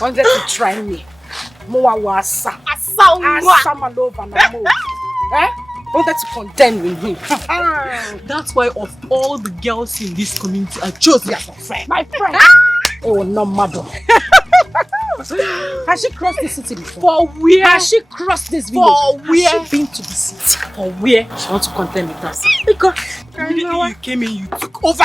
Wanted to try me. Moa wasa. Asa malova na mo. Wanted to contend with me. That's why of all the girls in this community, I chose you as a friend. My friend. Oh no, madam. Has she crossed this city before? For where? Has she crossed this village? For where? Has she been to the city? For where? She wants to contend with us. Because immediately you came in, you took over.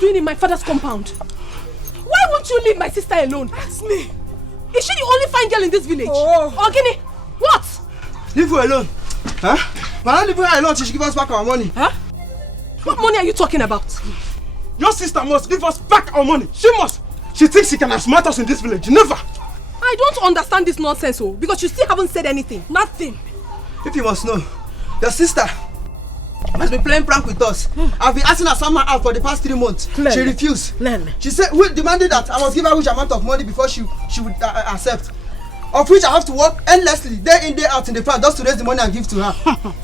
Doing in my father's compound? Why won't you leave my sister alone? Ask me. Is she the only fine girl in this village? Oh. Ogini, what? Leave her alone. Huh? Why not leave her alone till she give us back our money? Huh? What money are you talking about? Your sister must give us back our money. She must. She thinks she can outsmart us in this village. Never. I don't understand this nonsense, because you still haven't said anything. Nothing. If you must know, your sister has been playing prank with us. I've been asking her somehow out for the past 3 months. She refused. She said we demanded that I must give her which amount of money before she would accept. Of which I have to work endlessly, day in, day out in the farm just to raise the money and give to her.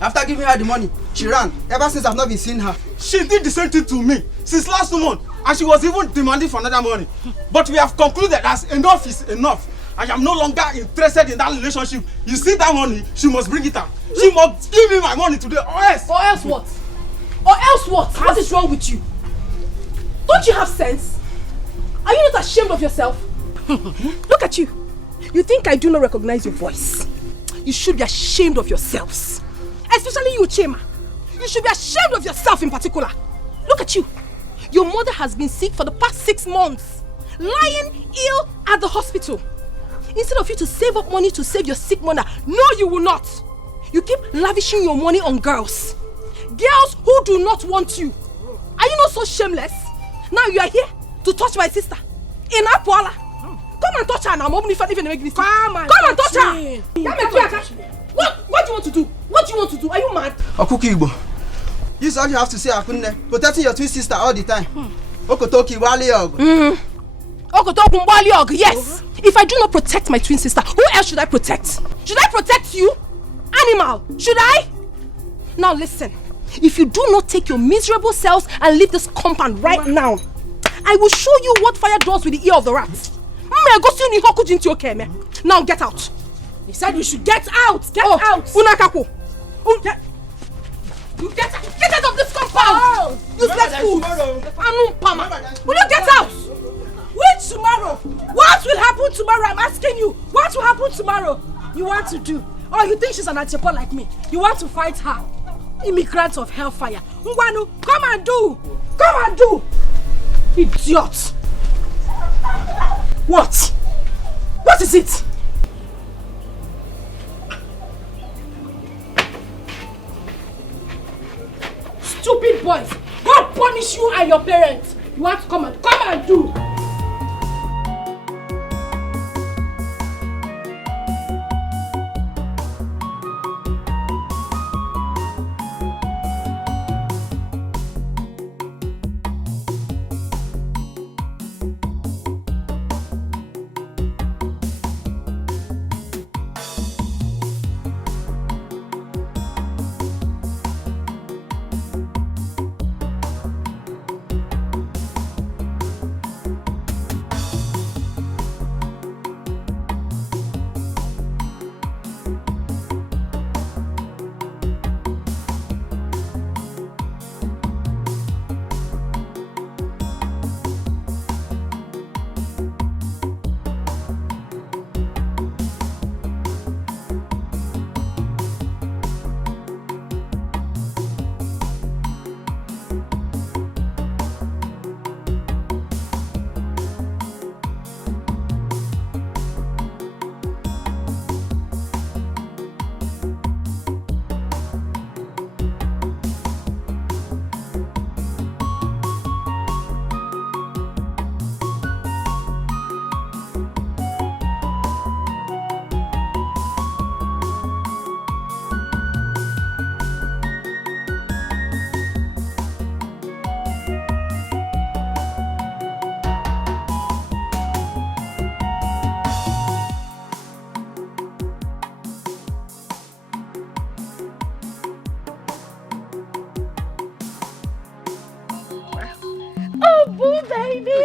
After giving her the money, she ran. Ever since I've not been seeing her. She did the same thing to me since last month, and she was even demanding for another money. But we have concluded that enough is enough. I am no longer interested in that relationship. You see that money, she must bring it out. She must give me my money today, or else. Or else what? Or else what? What is wrong with you? Don't you have sense? Are you not ashamed of yourself? Look at you. You think I do not recognize your voice? You should be ashamed of yourselves. Especially you, Chema. You should be ashamed of yourself in particular. Look at you. Your mother has been sick for the past 6 months. Lying ill at the hospital. Instead of you to save up money to save your sick mother, no, you will not. You keep lavishing your money on girls. Girls who do not want you. Are you not so shameless? Now you are here to touch my sister. In Apuala. Come and touch her now. Mom, if I even make this. Come and touch her. What do you want to do? What do you want to do? Are you mad? Okuki Igbo. This is all you have to say, Akunne. Protecting your twin sister all the time. Okotoki Wali Og. Okotoki Wali Og, yes. If I do not protect my twin sister, who else should I protect? Should I protect you? Animal, should I? Now listen, if you do not take your miserable selves and leave this compound right now, I will show you what fire does with the ear of the rats. Now get out. He said we should get out. Get out. Unakako. Get out of this compound. Useless fool. Will you get out? Which tomorrow? What will happen tomorrow? I'm asking you. What will happen tomorrow? You want to do? Oh, you think she's an antipo like me? You want to fight her? Immigrant of hellfire. Ngwanu, come and do. Come and do. Idiot. What? What is it? Stupid boys. God punish you and your parents. You want to come and do.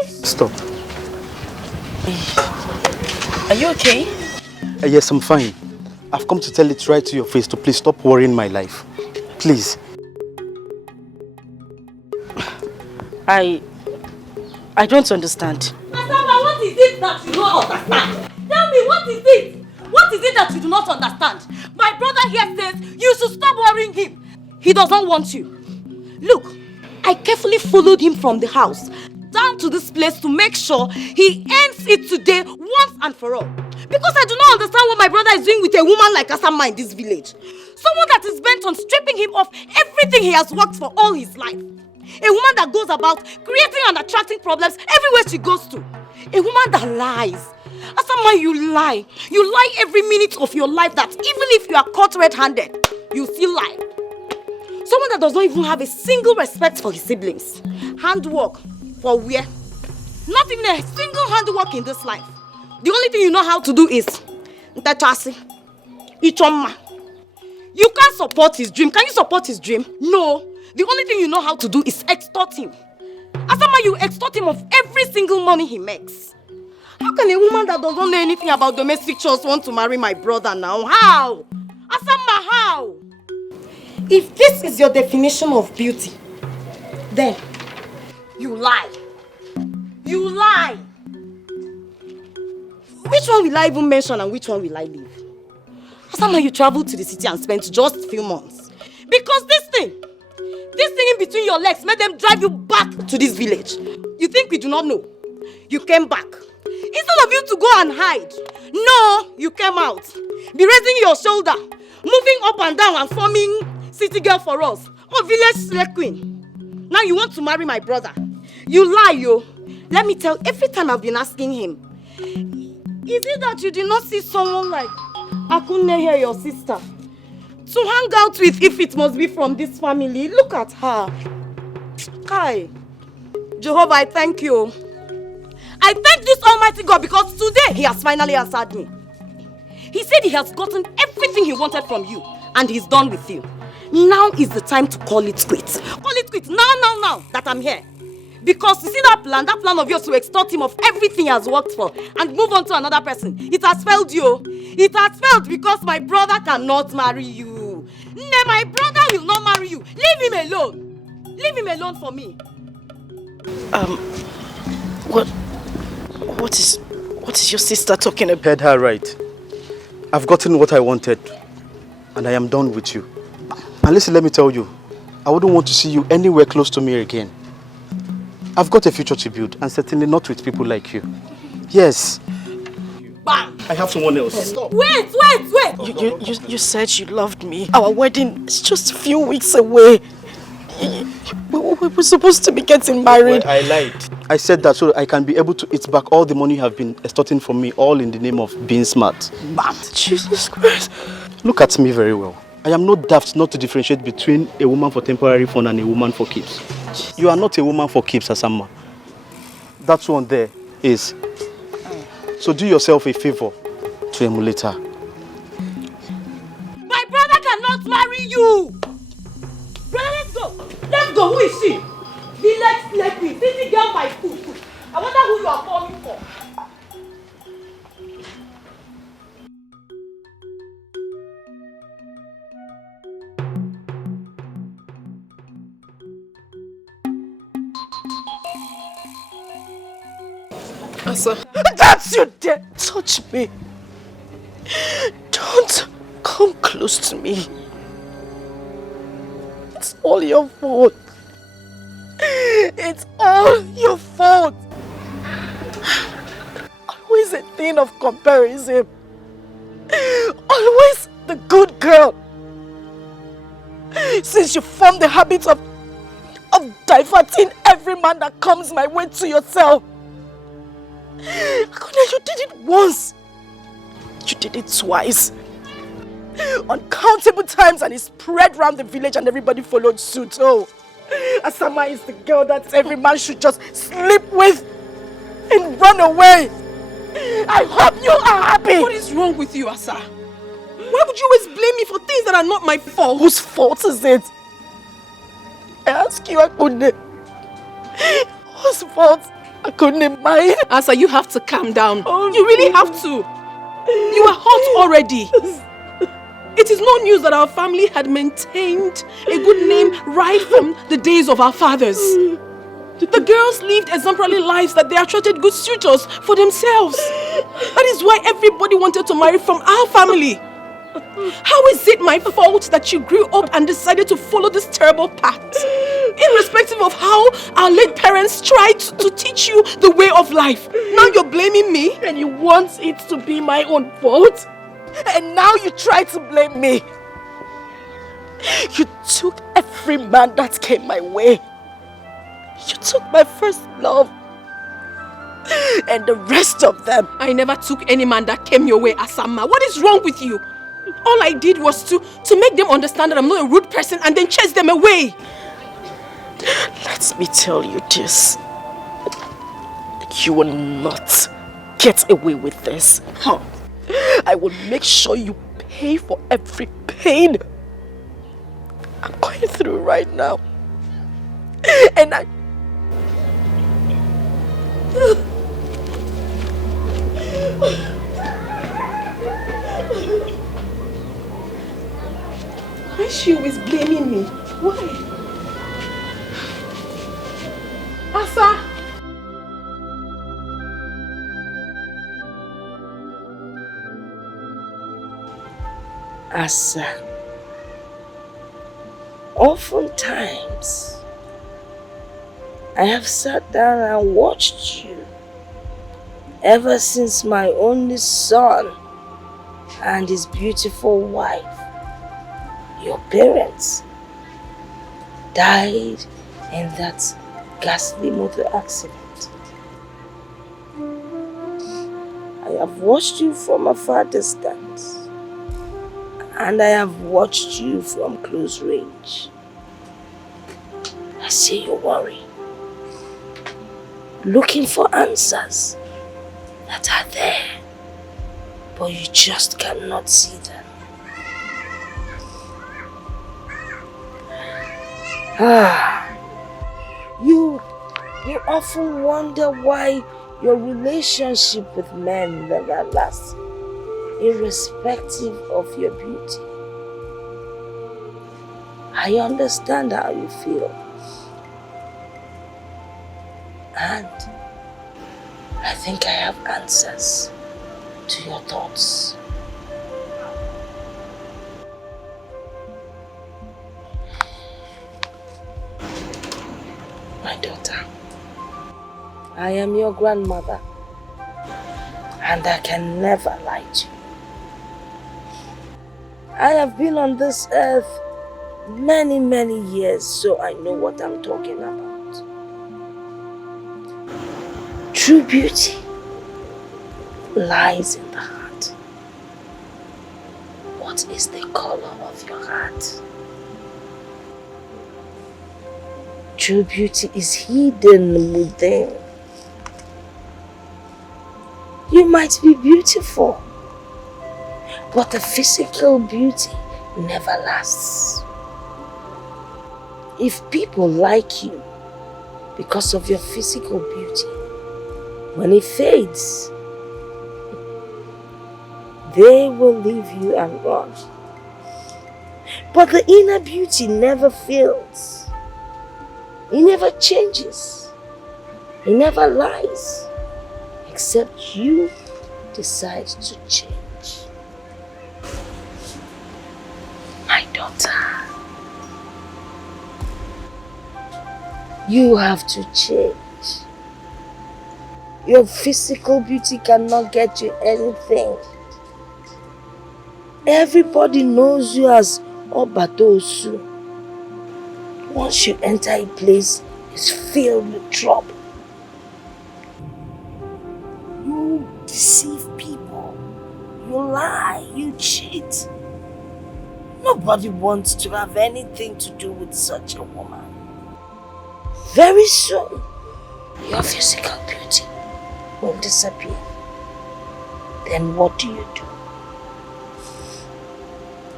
Stop. Are you okay? Yes, I'm fine. I've come to tell it right to your face to please stop worrying my life. Please. I don't understand. Asaba, what is it that you don't understand? Tell me, what is it? What is it that you do not understand? My brother here says you should stop worrying him. He doesn't want you. Look, I carefully followed him from the house down to this place to make sure he ends it today once and for all. Because I do not understand what my brother is doing with a woman like Asama in this village. Someone that is bent on stripping him of everything he has worked for all his life. A woman that goes about creating and attracting problems everywhere she goes to. A woman that lies. Asama, you lie. You lie every minute of your life that even if you are caught red-handed, you still lie. Someone that does not even have a single respect for his siblings. Handwork for where? Not even a single handwork in this life. The only thing you know how to do is Ntachasi, Ichoma. You can't support his dream. Can you support his dream? No. The only thing you know how to do is extort him. Asama, you extort him of every single money he makes. How can a woman that doesn't know anything about domestic chores want to marry my brother now? How? Asama, how? If this is your definition of beauty, then you lie. You lie. Which one will I even mention and which one will I leave? Asama, you traveled to the city and spent just a few months. Because this thing in between your legs made them drive you back to this village. You think we do not know? You came back. Instead of you to go and hide, no, you came out. Be raising your shoulder, moving up and down and forming city girl for us. Or village slave queen. Now you want to marry my brother. You lie, yo. Let me tell, every time I've been asking him, is it that you did not see someone like Akunne here, your sister, to hang out with if it must be from this family? Look at her. Kai. Jehovah, I thank you. I thank this Almighty God because today he has finally answered me. He said he has gotten everything he wanted from you and he's done with you. Now is the time to call it quits. Call it quits now that I'm here. Because you see that plan of yours to extort him of everything he has worked for and move on to another person, it has failed you. It has failed because my brother cannot marry you. My brother will not marry you. Leave him alone. Leave him alone for me. What is your sister talking about? Heard her right. I've gotten what I wanted and I am done with you. And listen, let me tell you, I wouldn't want to see you anywhere close to me again. I've got a future to build and certainly not with people like you. Yes. Bam! I have someone else. Stop. Wait! You said you loved me. Our wedding is just a few weeks away. We were supposed to be getting married. Well, I lied. I said that so I can be able to eat back all the money you have been extorting from me, all in the name of being smart. Bam! Jesus Christ. Look at me very well. I am not daft not to differentiate between a woman for temporary fun and a woman for keeps. You are not a woman for keeps, Asama. That one there is. So do yourself a favor to emulate her. My brother cannot marry you! Brother, let's go! Let's go! Who is she? Village slave queen, city girl by foot. I wonder who you are calling for. Asa. That's you dare touch me. Don't come close to me. It's all your fault. It's all your fault. Always a thing of comparison. Always the good girl. Since you formed the habit of diverting every man that comes my way to yourself. Akuna, you did it once. You did it twice. Uncountable times, and it spread around the village and everybody followed suit. Oh, Asama is the girl that every man should just sleep with and run away. I hope you are happy. What is wrong with you, Asa? Why would you always blame me for things that are not my fault? Whose fault is it? I ask you, Akunde. Whose fault? I couldn't mind. Asa, you have to calm down. Oh, you really have to. You are hot already. It is no news that our family had maintained a good name right from the days of our fathers. The girls lived exemplary lives that they attracted good suitors for themselves. That is why everybody wanted to marry from our family. How is it my fault that you grew up and decided to follow this terrible path? Irrespective of how our late parents tried to teach you the way of life. Now you're blaming me? And you want it to be my own fault? And now you try to blame me. You took every man that came my way. You took my first love. And the rest of them. I never took any man that came your way, Asama. What is wrong with you? All I did was to make them understand that I'm not a rude person and then chase them away. Let me tell you this. You will not get away with this. I will make sure you pay for every pain I'm going through right now. And I... Why is she always blaming me? Why? Asa! Asa, oftentimes I have sat down and watched you ever since my only son and his beautiful wife, your parents, died in that ghastly motor accident. I have watched you from a far distance. And I have watched you from close range. I see you worry, looking for answers that are there, but you just cannot see them. You often wonder why your relationship with men never lasts, irrespective of your beauty. I understand how you feel. And I think I have answers to your thoughts. My daughter, I am your grandmother, and I can never lie to you. I have been on this earth many, many years, so I know what I'm talking about. True beauty lies in the heart. What is the color of your heart? True beauty is hidden within. You might be beautiful, but the physical beauty never lasts. If people like you because of your physical beauty, when it fades, they will leave you and run. But the inner beauty never fades. It never changes. It never lies, except you decide to change. My daughter, you have to change. Your physical beauty cannot get you anything. Everybody knows you as Obatosu. Once you enter a place, it's filled with trouble. You deceive people. You lie. You cheat. Nobody wants to have anything to do with such a woman. Very soon, your physical beauty will disappear. Then what do?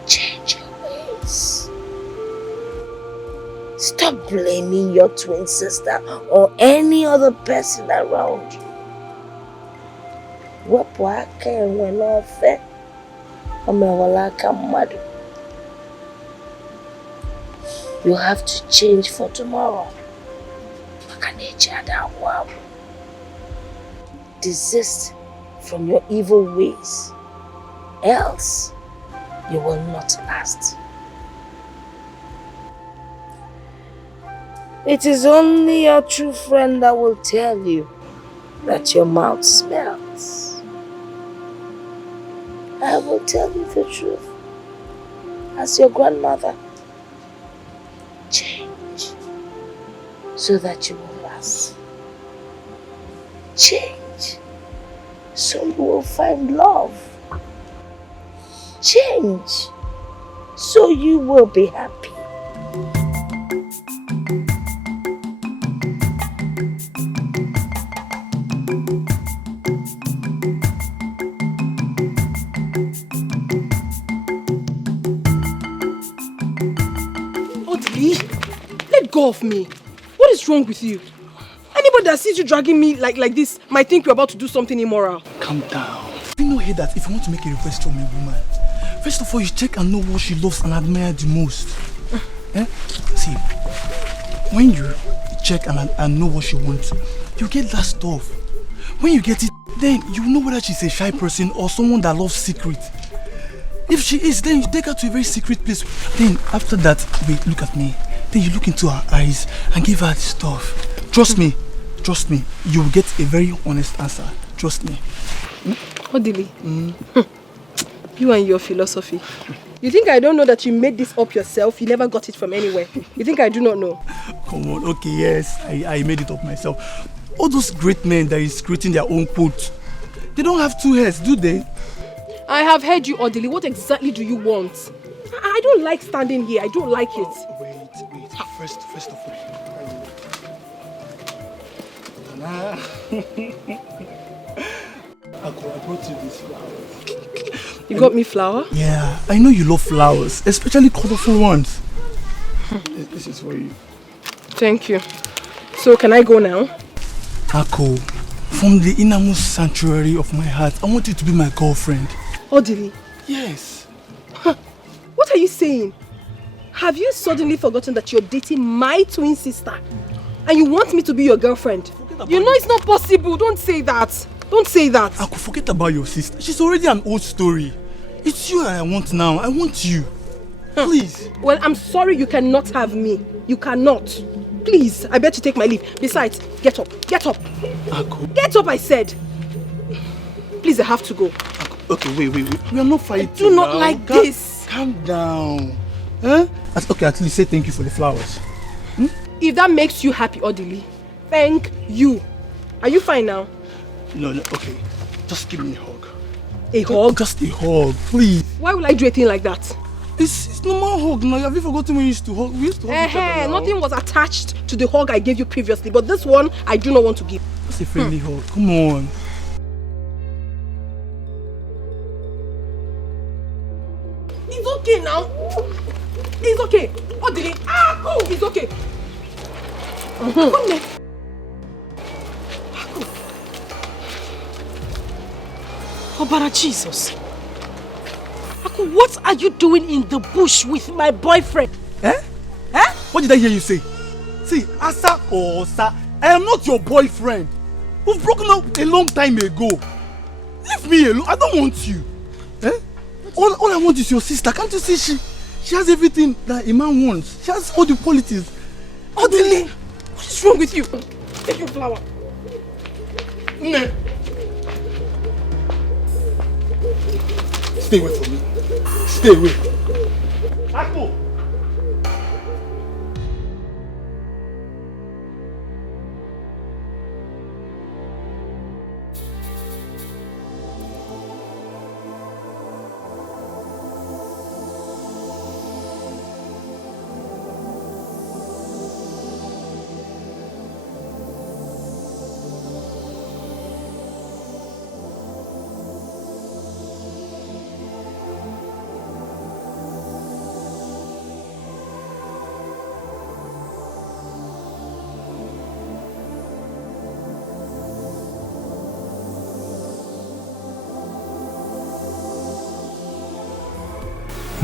Change your ways. Stop Stop blaming your twin sister or any other person around you. Wepụ aka enwe n'ofe, o mewala aka mmadụ. You have to change for tomorrow. Maka na echi ada agwụ agwụ. Desist from your evil ways, else you will not last. It is only your true friend that will tell you that your mouth smells. I will tell you the truth. As your grandmother, change so that you will last. Change so you will find love. Change so you will be happy. Let go of me. What is wrong with you? Anybody that sees you dragging me like this might think you're about to do something immoral. Calm down. You know here that if you want to make a request from a woman, first of all you check and know what she loves and admires the most. See, when you check and know what she wants, you get that stuff. When you get it, then you know whether she's a shy person or someone that loves secret. If she is, then you take her to a very secret place. Then after that, wait, look at me. Then you look into her eyes and give her the stuff. Trust me, you will get a very honest answer. Trust me. Odili, you and your philosophy. You think I don't know that you made this up yourself? You never got it from anywhere. You think I do not know? Come on, okay, yes, I made it up myself. All those great men that is creating their own quote, they don't have two heads, do they? I have heard you, Odili. What exactly do you want? I don't like standing here. I don't like it. Wait. First of all. I brought you this flower. You got me flower? Yeah, I know you love flowers, especially colorful ones. This is for you. Thank you. So, can I go now? Ako, from the innermost sanctuary of my heart, I want you to be my girlfriend. Odili? Yes. What are you saying? Have you suddenly forgotten that you're dating my twin sister? And you want me to be your girlfriend? You know it's not possible. Don't say that. Don't say that. I could forget about your sister. She's already an old story. It's you I want now. I want you. Please. Well, I'm sorry you cannot have me. You cannot. Please, I bet you take my leave. Besides, get up. Get up. Ako. Get up, I said. Please, I have to go. Ako. Okay, wait. We are not fighting. I do not like this. Calm down. Huh? Okay, at least say thank you for the flowers. If that makes you happy, Odili, thank you. Are you fine now? No, okay. Just give me a hug. A hug? Just a hug, please. Why will I do a thing like that? It's normal hug now. Have you forgotten when we used to hug? We used to hug each other now. Nothing was attached to the hug I gave you previously, but this one I do not want to give. Just a friendly hug. Come on. It's okay now. It's okay. Odili. It's okay. Obara Jesus. Aku, what are you doing in the bush with my boyfriend? What did I hear you say? See, Asa or Osa, I am not your boyfriend. We've broken up a long time ago. Leave me alone. I don't want you. All I want is your sister. Can't you see she has everything that a man wants? She has all the qualities. Odili, what is wrong with you? Take your flower. Ne. Stay away from me. Stay away. Akpo.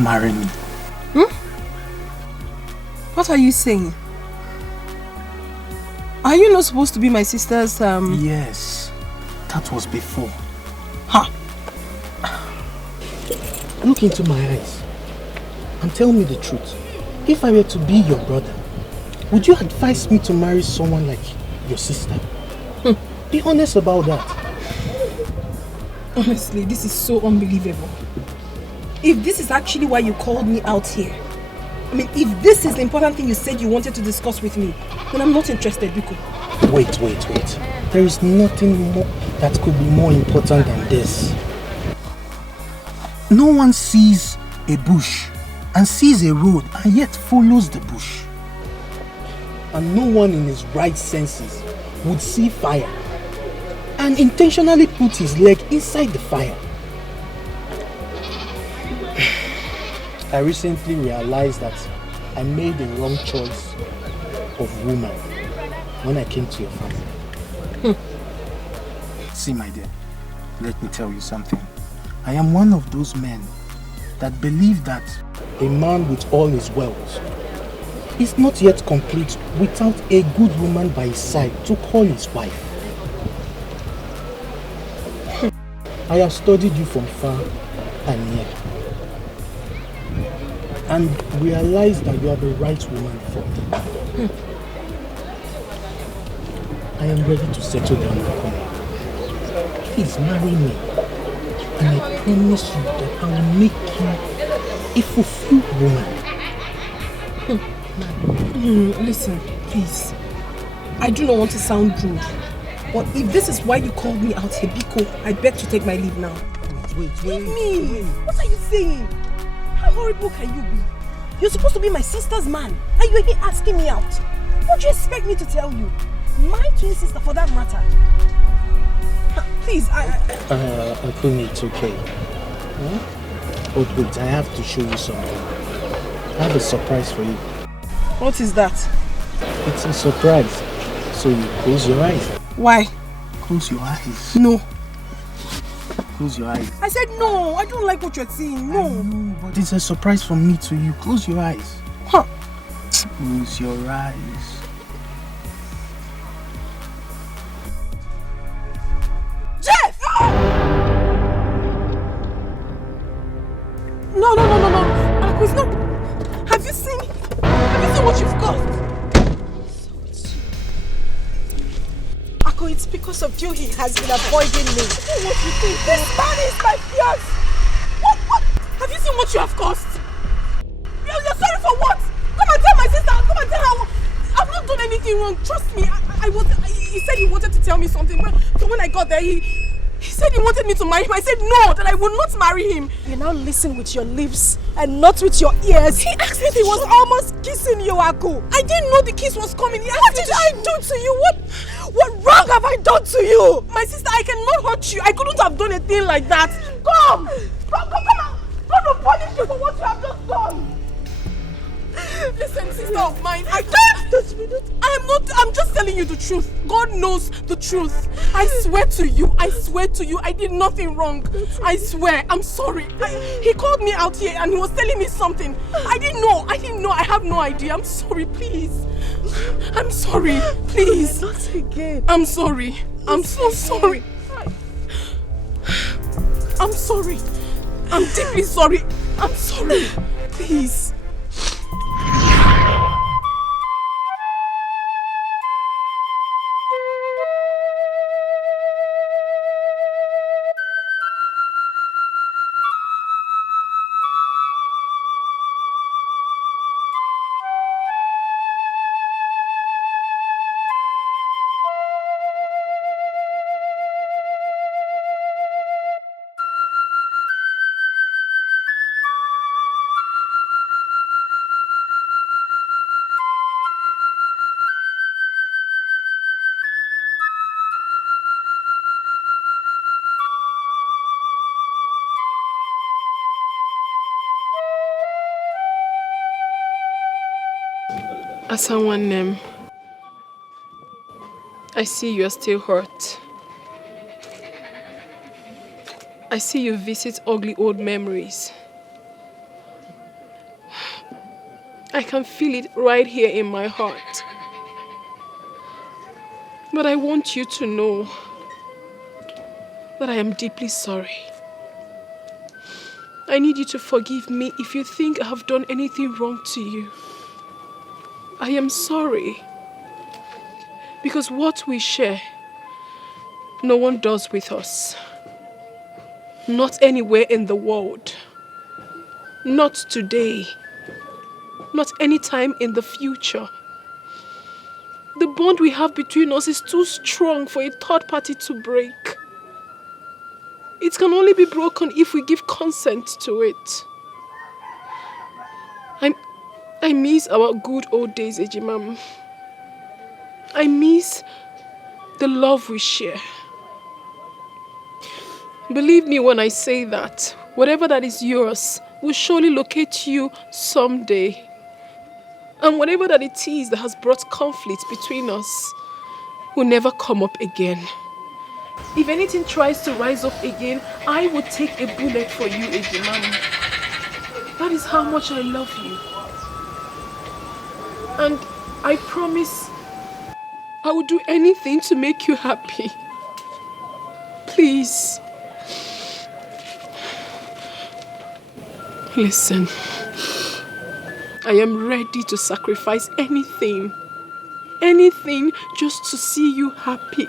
marry me. What are you saying? Are you not supposed to be my sister's Yes, that was before. Ha! Look into my eyes and tell me the truth. If I were to be your brother, would you advise me to marry someone like your sister? Be honest about that. Honestly, this is so unbelievable. If this is actually why you called me out here, I mean, if this is the important thing you said you wanted to discuss with me, then I'm not interested, Biko. Wait. There is nothing more that could be more important than this. No one sees a bush and sees a road and yet follows the bush. And no one in his right senses would see fire and intentionally put his leg inside the fire. I recently realized that I made the wrong choice of woman when I came to your family. See, my dear, let me tell you something. I am one of those men that believe that a man with all his wealth is not yet complete without a good woman by his side to call his wife. I have studied you from far and near and realized that you are the right woman for me. I am ready to settle down with you. Please marry me, and I promise you that I will make you a fulfilled woman. Listen, please. I do not want to sound rude, but if this is why you called me out here, Biko, I beg to take my leave now. Wait. Leave me! What are you saying? How horrible can you be? You're supposed to be my sister's man, and you're here asking me out. What do you expect me to tell you? My twin sister, for that matter. Please, Akumi, it's okay. Huh? Wait, I have to show you something. I have a surprise for you. What is that? It's a surprise. So you close your eyes. Why? Close your eyes. No. Close your eyes. I said no. I don't like what you're saying. No. I know, but it's a surprise from me to you. Close your eyes. Huh. Close your eyes. Jeff! No. Aquis, no. Have you seen what you've caused? Ako, it's because of you he has been avoiding me. What you think? This man is my fiance. What? Have you seen what you have caused? You're sorry for what? Come and tell my sister. Come and tell her. I've not done anything wrong. Trust me. He said he wanted to tell me something. So when I got there, he said he wanted me to marry him. I said no, that I would not marry him. You now listen with your lips and not with your ears. He asked me He was almost kissing you, Ako. I didn't know the kiss was coming. What did I do to you? What wrong have I done to you? My sister, I cannot hurt you. I couldn't have done a thing like that. Come on. God will punish you for what you have just done. Listen, sister of mine, I'm just telling you the truth. God knows the truth. I swear to you, I did nothing wrong. I swear, I'm sorry. He called me out here and he was telling me something. I didn't know, I have no idea. I'm sorry, please. I'm sorry, please. Not again. I'm sorry. I'm so sorry. I'm sorry. I'm deeply sorry. I'm sorry. Please. As someone named, I see you are still hurt. I see you visit ugly old memories. I can feel it right here in my heart. But I want you to know that I am deeply sorry. I need you to forgive me if you think I have done anything wrong to you. I am sorry. Because what we share, no one does with us. Not anywhere in the world. Not today. Not anytime in the future. The bond we have between us is too strong for a third party to break. It can only be broken if we give consent to it. I miss our good old days, Ejimam. I miss the love we share. Believe me when I say that whatever that is yours will surely locate you someday. And whatever that it is that has brought conflict between us will never come up again. If anything tries to rise up again, I will take a bullet for you, Ejimam. That is how much I love you. And I promise I will do anything to make you happy. Please. Listen. I am ready to sacrifice anything just to see you happy.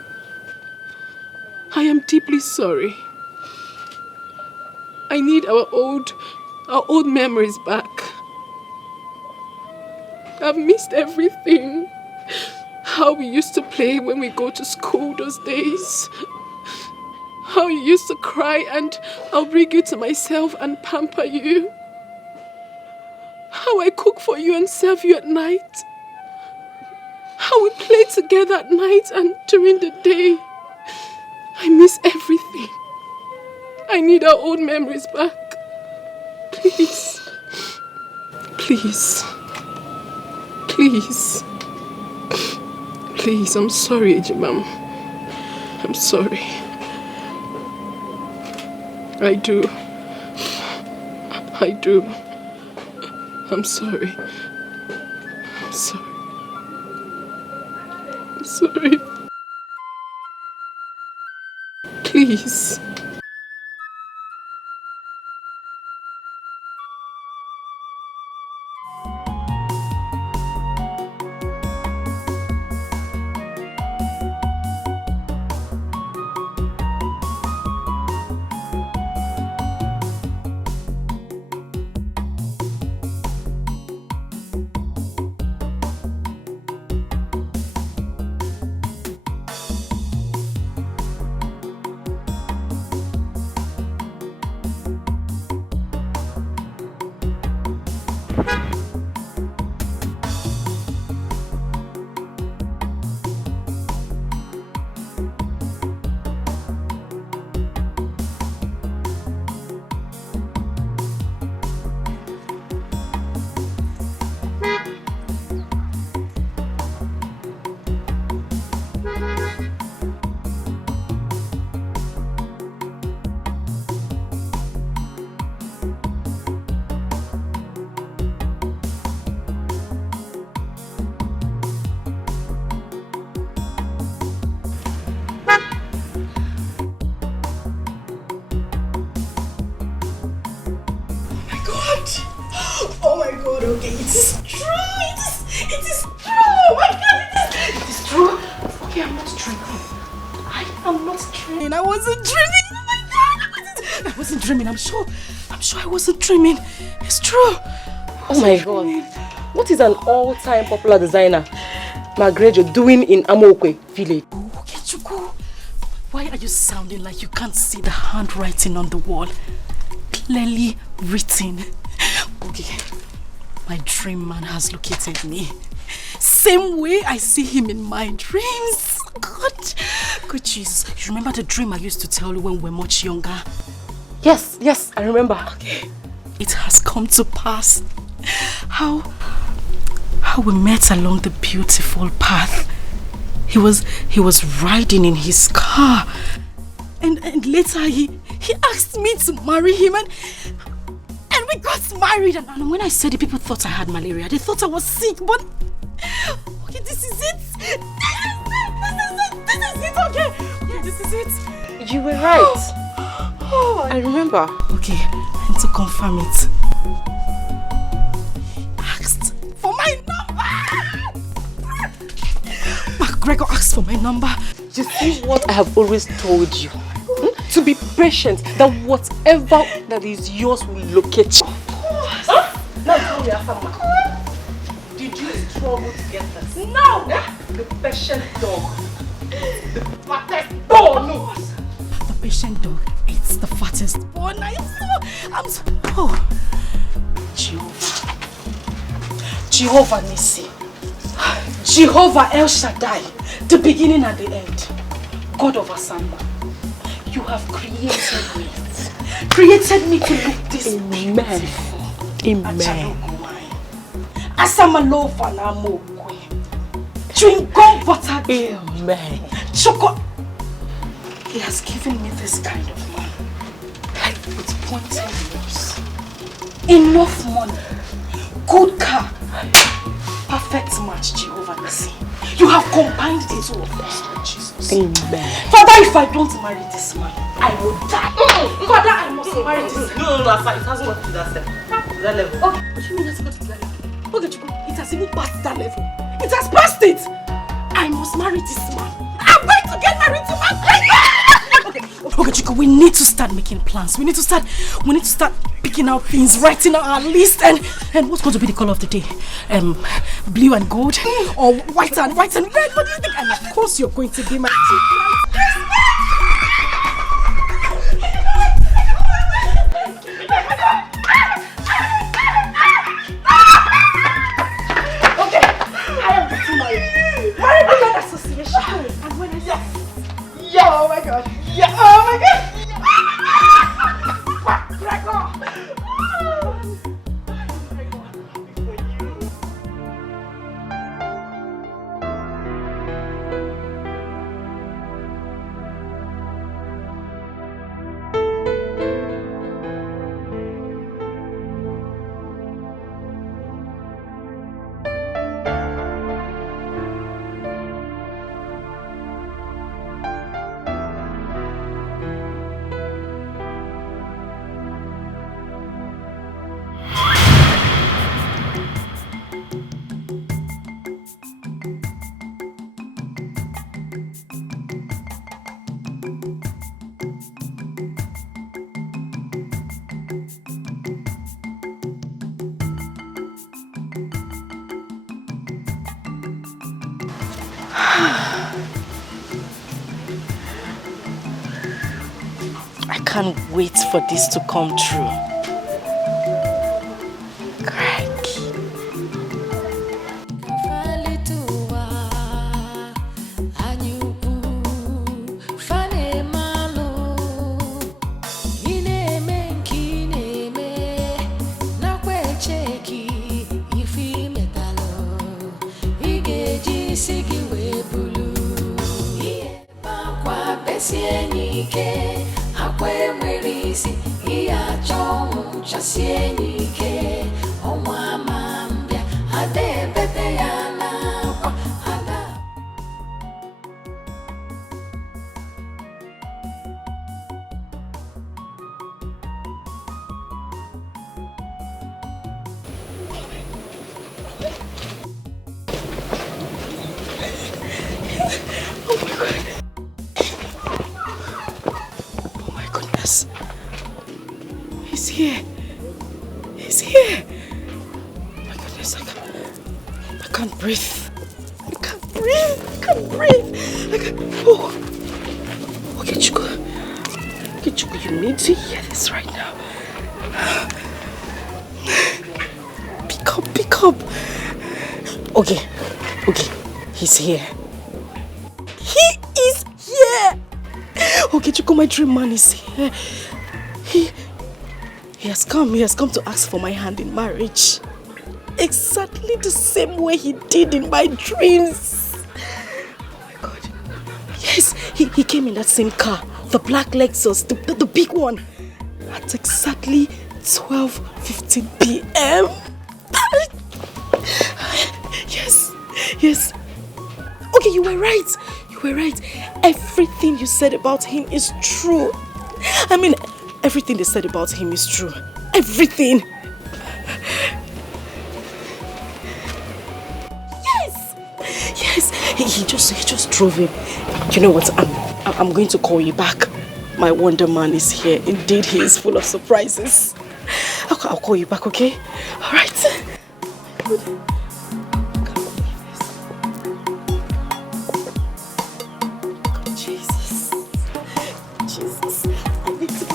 I am deeply sorry. I need our old memories back. I've missed everything. How we used to play when we go to school those days. How you used to cry and I'll bring you to myself and pamper you. How I cook for you and serve you at night. How we play together at night and during the day. I miss everything. I need our old memories back. Please. Please. Please. Please, I'm sorry, Ejimam. I'm sorry. I do. I'm sorry. I'm sorry. I'm sorry. Please. Okay, it is true. It is true. Oh my God, it is true. Okay, I'm not dreaming. I am not dreaming. I wasn't dreaming. Oh my God, I wasn't dreaming. I'm sure I wasn't dreaming. It's true. Oh my God. What is an all-time popular designer, Margaret, doing in Amokwe village? Okay, Chuku. Why are you sounding like you can't see the handwriting on the wall? Clearly written. Okay. My dream man has located me. Same way I see him in my dreams. God. Good Jesus. You remember the dream I used to tell you when we were much younger? Yes, I remember. Okay. It has come to pass. How we met along the beautiful path. He was riding in his car. And later he asked me to marry him and we got got married, and when I said it, people thought I had malaria. They thought I was sick, but okay, this is it. This is it, okay? Okay, this is it. You were right. I remember. Okay, and to confirm it, asked for my number. McGregor asked for my number. You see what I have always told you? To be patient, that whatever that is yours will locate you. Huh? Now tell me after ma. Did you struggle to get this? No! The patient dog. The fattest dog. No. The patient dog eats the fattest bone. Oh. Jehovah Nissi. Jehovah El Shaddai. The beginning and the end. God of Asamba. You have created me to look this beautiful. Amen. Asamalova na mokwe. Chewing gum butter. Amen. Choco. He has given me this kind of man. With pointed nose. Enough money. Good car. Perfect match, Jehovah Nissi. You have combined the two of us, Lord Jesus. Amen. Father, if I don't marry this man, I will die. Father, I must marry this man. No, it hasn't got to that step. To that level. Okay, what do you mean it hasn't got to that level? Okay, Chico, it has even passed that level. It has passed it. I must marry this man. I'm going to get married to my Okay, Chico, we need to start making plans. We need to start picking out things, writing out our list, and what's going to be the color of the day? Blue and gold, or white and red? What do you think? And of course, you're going to be my Okay, I am getting married. Married by an association. And when I say, yeah, oh my God. Yeah, oh my God! I can't wait for this to come true. Crack. Okay, he's here. He is here! Okay, Chico, my dream man is here. He has come to ask for my hand in marriage. Exactly the same way he did in my dreams. Oh my God. Yes, he came in that same car. The black Lexus, the big one. At exactly 12:15 p.m. Yes. Okay, you were right. Everything you said about him is true. I mean, everything they said about him is true. Everything. Yes. He just drove him. You know what? I'm going to call you back. My Wonder Man is here. Indeed, he is full of surprises. I'll call you back, okay? All right. Jesus. I need to...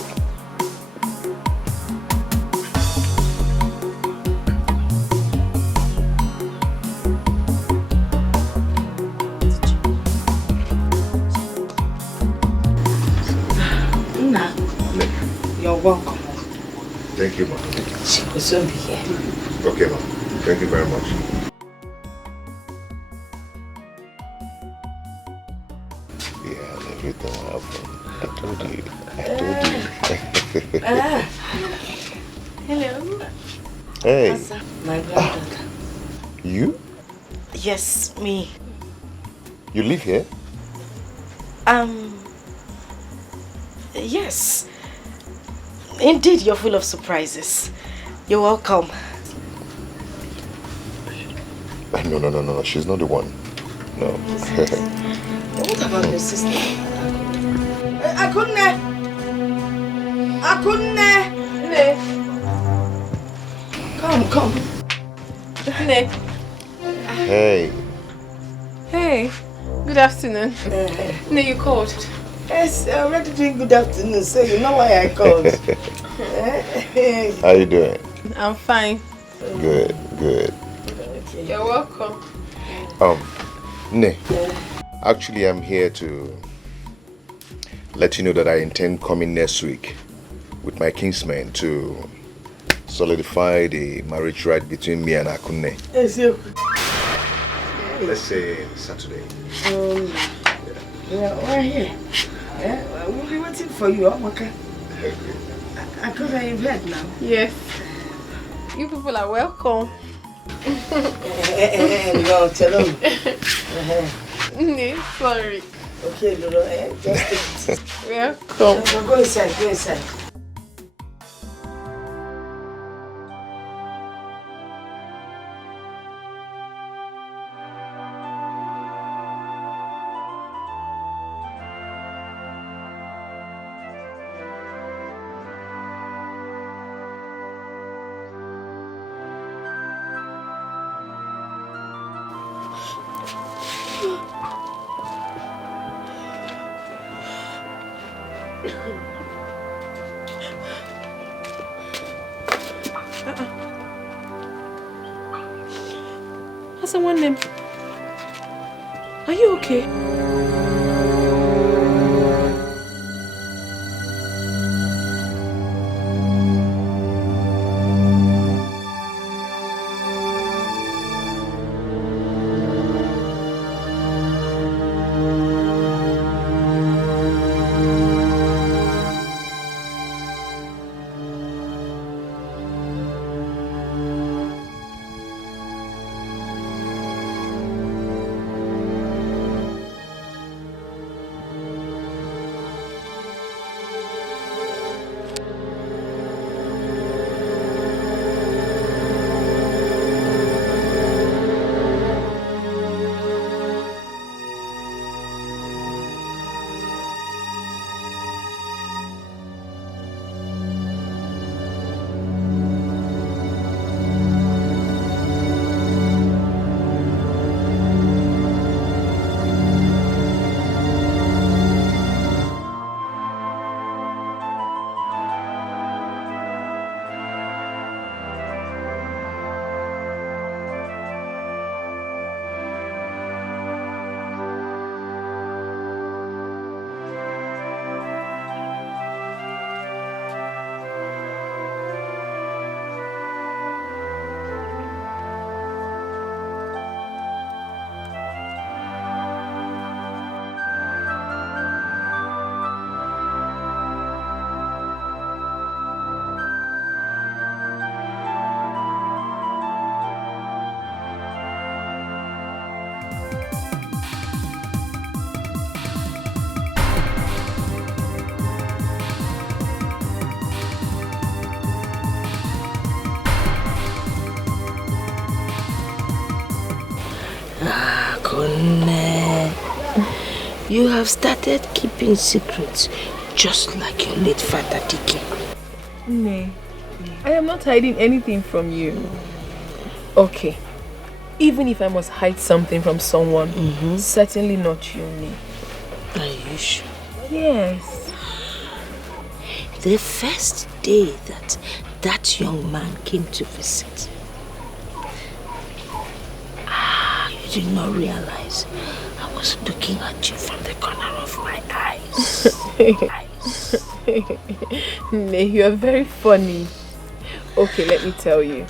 You're welcome. Thank you, ma'am. She will soon be here. Okay, ma'am. Thank you very much. Yeah, everything will happen. I told you. Hello. Hey. My granddaughter. You? Yes, me. You live here? Yes. Indeed, you're full of surprises. You're welcome. No. She's not the one. No. What about your sister? Akunne! Come. Nick. Hey. Hey. Good afternoon. No, you called. Yes, I already doing good afternoon, so you know why I called. How you doing? I'm fine. Good. Okay. You're welcome. Ne. Actually, I'm here to let you know that I intend coming next week with my kinsmen to solidify the marriage right between me and Akunne. Yes, you. Let's say Saturday. We're here. Yeah, we'll be waiting for you, okay? Because I've heard now. Yes. You people are welcome. No, tell them. No, sorry. Okay, Lolo, just take it. Welcome. Go inside. What's someone name? Are you okay? Konne, you have started keeping secrets just like your late father Dike. Nay, I am not hiding anything from you. Okay, even if I must hide something from someone, certainly not you, Nay. Are you sure? Yes. The first day that young man came to visit, you did not realize I was looking at you from the corner of my eyes. Nay, you are very funny. Okay, let me tell you.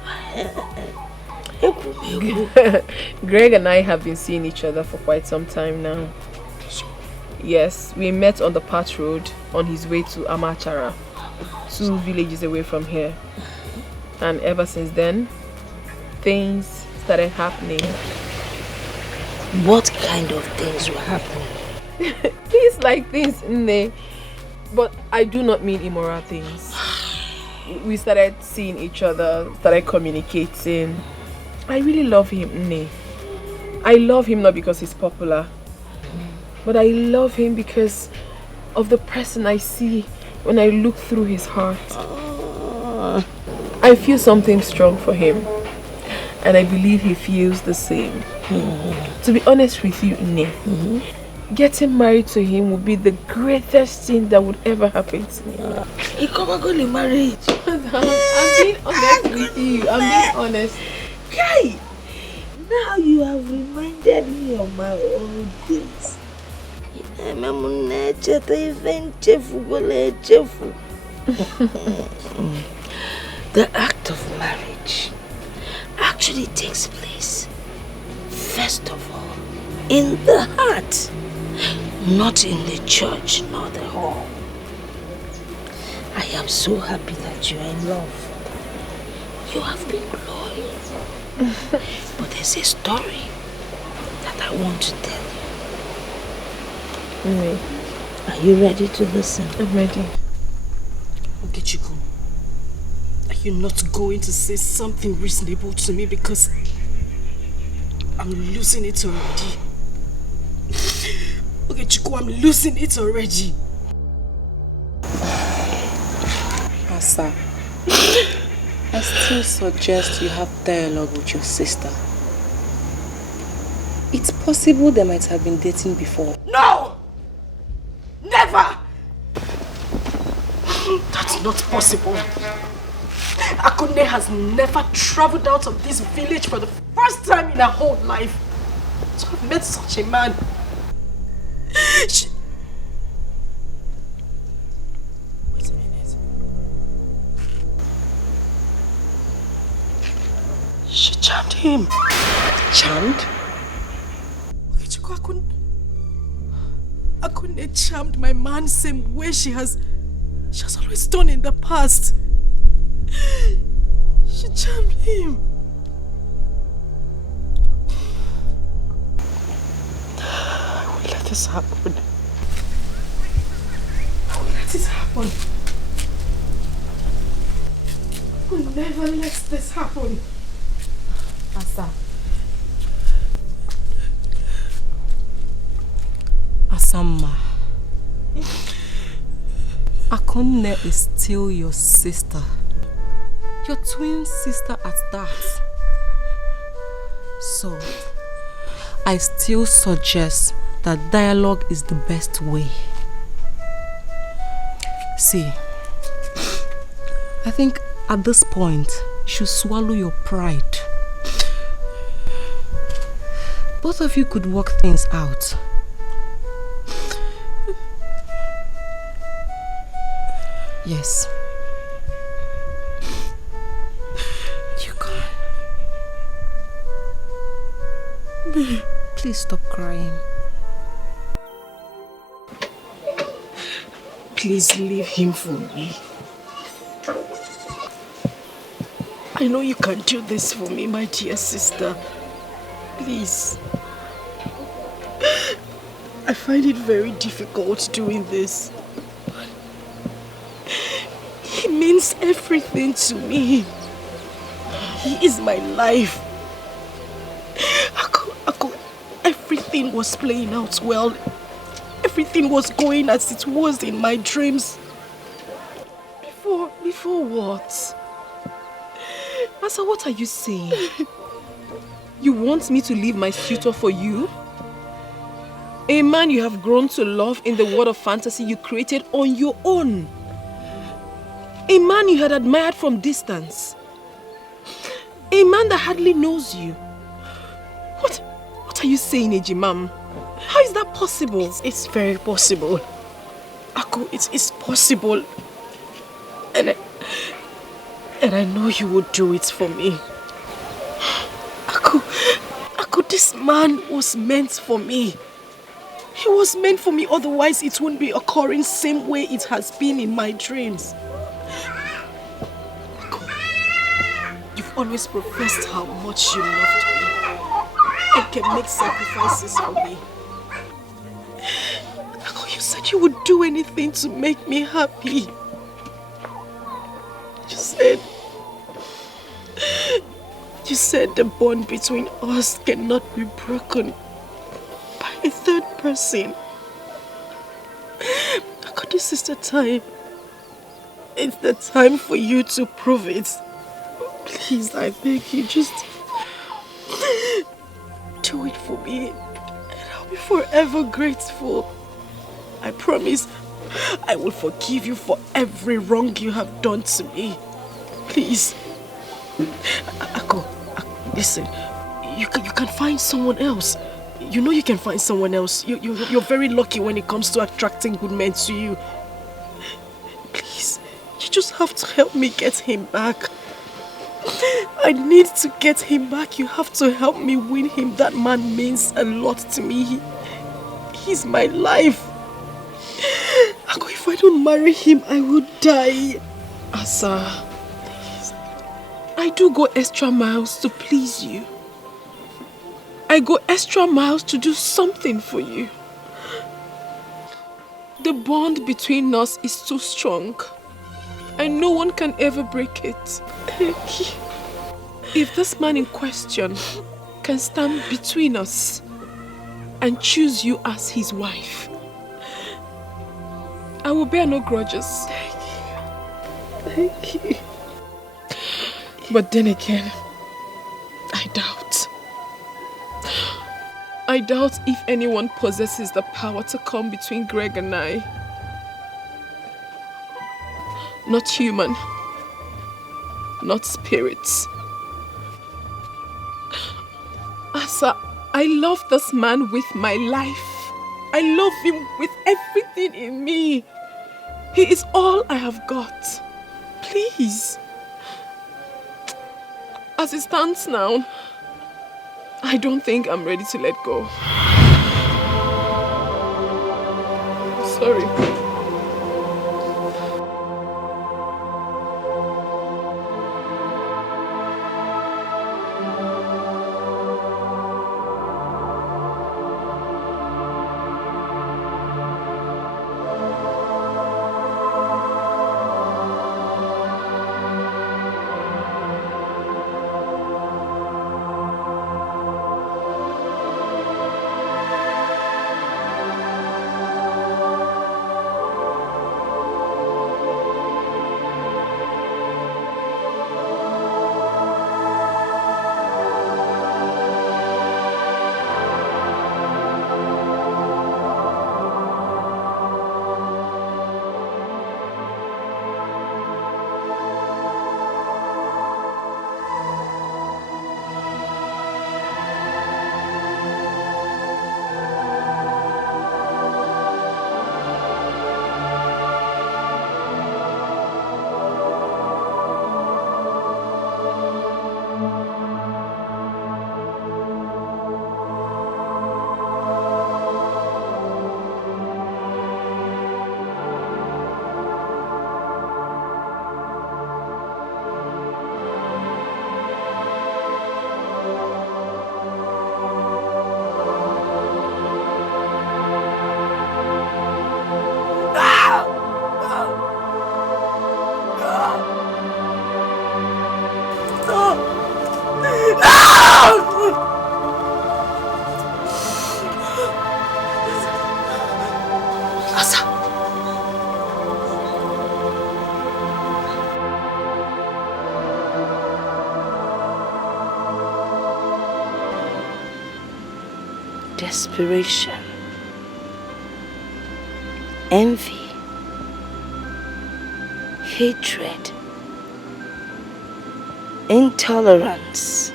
Greg and I have been seeing each other for quite some time now. Yes, we met on the Pat Road on his way to Amachara, 2 villages away from here. And ever since then, things started happening. What kind of things were happening? Things like this, Nne. But I do not mean immoral things. We started seeing each other, started communicating. I really love him, Nne. I love him not because he's popular, but I love him because of the person I see when I look through his heart. I feel something strong for him, and I believe he feels the same. To be honest with you, Nne, getting married to him would be the greatest thing that would ever happen to me. You come and go to marriage. I'm being honest with you. I'm being honest. Guy, now you have reminded me of my old days. The act of marriage actually takes place, first of all, in the heart, not in the church nor the hall. I am so happy that you are in love. You have been glowing. But there's a story that I want to tell you. Are you ready to listen? I'm ready. Okay, Chico. Are you not going to say something reasonable to me, because I'm losing it already? Okay, Chico, I'm losing it already. Asa, I still suggest you have dialogue with your sister. It's possible they might have been dating before. No! Never! That's not possible. Akunne has never traveled out of this village for the first time in her whole life. So I've met such a man. Wait a minute. She charmed him. Charmed? Okay, Chico, Akunne charmed my man same way she has always done in the past. She charmed him. I will let this happen. I will let it happen. I will never let this happen. Asa. Asamma, Akunne is still your sister. Your twin sister at that. So, I still suggest that dialogue is the best way. See, I think at this point, you should swallow your pride. Both of you could work things out. Yes. You can. Please stop crying. Please leave him for me. I know you can do this for me, my dear sister. Please. I find it very difficult doing this. He means everything to me. He is my life. everything was playing out well. Everything was going as it was in my dreams. Before what? Asa, what are you saying? You want me to leave my suitor for you? A man you have grown to love in the world of fantasy you created on your own. A man you had admired from distance. A man that hardly knows you. What are you saying, Ejimam? How is that possible? It's very possible. Ako, it's possible. And I know you would do it for me. Ako, this man was meant for me. He was meant for me, otherwise it wouldn't be occurring same way it has been in my dreams. Ako, you've always professed how much you loved me and can make sacrifices for me. Ako, you said you would do anything to make me happy. You said the bond between us cannot be broken by a third person. This is the time. It's the time for you to prove it. Please, I beg you, just do it for me, and I'll be forever grateful. I promise I will forgive you for every wrong you have done to me. Please. Ako, listen, you can find someone else. You know you can find someone else. You're very lucky when it comes to attracting good men to you. Please, you just have to help me get him back. I need to get him back. You have to help me win him. That man means a lot to me. He's my life. Ako, if I don't marry him, I will die. Asa, please. I do go extra miles to please you. I go extra miles to do something for you. The bond between us is too strong, and no one can ever break it. Thank you. If this man in question can stand between us and choose you as his wife, I will bear no grudges. Thank you. But then again, I doubt if anyone possesses the power to come between Greg and I. Not human, not spirits. Asa, I love this man with my life. I love him with everything in me. He is all I have got. Please. As it stands now, I don't think I'm ready to let go. Sorry. desperation, envy, hatred, intolerance,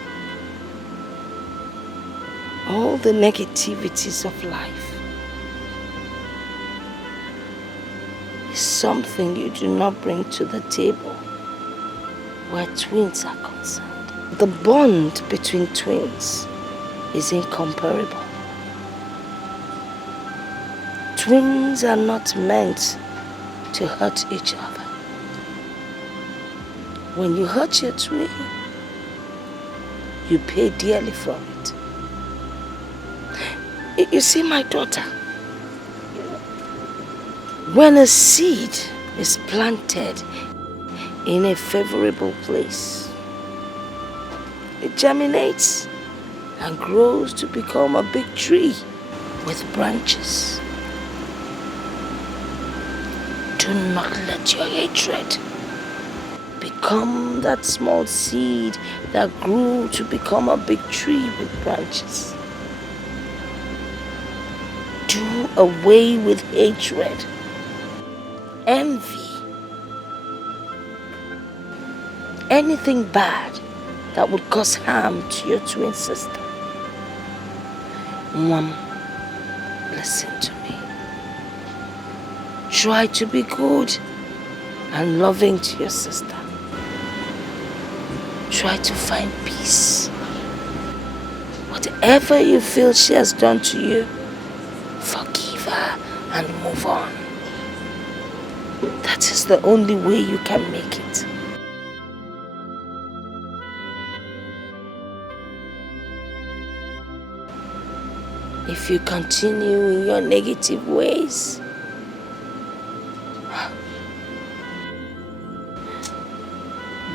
all the negativities of life is something you do not bring to the table where twins are concerned. The bond between twins is incomparable. Twins are not meant to hurt each other. When you hurt your twin, you pay dearly for it. You see, my daughter, when a seed is planted in a favorable place, it germinates and grows to become a big tree with branches. Do not let your hatred become that small seed that grew to become a big tree with branches. Do away with hatred, envy, anything bad that would cause harm to your twin sister. Mom, listen to me. Try to be good and loving to your sister. Try to find peace. Whatever you feel she has done to you, forgive her and move on. That is the only way you can make it. If you continue in your negative ways,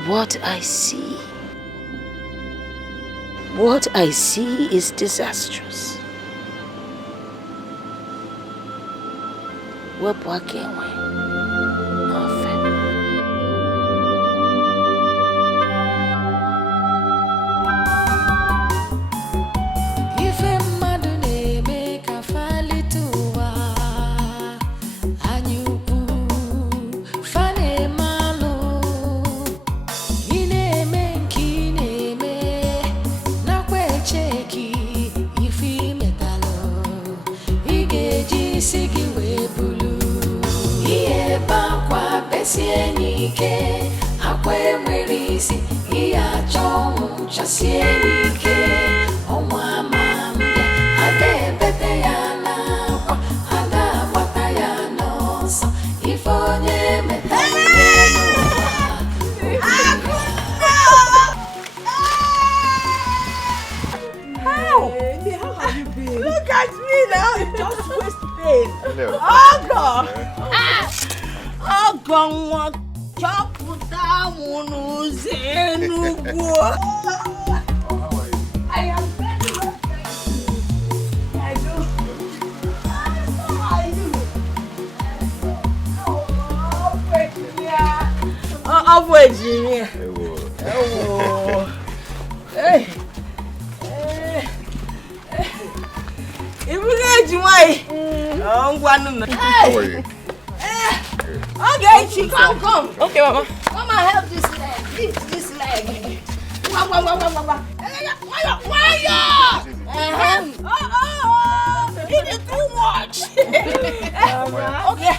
what I see is disastrous. Wepụ aka enwe n'ofe. Ife mmadụ na-eme ka falite ụwa, anyị ukwu fa na-eme alụ. Ị na-eme nke ị na-eme, nakwa echeki ife imetalụ. Ị ga-eji isi gị wee bulu ihe bakwa besie n'ike, akwa enwere isi ihe achọ ọnwụ chasie n'ike. Ọnwa ama mbịa, ada ebete ya n'akwa, ada agbata ya n'ọsọ. Ife onye metara n'ụwa. How have you been? Look at me now, you just waste pain. Oh God! Oh God! Chọpụta mụ n'ụzọ Enugu. I am very well, thank you. I do. How are you? Oh, Virginia. Oh, hey. How are you? Okay, she come. Okay, Mama. Come and help this leg. Lift this leg. It is too much. Okay.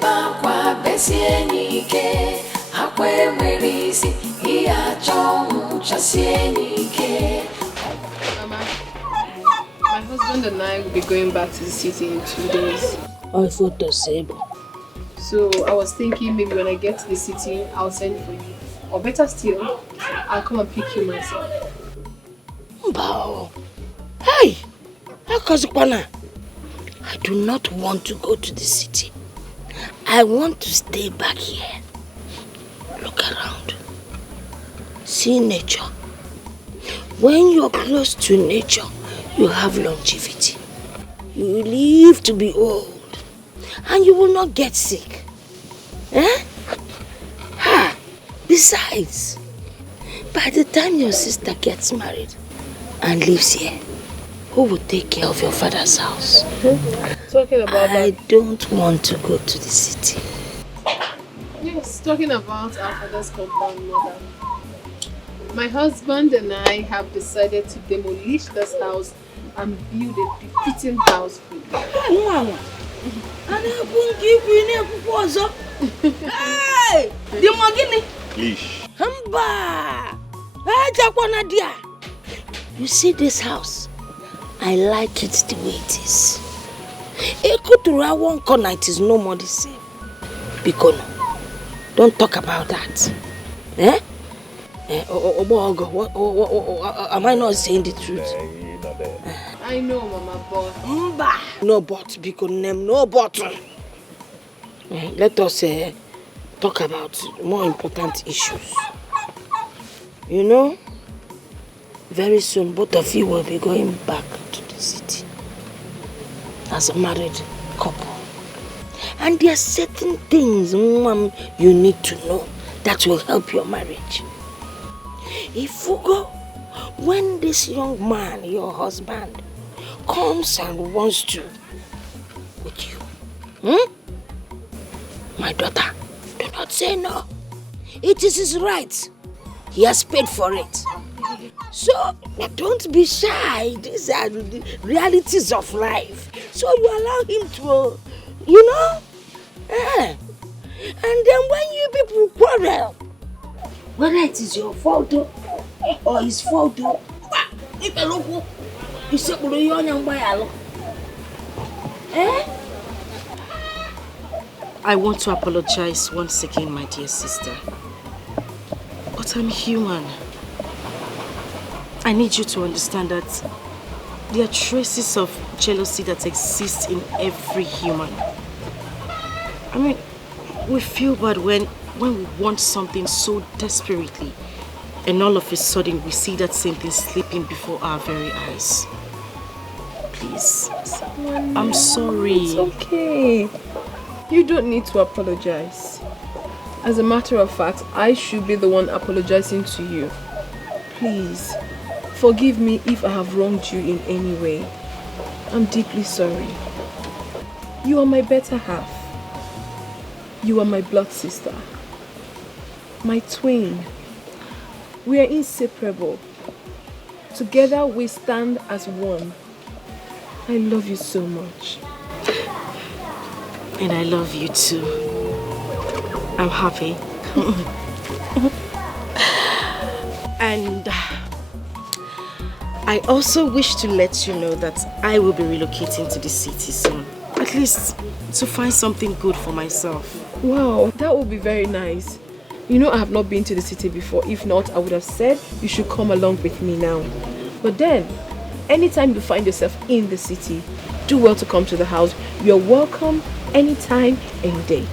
Bakwa besie n'ike, akwa enwere isi ihe achọ ọnwụ chasie n'ike. Mama, my husband and I will be going back to the city in 2 days. I thought the same. So I was thinking maybe when I get to the city, I'll send for you. Or better still, I'll come and pick you myself. Mbao. Hey! Akazukwana. I do not want to go to the city. I want to stay back here. Look around. See nature. When you're close to nature, you have longevity. You live to be old. and you will not get sick. Eh? Besides, by the time your sister gets married and lives here, who will take care of your father's house? Talking about I don't want to go to the city. Yes, talking about our father's compound, mother. My husband and I have decided to demolish this house and build a befitting house for you. Hey! The Mogini! Please. You see this house? I like it the way it is. Ekutura one corner, it is no more the same. Bikono, don't talk about that. Eh? Am I not saying the truth? I know, Mama, but... No but, Bikono, no but. Let us talk about more important issues. You know, very soon both of you will be going back to the city as a married couple. And there are certain things, Mom, you need to know that will help your marriage. If you go, when this young man, your husband, comes and wants to with you, my daughter, do not say no. It is his right. He has paid for it. So, don't be shy. These are the realities of life. So you allow him to, you know? And then when you people quarrel, whether it is your fault or his fault, I want to apologize once again, my dear sister. But I'm human. I need you to understand that there are traces of jealousy that exist in every human. I mean, we feel bad when we want something so desperately, and all of a sudden we see that same thing slipping before our very eyes. Please, I'm sorry. It's okay. You don't need to apologize. As a matter of fact, I should be the one apologizing to you. Please, forgive me if I have wronged you in any way. I'm deeply sorry. You are my better half. You are my blood sister. My twin. We are inseparable. Together we stand as one. I love you so much. And I love you too. I'm happy. And I also wish to let you know that I will be relocating to the city soon. At least to find something good for myself. Wow, that would be very nice. You know I have not been to the city before. If not, I would have said you should come along with me now. But then, anytime you find yourself in the city, do well to come to the house. You're welcome anytime, any day.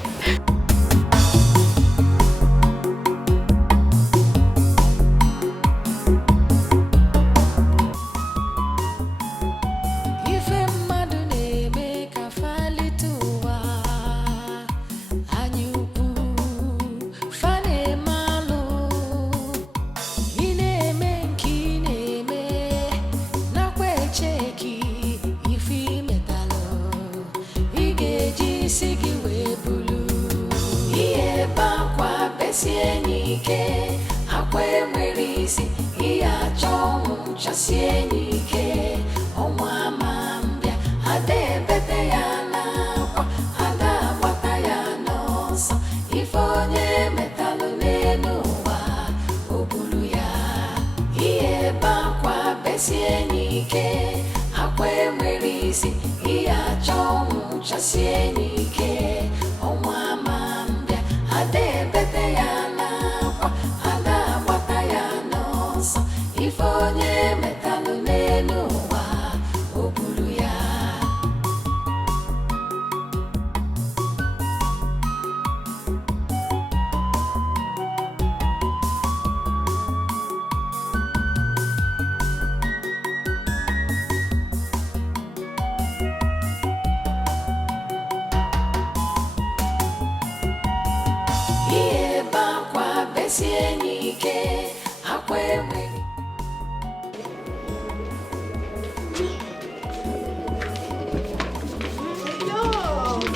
If onye metalụ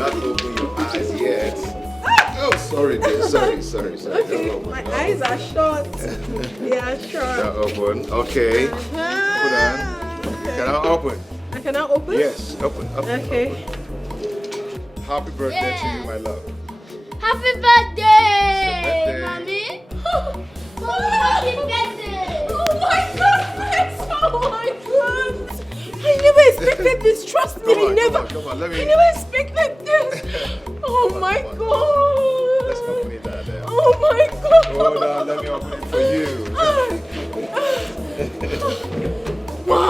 cannot open your eyes yet. Oh, sorry, dear. Sorry. Okay, my eyes are shut. They are shut. They're open. Okay. Put on. Can I open? I cannot open? Yes, open. Okay. Open. Happy birthday to you, my love. Happy birthday, Birthday. mommy! Happy birthday! Oh my goodness! Oh my goodness! I never expected this. Trust me, Come on, I never expected this. Oh my god! Let's open it out there. Oh my god! Hold on, let me open it for you. Wow.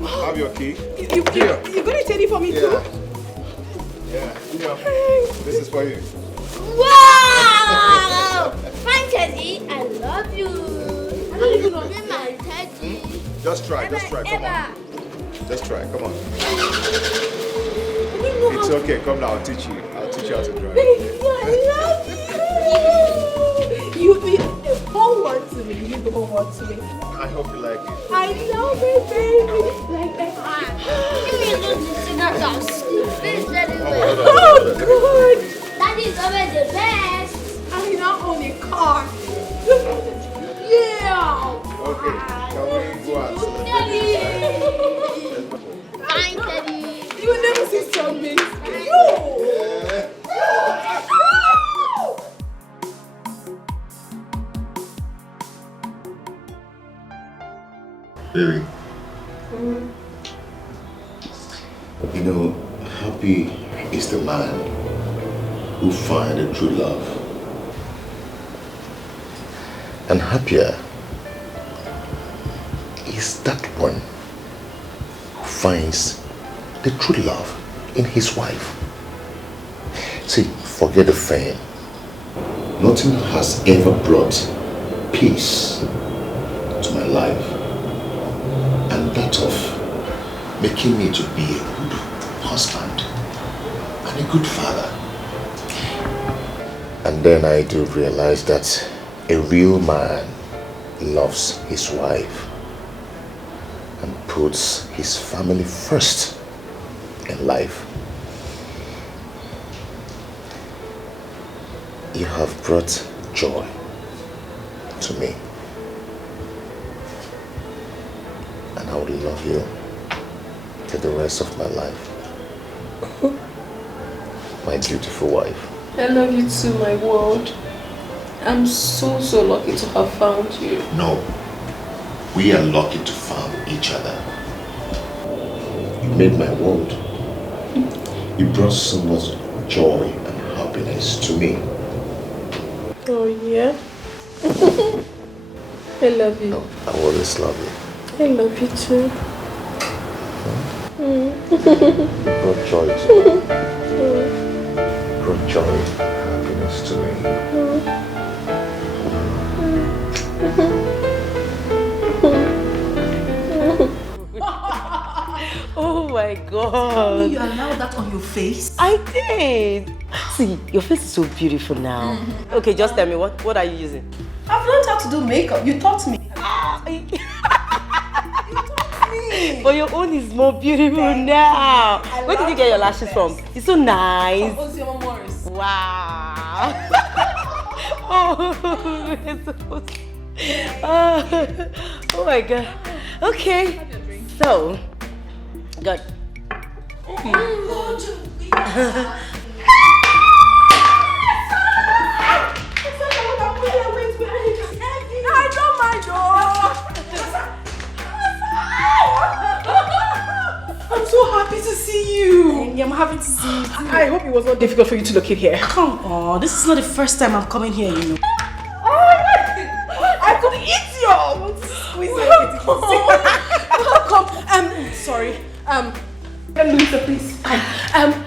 Okay. Have your key. You're gonna take it for me too? Yeah. This is for you. Wow! Fine, Teddy, I love you. I love you, my Teddy. Just try. Come on. Just try. Come on. It's okay. Come now. I'll teach you. I'll teach you how to drive. I love you. You be the whole one to me. You the whole one to me. I hope you like it. I love it, baby. Like that. Give me a little cigarette or finish that Hold on. Oh, good. Daddy's always the best. I now own a car. Yeah. Okay. Can we go out? Fine, Teddy. You will never see something. You. Baby. You know, happy is the man who finds a true love. And happier is that one who finds the true love in his wife. See, forget the fame. Nothing has ever brought peace to my life, and that of making me to be a good husband and a good father. And then I do realize that a real man loves his wife and puts his family first in life. You have brought joy to me, and I would love you to the rest of my life. My beautiful wife. I love you too, my world. I'm so lucky to have found you. No, we are lucky to find each other. You made my world. You brought so much joy and happiness to me. Oh yeah? I love you. No, I always love you. I love you too. You brought joy to me. You brought joy and happiness to me. Oh my God. You allowed that on your face? I did. See, your face is so beautiful now. Okay, just tell me, what are you using? I've learned how to do makeup. You taught me. But your own is more beautiful now. Where did you get your lashes from? It's so nice. Wow. Oh my God. Okay. So, good. I don't mind, I'm so happy to see you. I'm happy to see you. I hope it was not difficult for you to locate here. Come on, this is not the first time I'm coming here, you know. Oh my God! I could eat you! I want to squeeze it. Welcome. Sorry. Louisa, please.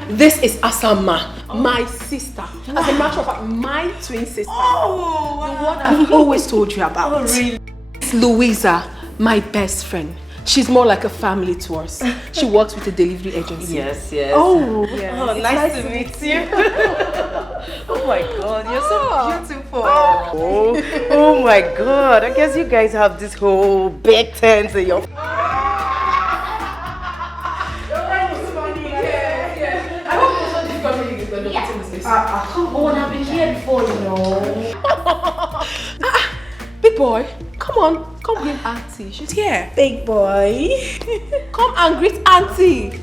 This is Asama, my sister. As a matter of fact, my twin sister. Oh, wow. The one I've always told you about. Oh, really? It's Louisa, my best friend. She's more like a family to us. She works with a delivery agency. Yes, yes. Oh, yes. Oh, nice to meet you. Oh my God, you're so beautiful. Oh my God, I guess you guys have this whole big tent in your... Yeah. Come on, I've been here before, you know. Big boy, come on. Come greet Auntie. She's here. Big boy. Come and greet Auntie.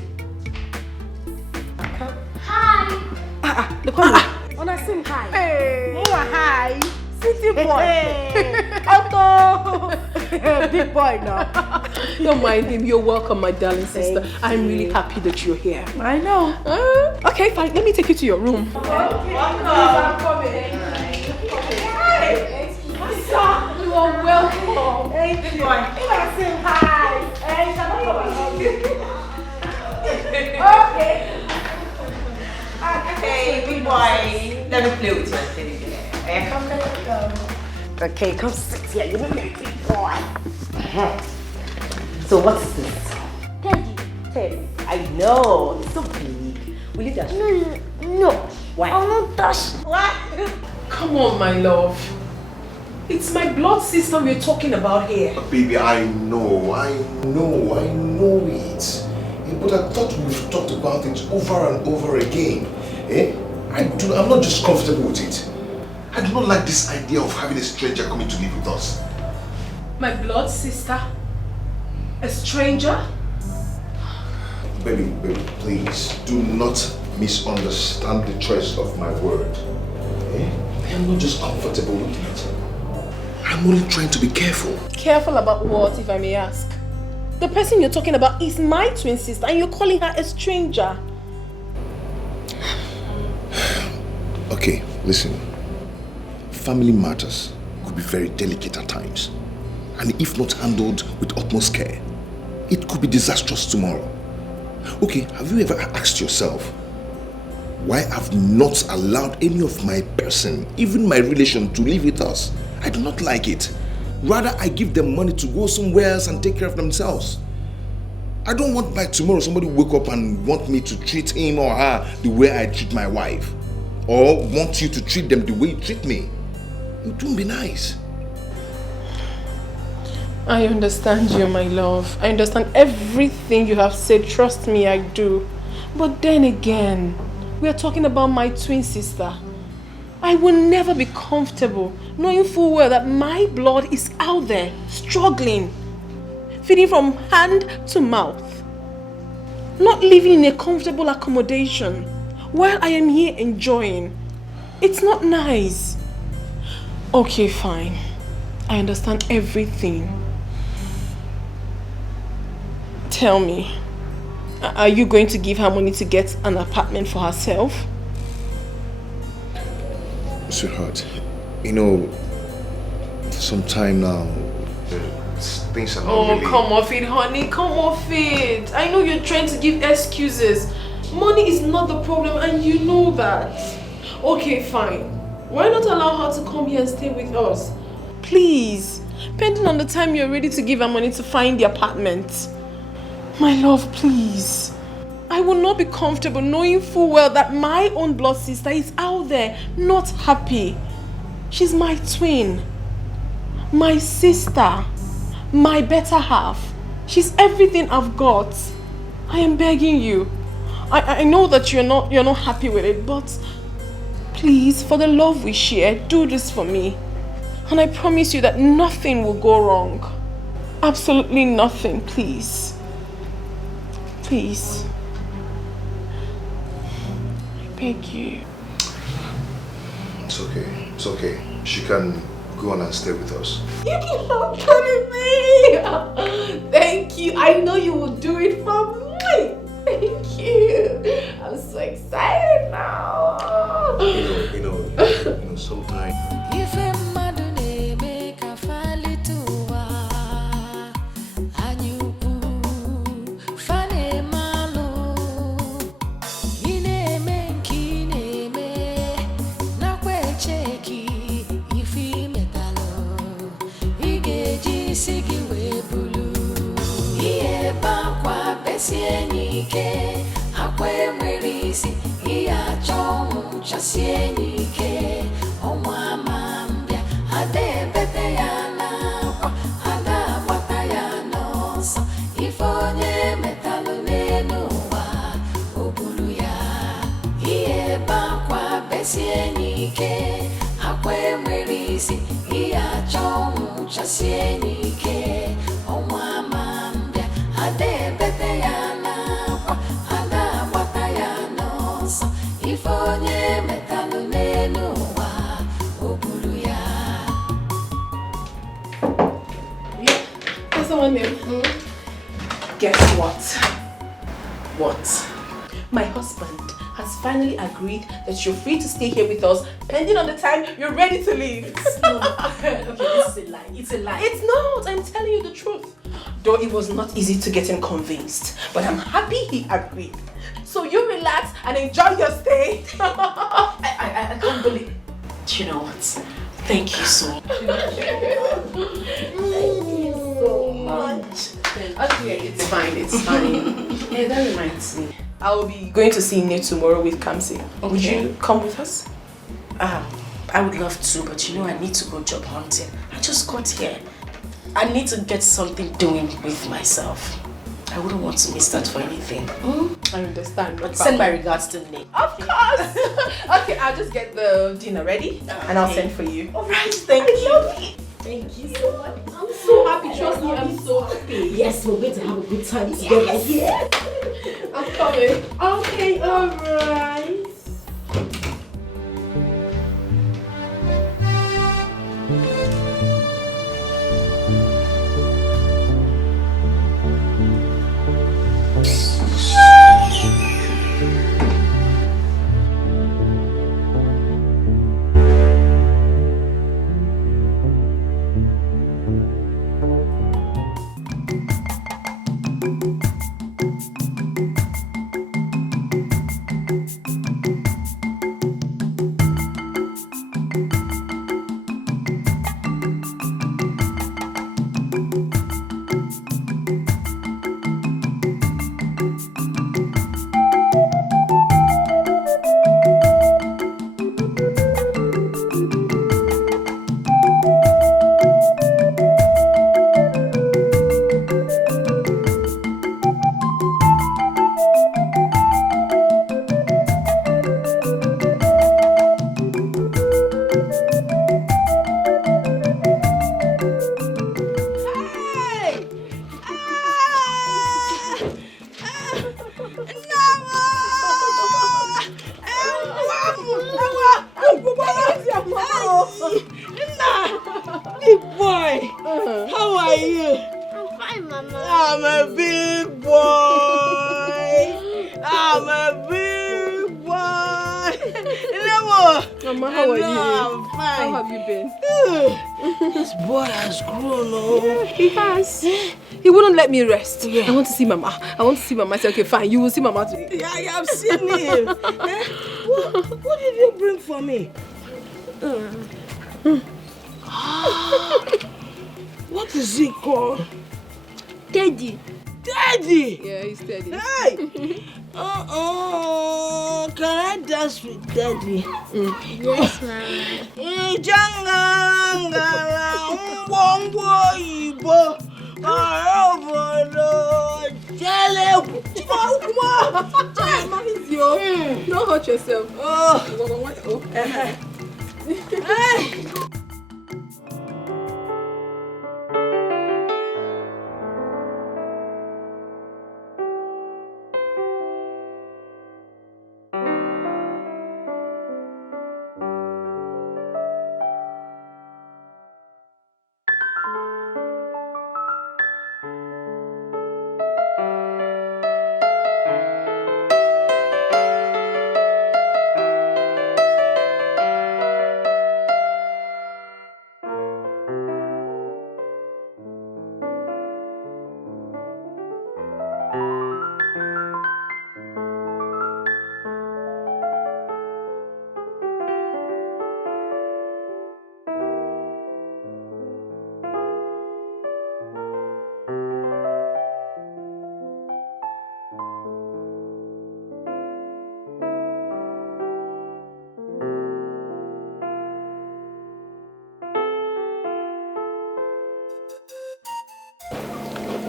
Hi. Look on me. Wanna sing hi? Hey. Hi. City boy. Otto. Big boy now. Don't mind him. You're welcome, my darling sister. I'm really happy that you're here. I know. Okay, fine. Let me take you to your room. Okay. I'm coming. You are welcome. Thank you. Wanna sing hi? Hey, shall I come and hug you? Okay. Hey, big boy. Let me play with my teddy bear. Come. Okay, come sit here. You look like a big boy. So what is this? Teddy. I know. It's so big. Will you touch? No. Why? I won't touch. What? Come on, my love. It's my blood sister we're talking about here. Baby, I know it. But I thought we've talked about it over and over again. I'm not just comfortable with it. I do not like this idea of having a stranger coming to live with us. My blood sister? A stranger? Baby, please, do not misunderstand the choice of my word. I am not just comfortable with it. I'm only trying to be careful. Careful about what, if I may ask? The person you're talking about is my twin sister and you're calling her a stranger. Okay, listen. Family matters could be very delicate at times. And if not handled with utmost care, it could be disastrous tomorrow. Okay, have you ever asked yourself why I've not allowed any of my person, even my relation, to live with us? I do not like it. Rather, I give them money to go somewhere else and take care of themselves. I don't want by tomorrow somebody wake up and want me to treat him or her the way I treat my wife. Or want you to treat them the way you treat me. It won't be nice. I understand you, my love. I understand everything you have said. Trust me, I do. But then again, we are talking about my twin sister. I will never be comfortable knowing full well that my blood is out there, struggling, feeding from hand to mouth, not living in a comfortable accommodation while I am here enjoying. It's not nice. Okay, fine. I understand everything. Tell me, are you going to give her money to get an apartment for herself? Sweetheart, you know, for some time now, things are not really... Come off it, honey. Come off it. I know you're trying to give excuses. Money is not the problem and you know that. Okay, fine. Why not allow her to come here and stay with us? Please. Depending on the time you're ready to give her money to find the apartment. My love, please. I will not be comfortable knowing full well that my own blood sister is out there, not happy. She's my twin. My sister. My better half. She's everything I've got. I am begging you. I know that you're not happy with it, but please, for the love we share, do this for me. And I promise you that nothing will go wrong. Absolutely nothing, please. Please. I beg you. It's okay. It's okay. She can go on and stay with us. You keep on telling me. Thank you. I know you will do it for me. Thank you. I'm so excited now. You know, sometimes. If a mother make a family to and you funny malo ineme kineme na kwecheki ifi metalo igeji sigi webulu iye bakwa besienyike akwe mwerisi iya chomu chasienyike omwa mambia ade bete yana kwa ada bata yana so ifonye metalo nenuwa obulu ya iye bakwa Chesie nike, akwe mwerisi, iya chomu chesie nike, omwa mambia, ade bete ya nakwa, ada wata ya nosa, ifonye metalu nenuwa, obulu ya. What's someone name? Guess what? What? My husband has finally agreed that you're free to stay here with us, pending on the time you're ready to leave. No. Okay, this is a lie. It's a lie. It's not. I'm telling you the truth. Though it was not easy to get him convinced, but I'm happy he agreed. So you relax and enjoy your stay. I can't believe it. Do you know what? Thank you so much. Okay, it's fine, it's fine. Hey, that reminds me. I will be going to see Nate tomorrow with Kamsi. Okay. Would you come with us? I would love to, but you know I need to go job hunting. I just got here. I need to get something doing with myself. I wouldn't want to miss that for anything. I understand. But send my regards to Nate. Of course! Okay, I'll just get the dinner ready and I'll send for you. Alright, thank you. Thank you so much. I'm so happy. Trust me, I'm so happy. Yes, we're going to have a good time together. Yeah. I'm coming. Okay, alright. Me rest. Yeah. I want to see Mama. I said, okay, fine. You will see Mama today. Yeah, I have seen him. What did you bring for me? What is it called? Teddy. Teddy? Yeah, he's Teddy. Hey! Can I dance with Teddy? Yes, Mama. Don't hurt yourself.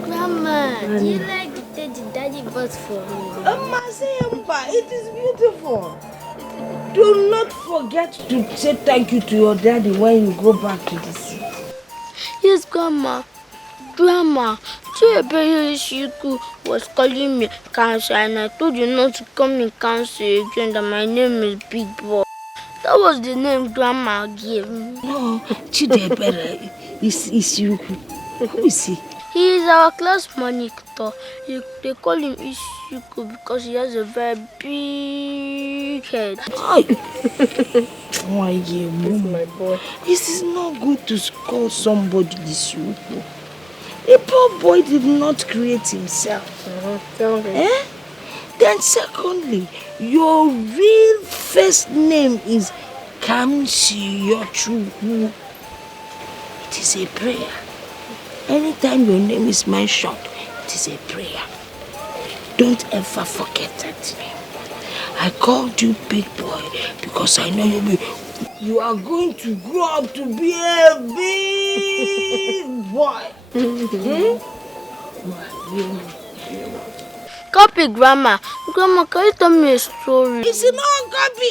Grandma, do you like the teddy Daddy bought for me? It is beautiful. Do not forget to say thank you to your daddy when you go back to the city. Yes, Grandma. Grandma, Chiebeye Shiku was calling me cancer and I told you not to call me cancer again, that my name is Big Boy. That was the name Grandma gave me. No, Chiebeye is Shiku. Who is he? He is our class monitor. They call him Ishiku because he has a very big head. Why, my boy. It is not good to call somebody Ishiku. The poor boy did not create himself. Tell him. Then secondly, your real first name is Kamsiyochu. It is a prayer. Anytime your name is mentioned, it is a prayer. Don't ever forget that name. I called you Big Boy because I know you are going to grow up to be a big boy. Copy, Grandma. Grandma, can you tell me a story? It's not copy.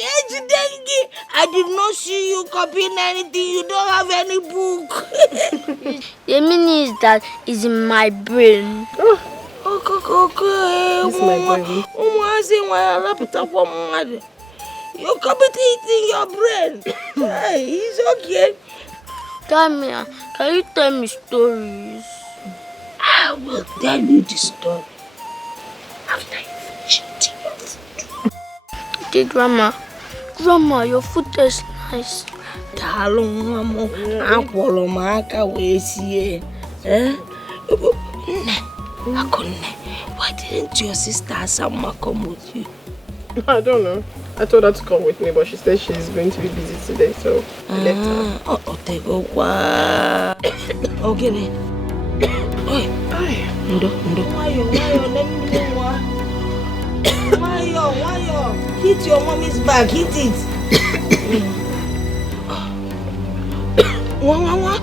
I did not see you copying anything. You don't have any book. The meaning is that it's in my brain. Okay. This is my brain. You copy it in your brain. Hey, it's okay. Come here. Can you tell me stories? I will tell you the story after you finish eating your food. Okay, Grandma. Grandma, your food tastes nice. Why didn't your sister Asama come with you? I don't know. I told her to come with me, but she said she's going to be busy today, so I left her. Okay then. Ndo. Why? Hit your mommy's back, hit it. What?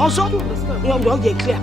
Also, don't get clear.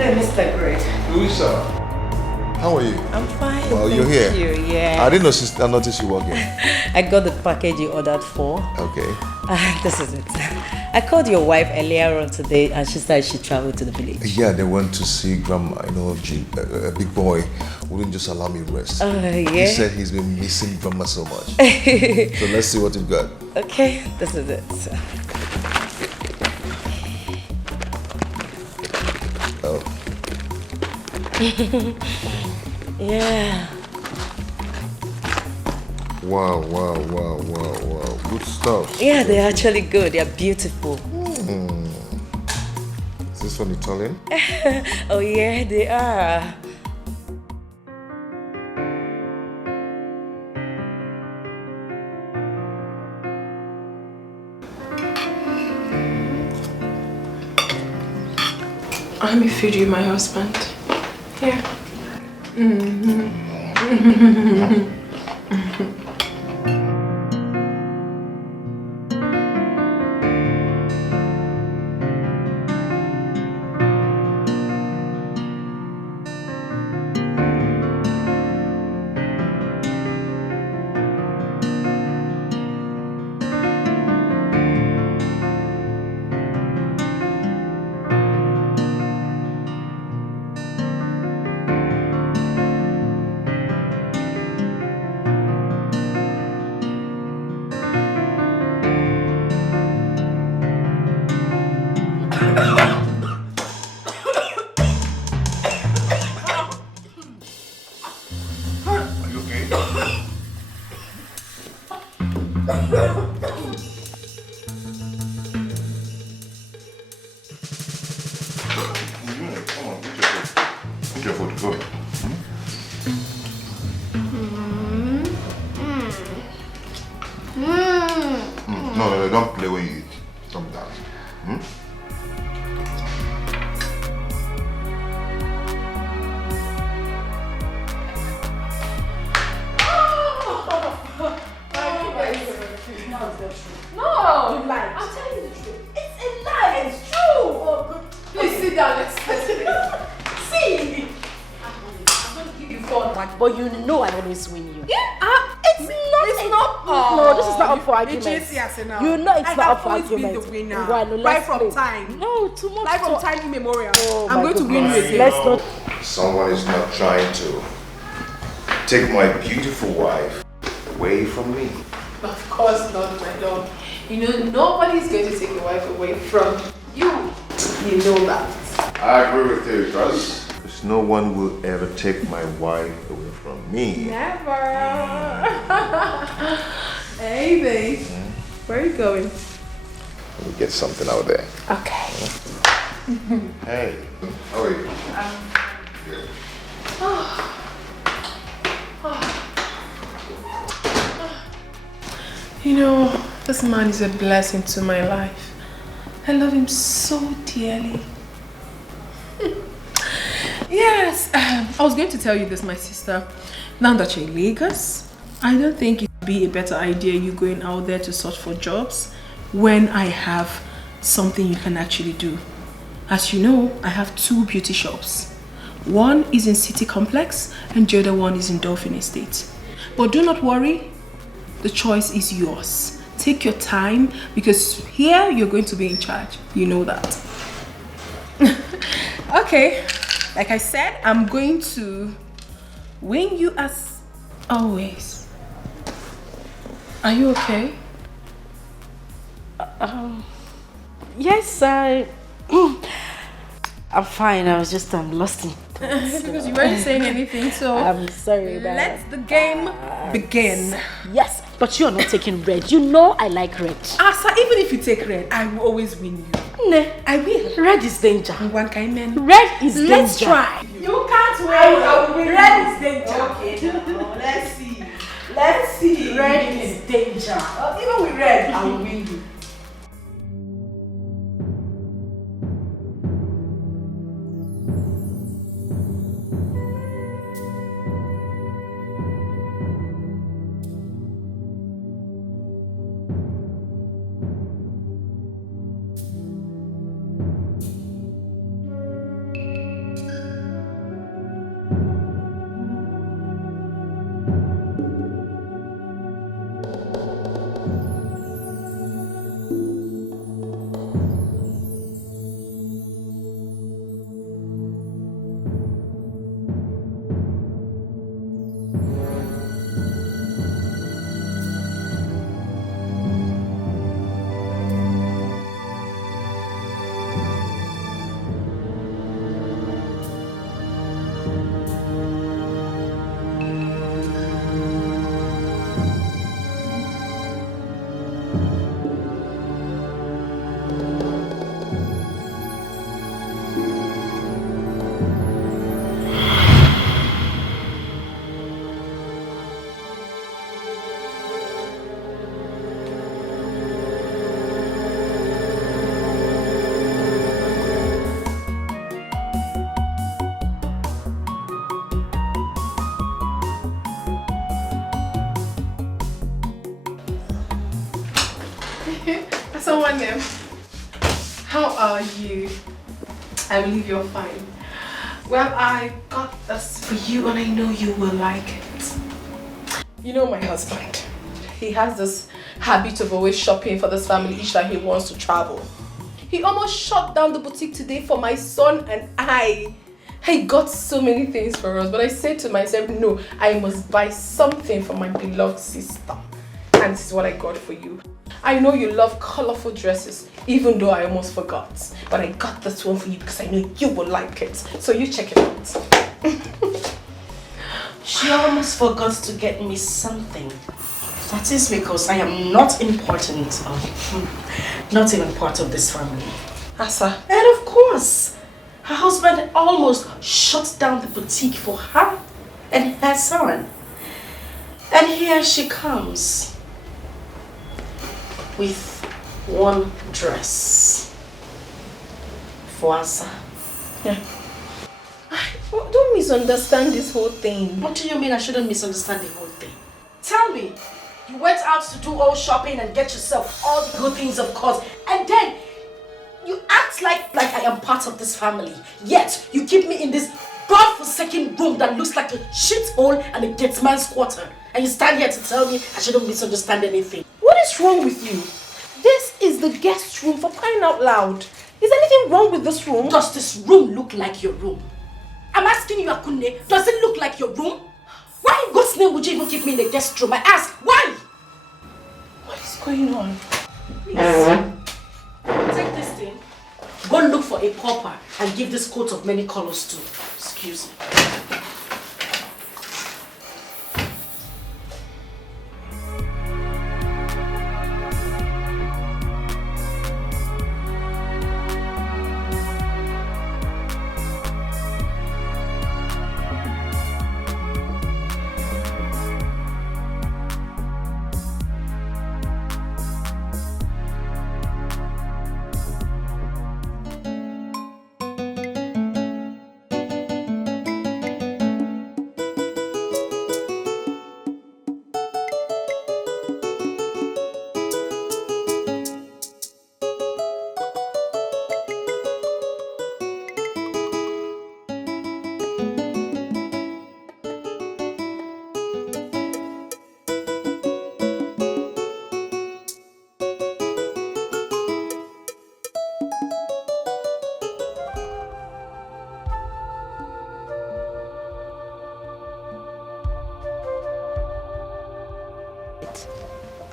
Mr. Greg. Louisa, how are you? I'm fine. Well, you're thank here. You, yeah. I didn't notice you walking. I got the package you ordered for. Okay. This is it. I called your wife earlier on today and she said she traveled to the village. Yeah, they went to see Grandma. You know, a big boy wouldn't just allow me rest. Yeah? He said he's been missing Grandma so much. So let's see what you've got. Okay, this is it. Oh. Yeah. Wow. Good stuff. Yeah, they're actually good. They're beautiful. Is this one Italian? Oh yeah, they are. Let me feed you, my husband. Here. No, don't play when you eat. Stop that. No! You lied. I'm telling you the truth. It's a lie. It's true. Oh, good. Please sit down. Let's see. I'm going to give you fun. But you know I always win you. Yeah. It's not. No, this is not up for argument. You know it's not up for argument. I have always been the winner. Well, right from time. No, too much. Right from time immemorial. Oh, I'm going to win you again. Let's not. Someone is not trying to take my beautiful wife away from me. Of course not, my lord. You know, nobody's going to take your wife away from you. You know that. I agree with you, because no one will ever take my wife away from me. Never. Hey, babe. Where are you going? Let me get something out there. Okay. Hey, how are you? Good. You know, this man is a blessing to my life. I love him so dearly. Yes, I was going to tell you this, my sister. Now that you're in Lagos, I don't think it would be a better idea you going out there to search for jobs when I have something you can actually do. As you know, I have 2 beauty shops. One is in City Complex and the other one is in Dolphin Estate. But do not worry, the choice is yours. Take your time because here you're going to be in charge. You know that. Okay, like I said, I'm going to win you as always. Are you okay? Yes, I'm fine. I was just lost in thoughts. Because you weren't saying anything, so I'm sorry about let the game begin. Yes, but you're not taking red. You know I like red. Asa, even if you take red, I will always win you. No, I will. Red is danger. One kind man. Red is danger. Let's try. You can't win. I will win. Red is danger. Okay, now, let's see. Let's see. Red is danger. Even with red, I will win you. Someone there. How are you? I believe you're fine. Well, I got this for you and I know you will like it. You know my husband. He has this habit of always shopping for this family each time he wants to travel. He almost shut down the boutique today for my son and I. He got so many things for us, but I said to myself, no, I must buy something for my beloved sister. And this is what I got for you. I know you love colorful dresses, even though I almost forgot. But I got this one for you because I know you will like it. So you check it out. She almost forgot to get me something. That is because I am not important, not even part of this family. Asa. And of course, her husband almost shut down the boutique for her and her son. And here she comes with one dress for Asa. Yeah. Don't misunderstand this whole thing. What do you mean I shouldn't misunderstand the whole thing? Tell me, you went out to do all shopping and get yourself all the good things, of course, and then you act like I am part of this family. Yet you keep me in this godforsaken room that looks like a shithole and a dead man's quarter. And you stand here to tell me I shouldn't misunderstand anything. What is wrong with you? This is the guest room, for crying out loud. Is anything wrong with this room? Does this room look like your room? I'm asking you, Akunne, does it look like your room? Why in God's name would you even keep me in the guest room? I ask, why? What is going on? Please, take this thing. Go look for a pauper and give this coat of many colors to. Excuse me.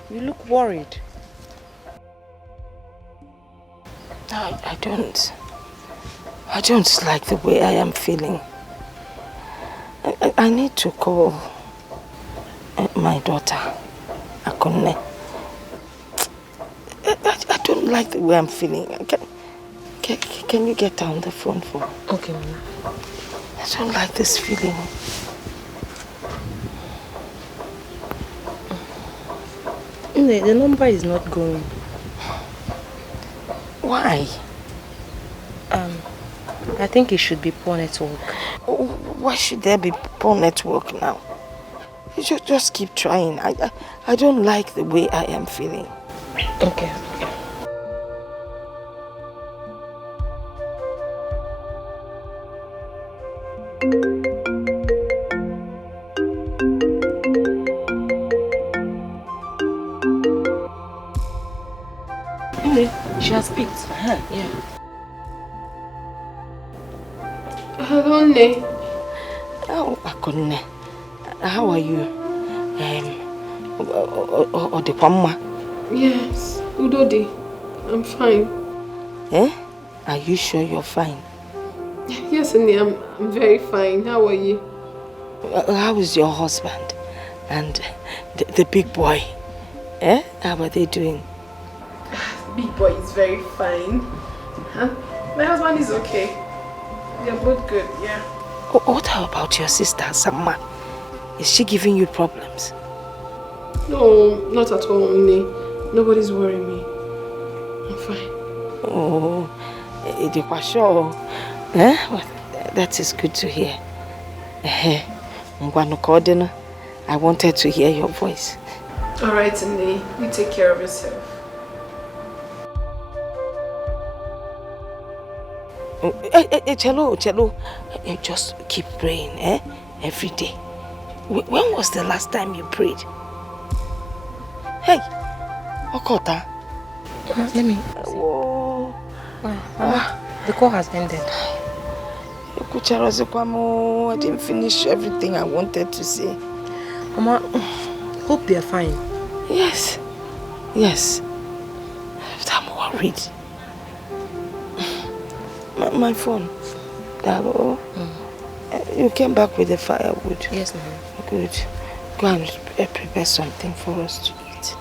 You look worried. I don't like the way I am feeling. I need to call my daughter, Akunne. I don't like the way I'm feeling. Can you get down the phone for me? Okay, Mama. I don't like this feeling. The number is not going. Why? I think it should be poor network. Why should there be poor network now? You should just keep trying. I don't like the way I am feeling. Okay. She has picked. Yeah. Hello, Ne. Oh, Akunne. How are you? Odekwamma? Yes, Udodi. I'm fine. Eh? Are you sure you're fine? Yes, Ne, I'm very fine. How are you? How is your husband? And the big boy? Eh? How are they doing? Big boy is very fine. My husband is okay. They're both good, yeah. What about your sister, Sama? Is she giving you problems? No, not at all, Ne. Nobody's worrying me. I'm fine. Oh, sure. Eh? Well, that is good to hear. I wanted to hear your voice. Alright, Ne. You take care of yourself. Chelo, just keep praying, every day. When was the last time you prayed? Hey, Okota. Let me. The call has ended. I didn't finish everything I wanted to say. Mama, hope they're fine. Yes. I'm worried. My phone. Dabo, you came back with the firewood. Yes, ma'am. Good. Go and prepare something for us to eat.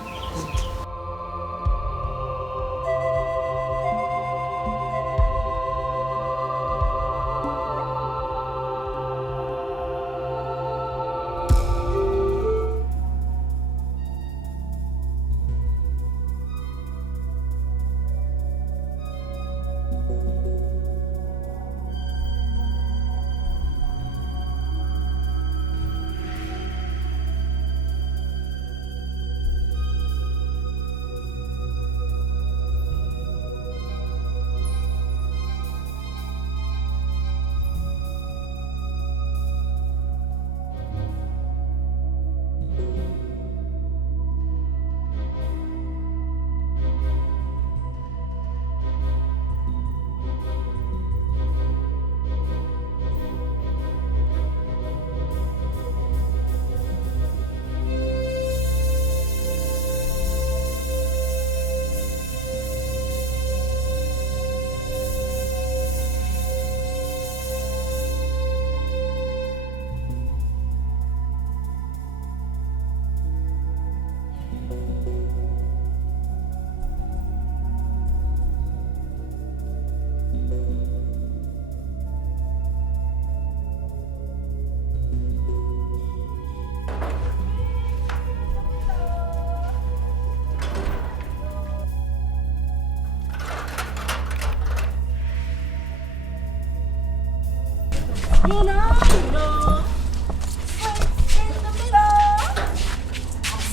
You know.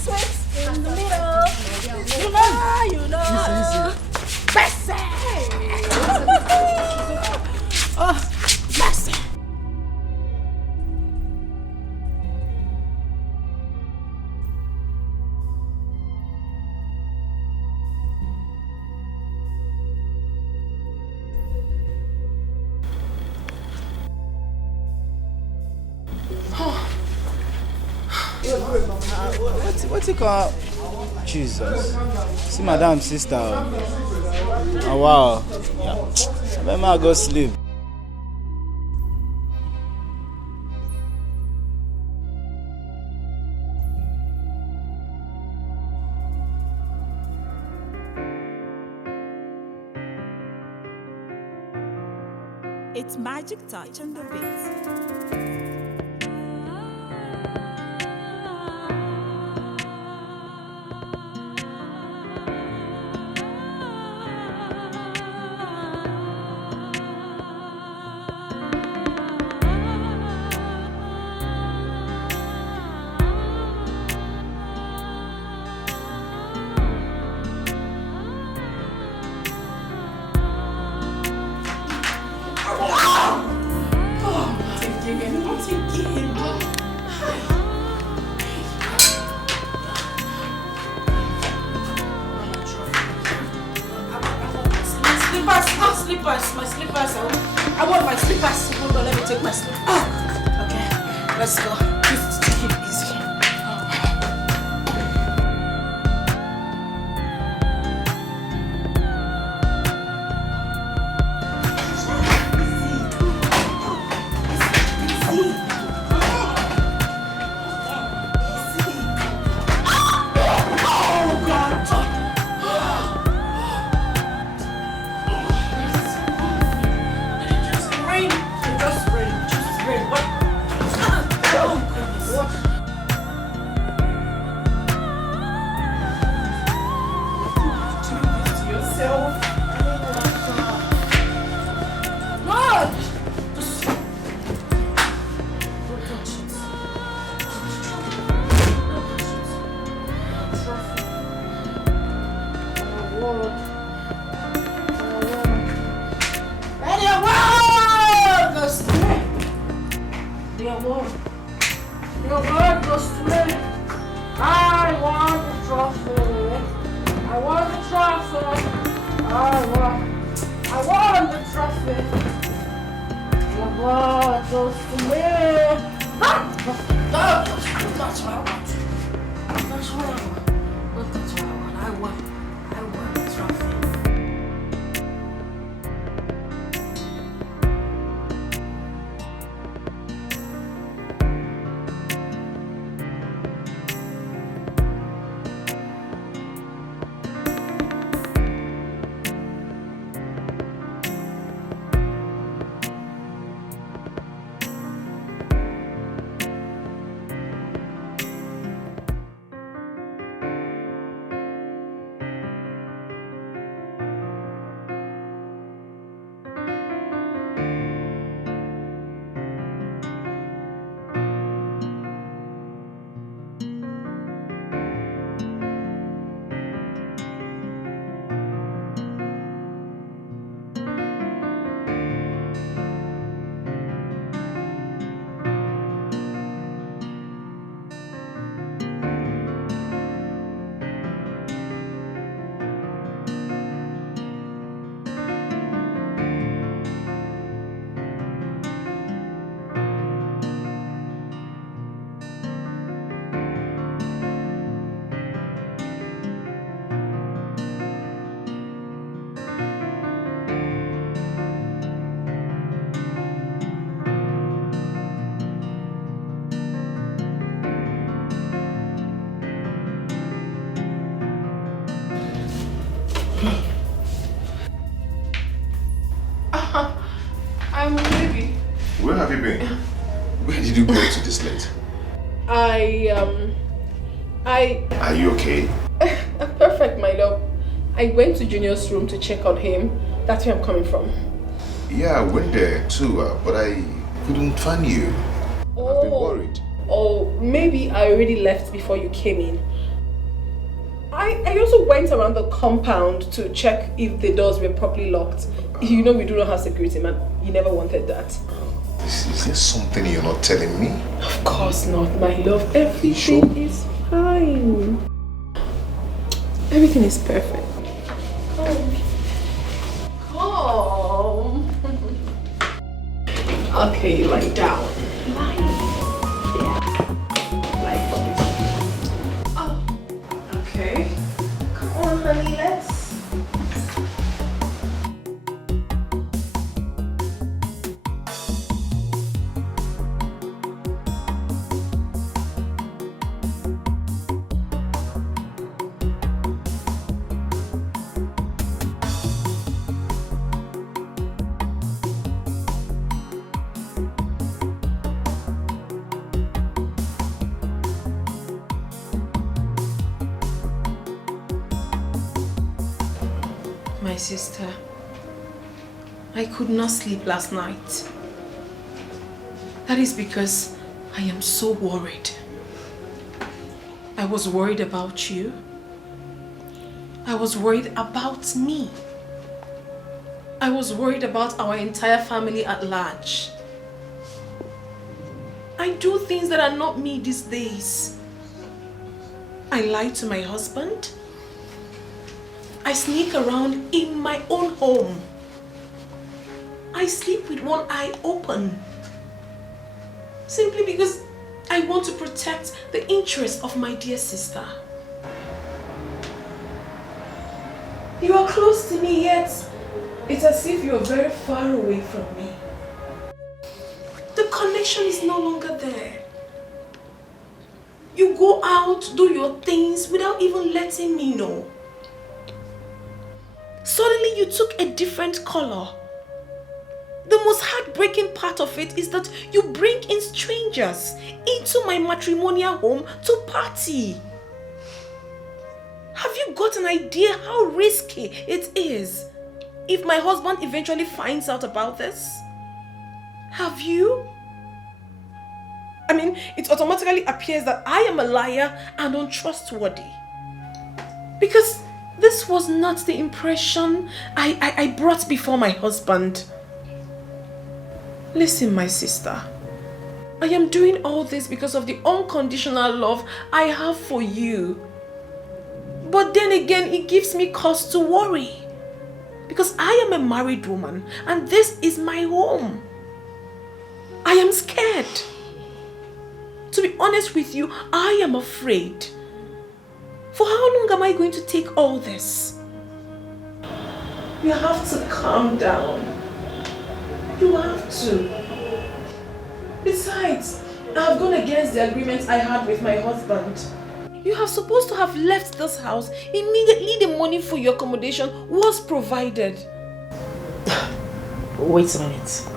Sweet in the middle. You know. Bessie. Oh, Bessie. What's it called? Jesus. See madam sister. Oh wow. Yeah. Let me go sleep. It's magic touch on the beat. My slippers. I want my slippers. Hold on, let me take my slippers. Okay, let's go. Just take it easy. Anyone? I want the trophy. You brought us to me. That's what I want. That's what I want. That's what I want. I want the trophy. I'm ready. Where have you been? Where did you go to this late? Are you okay? Perfect, my love. I went to Junior's room to check on him. That's where I'm coming from. Yeah, I went there too, but I couldn't find you. I've been worried. Oh, maybe I already left before you came in. I also went around the compound to check if the doors were properly locked. You know we do not have security, man. You never wanted that. Is there something you're not telling me? Of course not, my love. Everything is fine. Everything is perfect. Come. Okay, you lie down. Okay. Come on, honey, let's. My sister, I could not sleep last night. That is because I am so worried. I was worried about you. I was worried about me. I was worried about our entire family at large. I do things that are not me these days. I lie to my husband. I sneak around in my own home. I sleep with one eye open. Simply because I want to protect the interest of my dear sister. You are close to me, yet it's as if you are very far away from me. The connection is no longer there. You go out, do your things without even letting me know. Suddenly you took a different color. The most heartbreaking part of it is that you bring in strangers into my matrimonial home to party. Have you got an idea how risky it is if my husband eventually finds out about this? Have you? I mean, it automatically appears that I am a liar and untrustworthy. Because this was not the impression I brought before my husband. Listen, my sister. I am doing all this because of the unconditional love I have for you. But then again, it gives me cause to worry. Because I am a married woman and this is my home. I am scared. To be honest with you, I am afraid. For how long am I going to take all this? You have to calm down. You have to. Besides, I have gone against the agreement I had with my husband. You are supposed to have left this house immediately the money for your accommodation was provided. Wait a minute.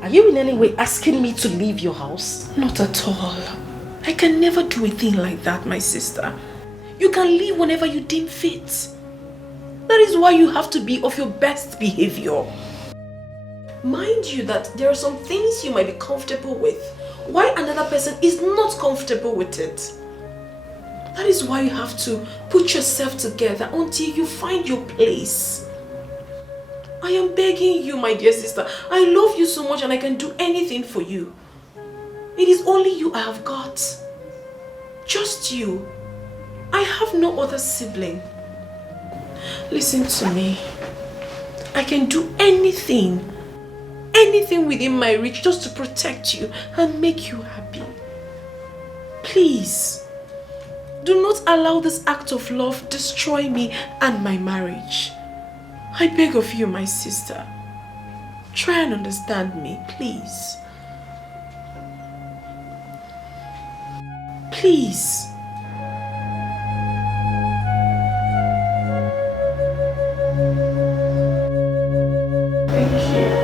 Are you in any way asking me to leave your house? Not at all. I can never do a thing like that, my sister. You can leave whenever you deem fit. That is why you have to be of your best behavior. Mind you that there are some things you might be comfortable with, while another person is not comfortable with it. That is why you have to put yourself together until you find your place. I am begging you, my dear sister. I love you so much and I can do anything for you. It is only you I have got. Just you. I have no other sibling. Listen to me. I can do anything within my reach just to protect you and make you happy. Please, do not allow this act of love destroy me and my marriage. I beg of you, my sister. Try and understand me, please. Please. Thank you.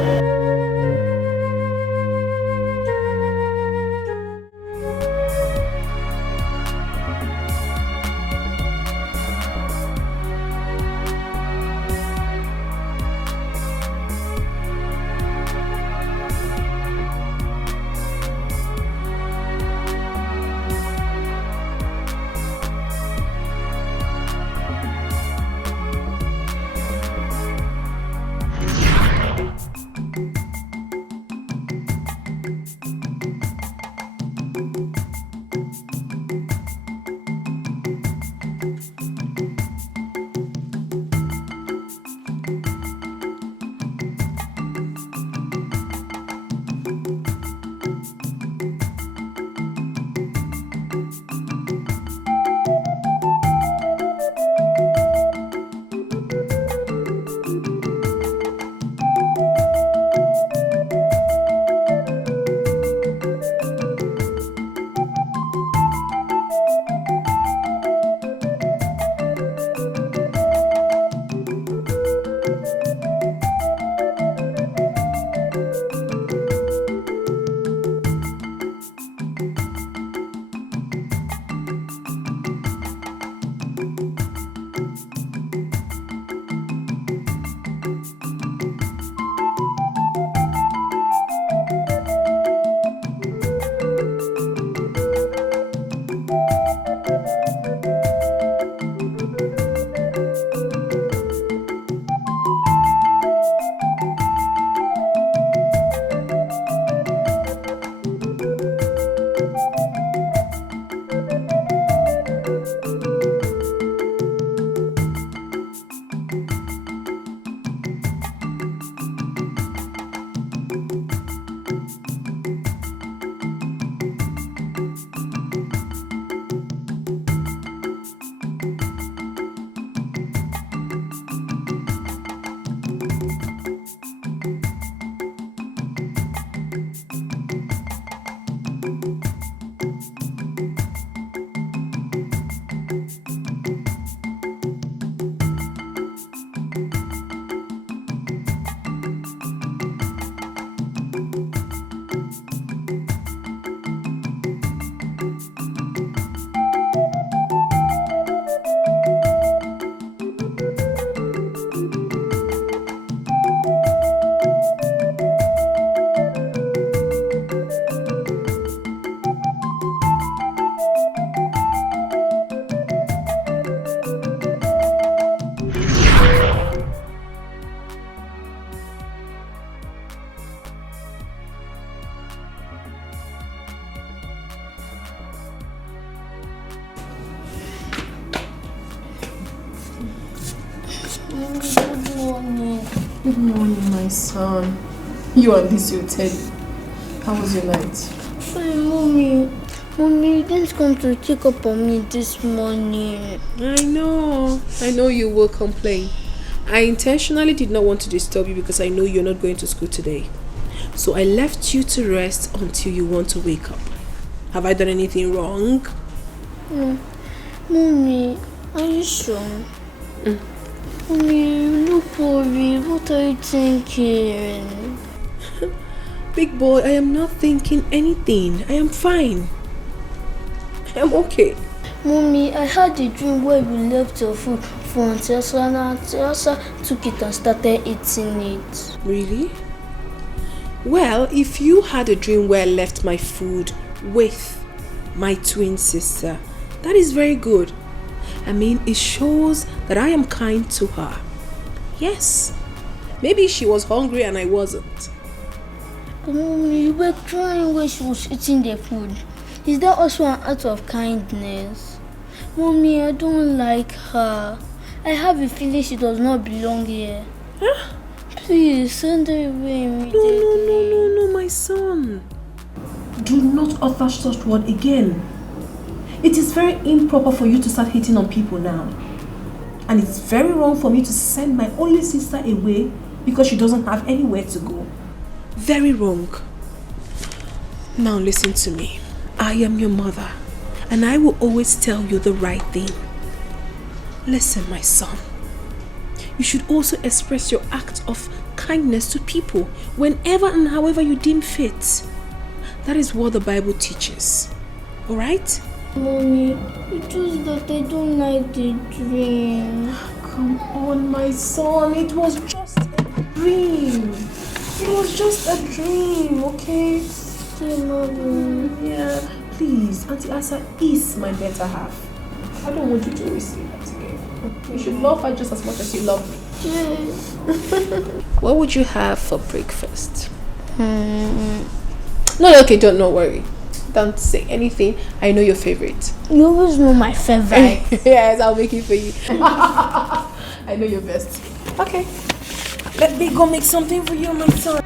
Good morning, my son. You and this your Teddy. How was your night? Hey, Mommy. Mommy, you didn't come to check up on me this morning. I know you will complain. I intentionally did not want to disturb you because I know you're not going to school today. So I left you to rest until you want to wake up. Have I done anything wrong? No. Mommy, are you sure? Mommy, you look worried. What are you thinking? Big boy, I am not thinking anything. I am fine. I am okay. Mommy, I had a dream where we left your food for Auntie Elsa and Auntie Elsa took it and started eating it. Really? Well, if you had a dream where I left my food with my twin sister, that is very good. I mean, it shows that I am kind to her. Yes. Maybe she was hungry and I wasn't. Mommy, you were crying when she was eating the food. Is that also an act of kindness? Mommy, I don't like her. I have a feeling she does not belong here. Huh? Please, send her away immediately. No, my son. Do not utter such word again. It is very improper for you to start hitting on people now. And it's very wrong for me to send my only sister away because she doesn't have anywhere to go. Very wrong. Now listen to me. I am your mother, and I will always tell you the right thing. Listen, my son. You should also express your act of kindness to people whenever and however you deem fit. That is what the Bible teaches. Alright? Mommy, it's just that I don't like the dream. Come on, my son. It was just a dream. It was just a dream, okay? Mommy. Yeah, please. Auntie Asa is my better half. I don't want you to always say that again. You should love her just as much as you love me. Yes. What would you have for breakfast? No, okay, don't worry. Don't say anything. I know your favorite. You always know my favorite. Yes, I'll make it for you. I know your best. Okay. Let me go make something for you, my son.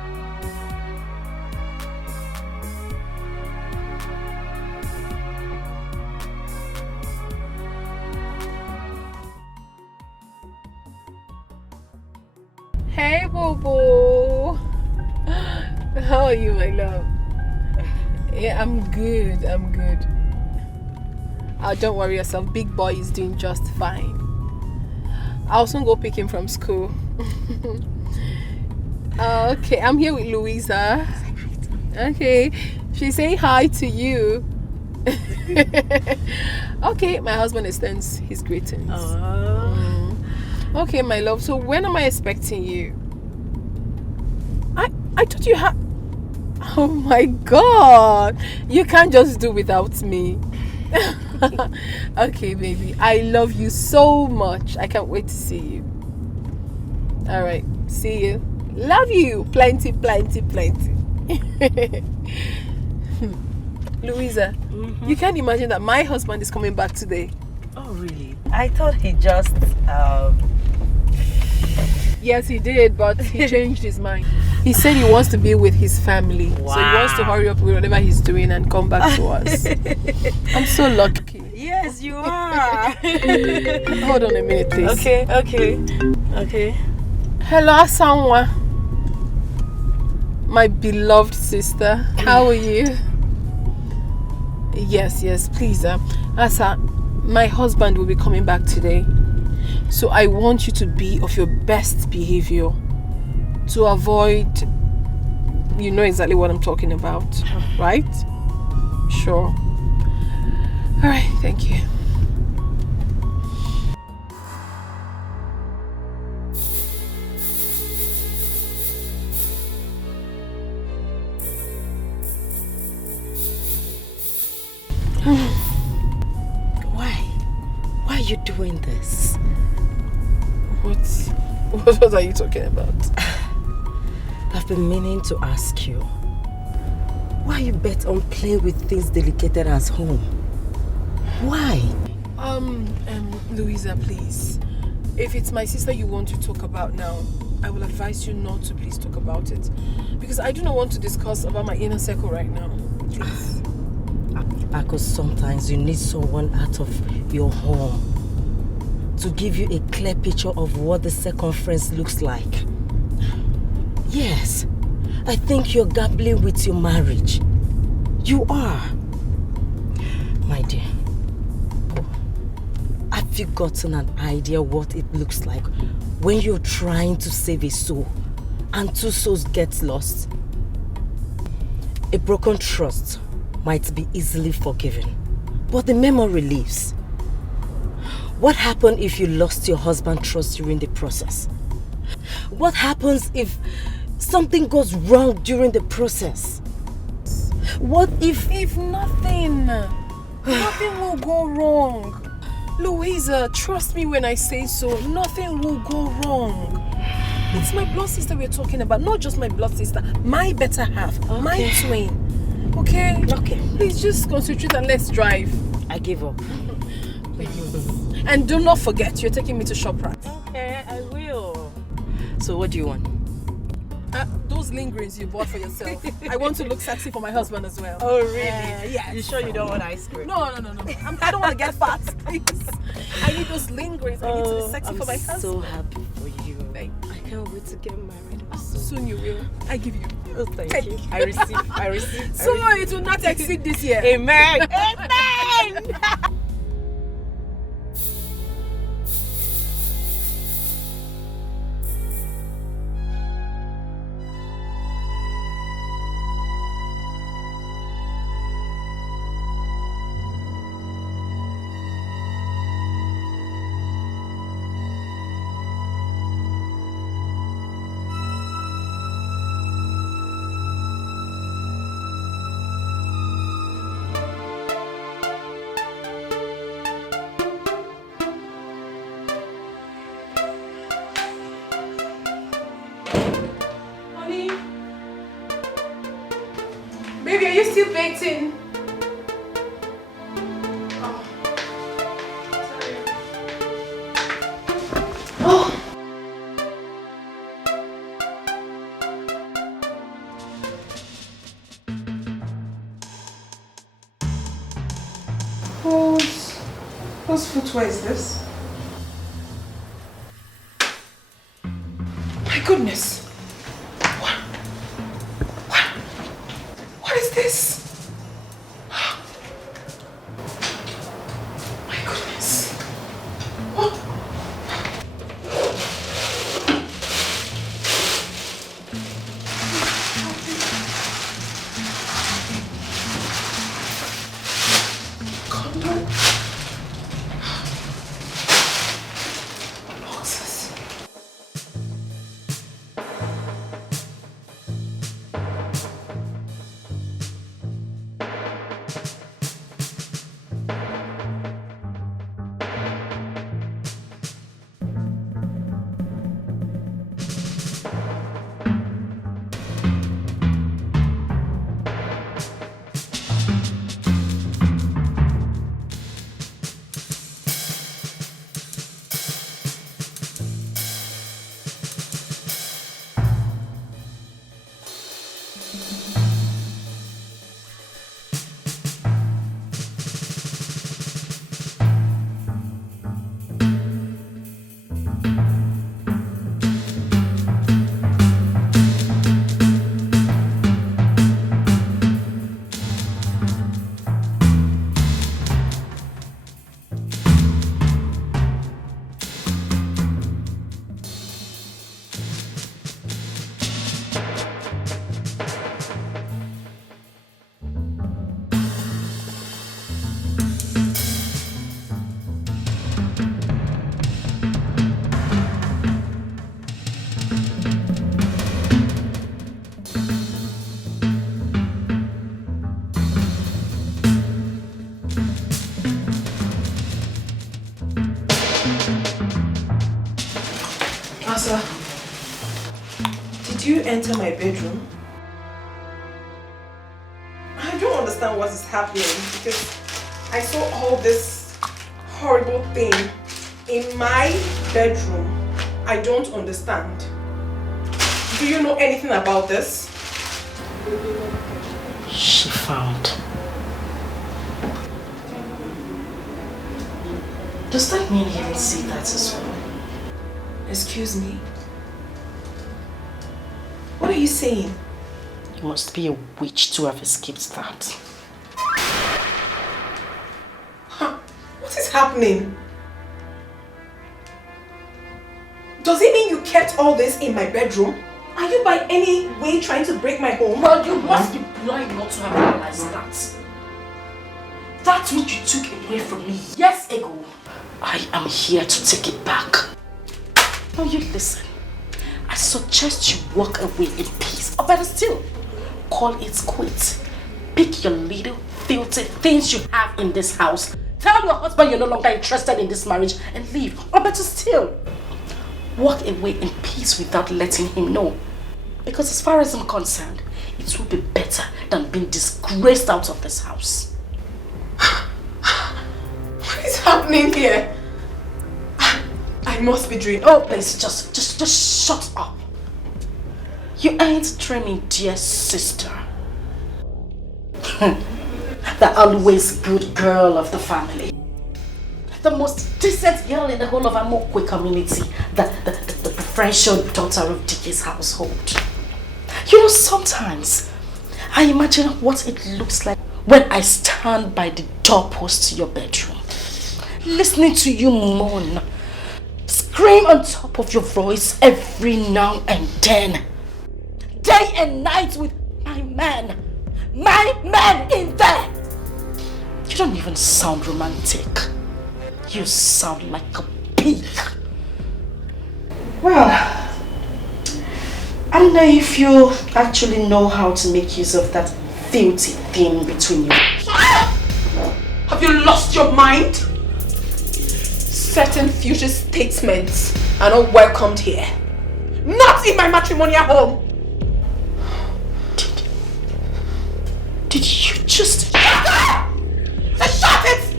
Hey, Bobo. How are you, my love? Yeah, I'm good. Don't worry yourself. Big boy is doing just fine. I'll soon go pick him from school. Okay, I'm here with Louisa. Okay, she's saying hi to you. Okay, my husband extends his greetings. Okay, my love. So when am I expecting you? I thought you had... Oh my God! You can't just do without me. Okay, baby. I love you so much. I can't wait to see you. Alright, see you. Love you. Plenty. Louisa, you can't imagine that my husband is coming back today. Oh, really? I thought he just... Yes, he did, but he changed his mind. He said he wants to be with his family. Wow. So he wants to hurry up with whatever he's doing and come back to us. I'm so lucky. Yes, you are. Hold on a minute, please. Okay. Hello, Asanwa. My beloved sister. How are you? Yes, please. Asa, my husband will be coming back today. So I want you to be of your best behavior to avoid, you know exactly what I'm talking about, right? Sure. All right, thank you. Why are you doing this? What are you talking about? I've been meaning to ask you. Why you bet on playing with things delicate as home? Why? Louisa, please. If it's my sister you want to talk about now, I will advise you not to please talk about it. Because I do not want to discuss about my inner circle right now. Please. Because sometimes you need someone out of your home to give you a clear picture of what the circumference looks like. Yes, I think you're gambling with your marriage. You are. My dear, have you gotten an idea what it looks like when you're trying to save a soul and two souls get lost? A broken trust might be easily forgiven, but the memory lives. What happened if you lost your husband's trust during the process? What happens if something goes wrong during the process? What if... If nothing will go wrong. Louisa, trust me when I say so, nothing will go wrong. It's my blood sister we're talking about, not just my blood sister, my better half, my twin. Okay? Okay. Please just concentrate and let's drive. I give up. And do not forget, you're taking me to ShopRite. Okay, I will. So what do you want? Those lingerings you bought for yourself. I want to look sexy for my husband as well. Oh, really? Yes. You sure you don't want ice cream? No. I don't want to get fat, please. I need those lingerings. I need to be sexy for my husband. I'm so happy for you. I can't wait to get married. Soon you will. I give you. Oh, thank you. I receive. So it will not exceed this year. Amen. Amen. Baby, are you still baking? Oh. Sorry. Oh. Whose footwear is this? My goodness. What is this? My goodness. What? Condom? Boxes. Asa, did you enter my bedroom? I don't understand what is happening because I saw all this horrible thing in my bedroom. I don't understand. Do you know anything about this? She found. Does that mean he didn't see that as well? Excuse me? What are you saying? You must be a witch to have escaped that. What is happening? Does it mean you kept all this in my bedroom? Are you by any way trying to break my home? Well, you must be blind not to have realized that. That's what you took away from me years ago. I am here to take it back. Now you listen. I suggest you walk away in peace. Or better still, call it quits. Pick your little filthy things you have in this house. Tell your husband you're no longer interested in this marriage and leave. Or better still, walk away in peace without letting him know. Because as far as I'm concerned, it will be better than being disgraced out of this house. What is happening here? I must be dreaming. Oh, please, just shut up. You ain't dreaming, dear sister. The always good girl of the family. The most decent girl in the whole of Amokwe community. The preferential daughter of Dickie's household. You know, sometimes I imagine what it looks like when I stand by the doorpost to your bedroom, listening to you moan, scream on top of your voice every now and then, day and night with my man in there. You don't even sound romantic. You sound like a pig. Well, I don't know if you actually know how to make use of that filthy thing between you. Have you lost your mind? Certain future statements are not welcomed here. Not in my matrimonial home. Did you just... Shut it!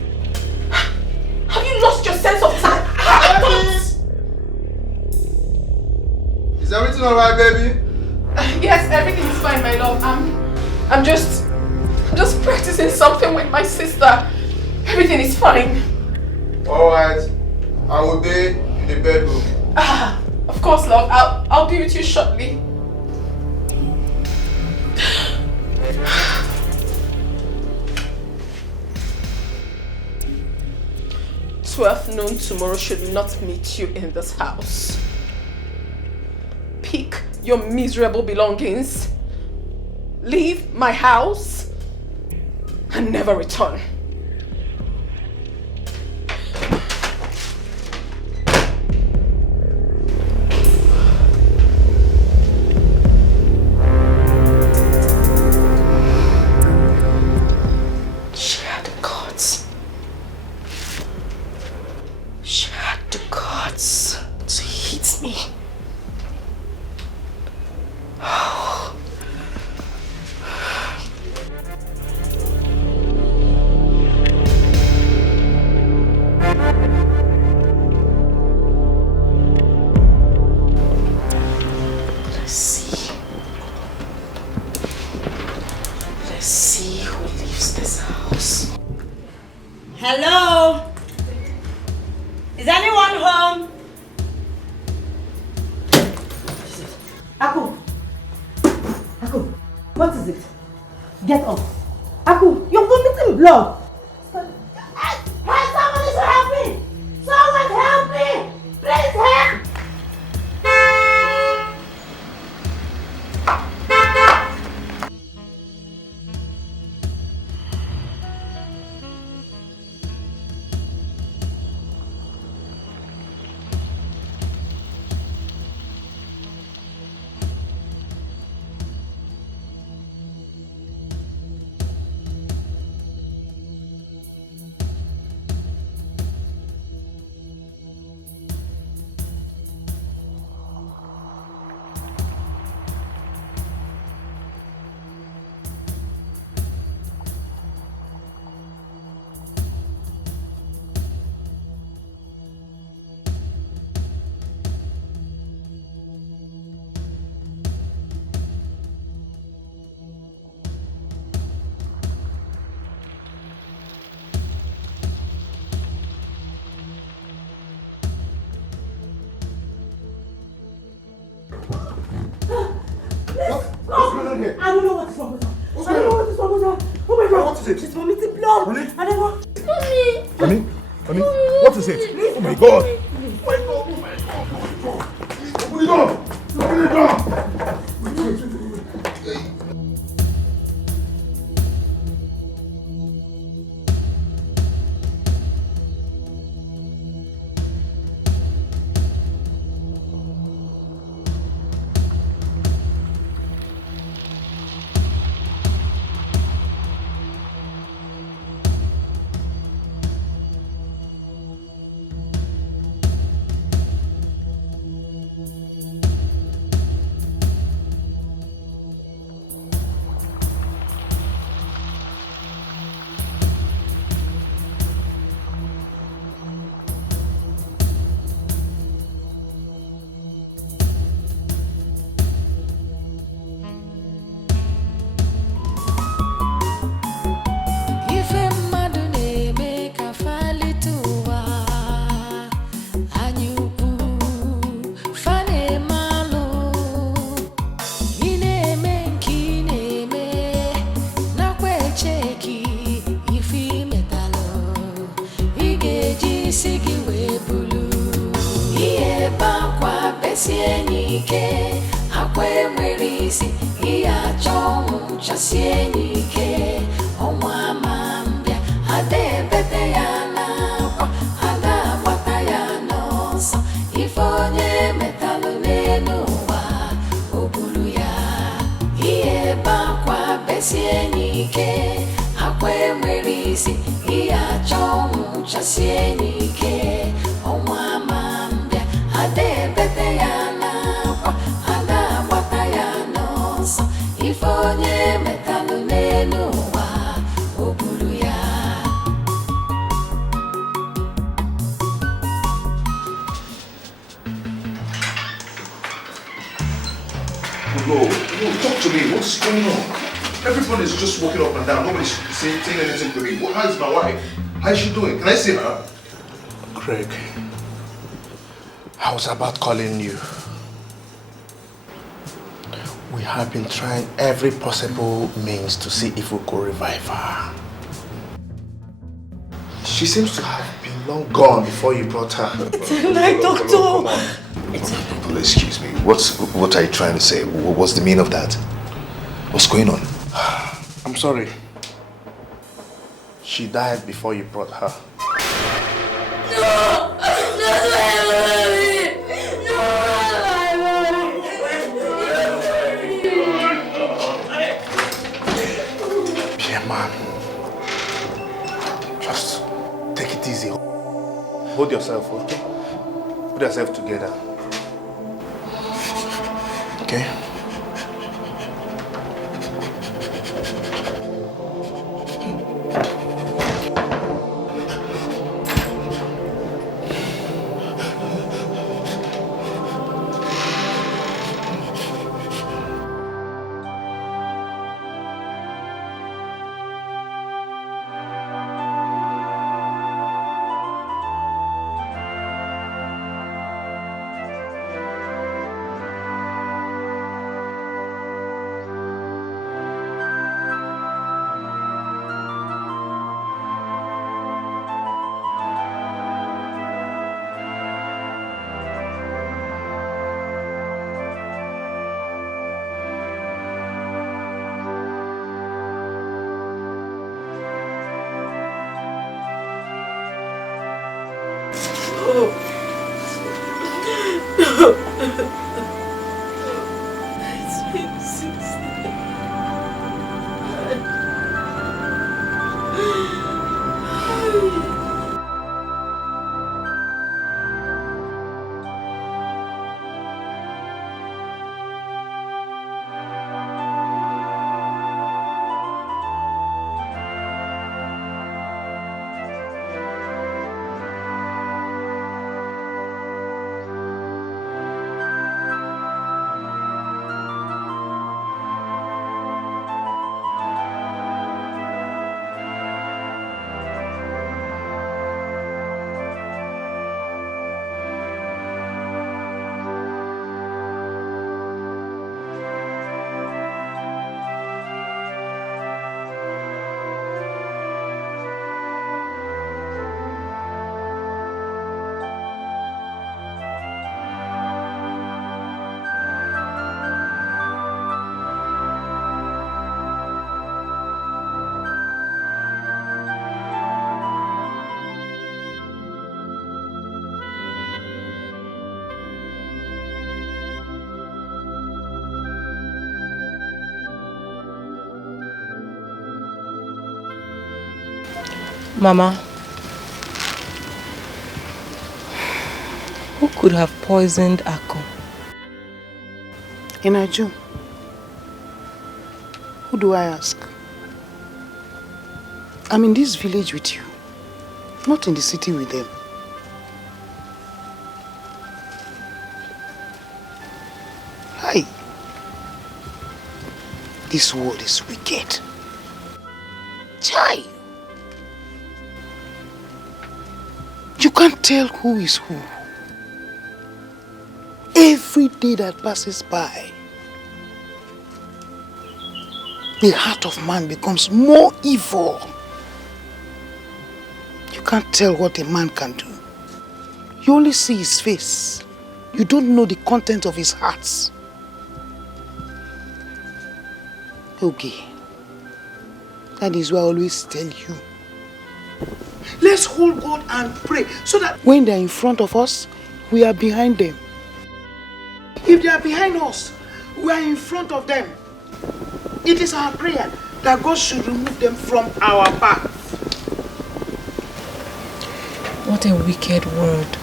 Have you lost your sense of time? Is everything alright, baby? Yes, everything is fine, my love. I'm just practicing something with my sister. Everything is fine. Alright. I will be in the bedroom. Of course, love. I'll be with you shortly. 12 noon tomorrow should not meet you in this house. Pick your miserable belongings, leave my house, and never return. Hello? Is anyone home? Aku! Aku, what is it? Get up. Aku, you're vomiting blood. Hey, someone is helping! Someone help me! Please help! on here? I don't know what is wrong with her. I don't know what is wrong with her. Oh my God. What is it? She's vomiting blood. Honey? I don't know. Honey? Honey? What is it? Oh my God. Open the door. Open the door. Everyone is just walking up and down. Nobody's saying anything to me. How is my wife? How is she doing? Can I see her? Craig, I was about calling you. We have been trying every possible means to see if we could revive her. She seems to have been long gone before you brought her. It's a night, doctor. Please excuse me. What are you trying to say? What's the meaning of that? What's going on? I'm sorry. She died before you brought her. No! Be a man. Just take it easy. Hold yourself, okay? Put yourself together. Okay? Mama, who could have poisoned Ako? Inaju, who do I ask? I'm in this village with you, not in the city with them. Hi. This world is wicked. Chai. You can't tell who is who. Every day that passes by, the heart of man becomes more evil. You can't tell what a man can do. You only see his face. You don't know the content of his heart. Okay. That is why I always tell you. Let's hold God and pray so that when they're in front of us, we are behind them. If they are behind us, we are in front of them. It is our prayer that God should remove them from our path. What a wicked world.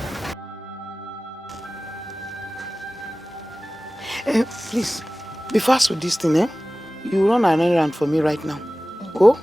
Please, be fast with this thing, eh? You run an errand for me right now. Go.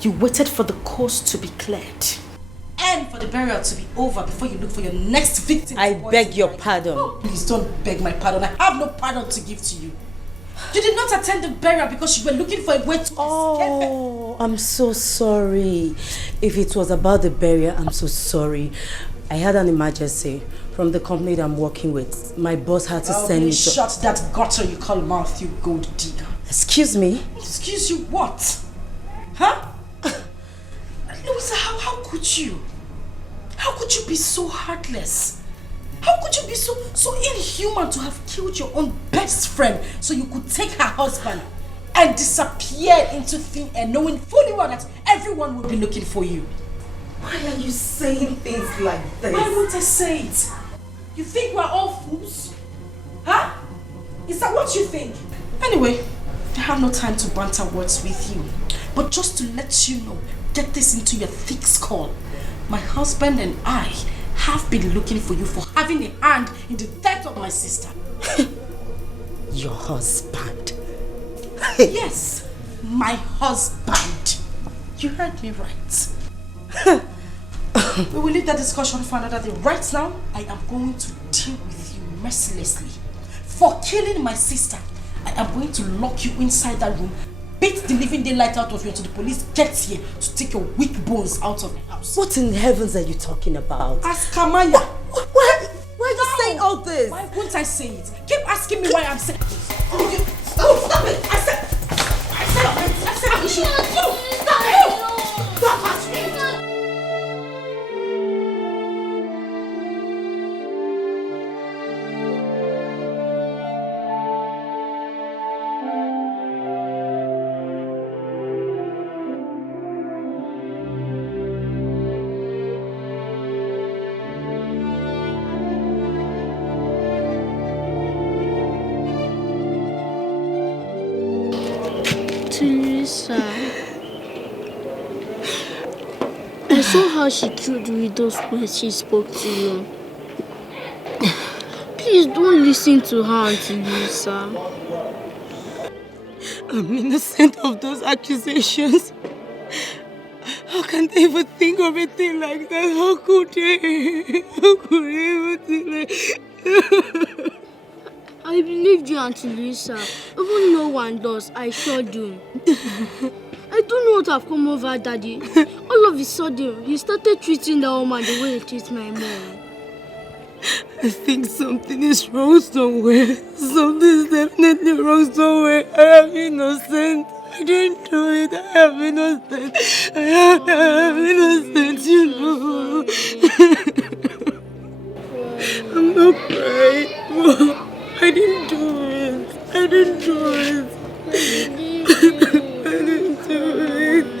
You waited for the coast to be cleared and for the burial to be over before you look for your next victim. I beg your pardon. Oh, please don't beg my pardon. I have no pardon to give to you. You did not attend the burial because you were looking for a way to escape. Oh, I'm so sorry. If it was about the burial, I'm so sorry. I had an emergency from the company that I'm working with. My boss had to send me to... Shut that gutter you call mouth, you gold digger. Excuse me? Excuse you what? Huh? Louisa, how could you? How could you be so heartless? How could you be so inhuman to have killed your own best friend so you could take her husband and disappear into thin air knowing fully well that everyone will be looking for you? Why are you saying things like this? Why won't I say it? You think we're all fools? Huh? Is that what you think? Anyway, I have no time to banter words with you. But just to let you know, get this into your thick skull. My husband and I have been looking for you for having a hand in the death of my sister. Your husband? Yes, my husband. You heard me right. We will leave that discussion for another day. Right now, I am going to deal with you mercilessly. For killing my sister, I am going to lock you inside that room, beat the living daylight out of you until the police gets here to take your weak bones out of the house. What in heavens are you talking about? Ask Kamaya. Why are you saying all this? Why won't I say it? Keep asking me why I'm saying it. Stop it! I said you should. Stop it! Stop asking me! I saw how she killed you with those words she spoke to you. Please don't listen to her, Auntie Lisa. I'm innocent of those accusations. How can they even think of a thing like that? How could they? How could they even think like I believed you, Auntie Lisa. Even no one does, I sure do. I don't know what have come over Daddy. All of a sudden, he started treating the woman the way he treats my mom. I think something is wrong somewhere. Something is definitely wrong somewhere. I am innocent. I didn't do it. I am innocent. I am innocent, you know. I'm not crying. Mom, I didn't do it. I didn't do it. I didn't do it.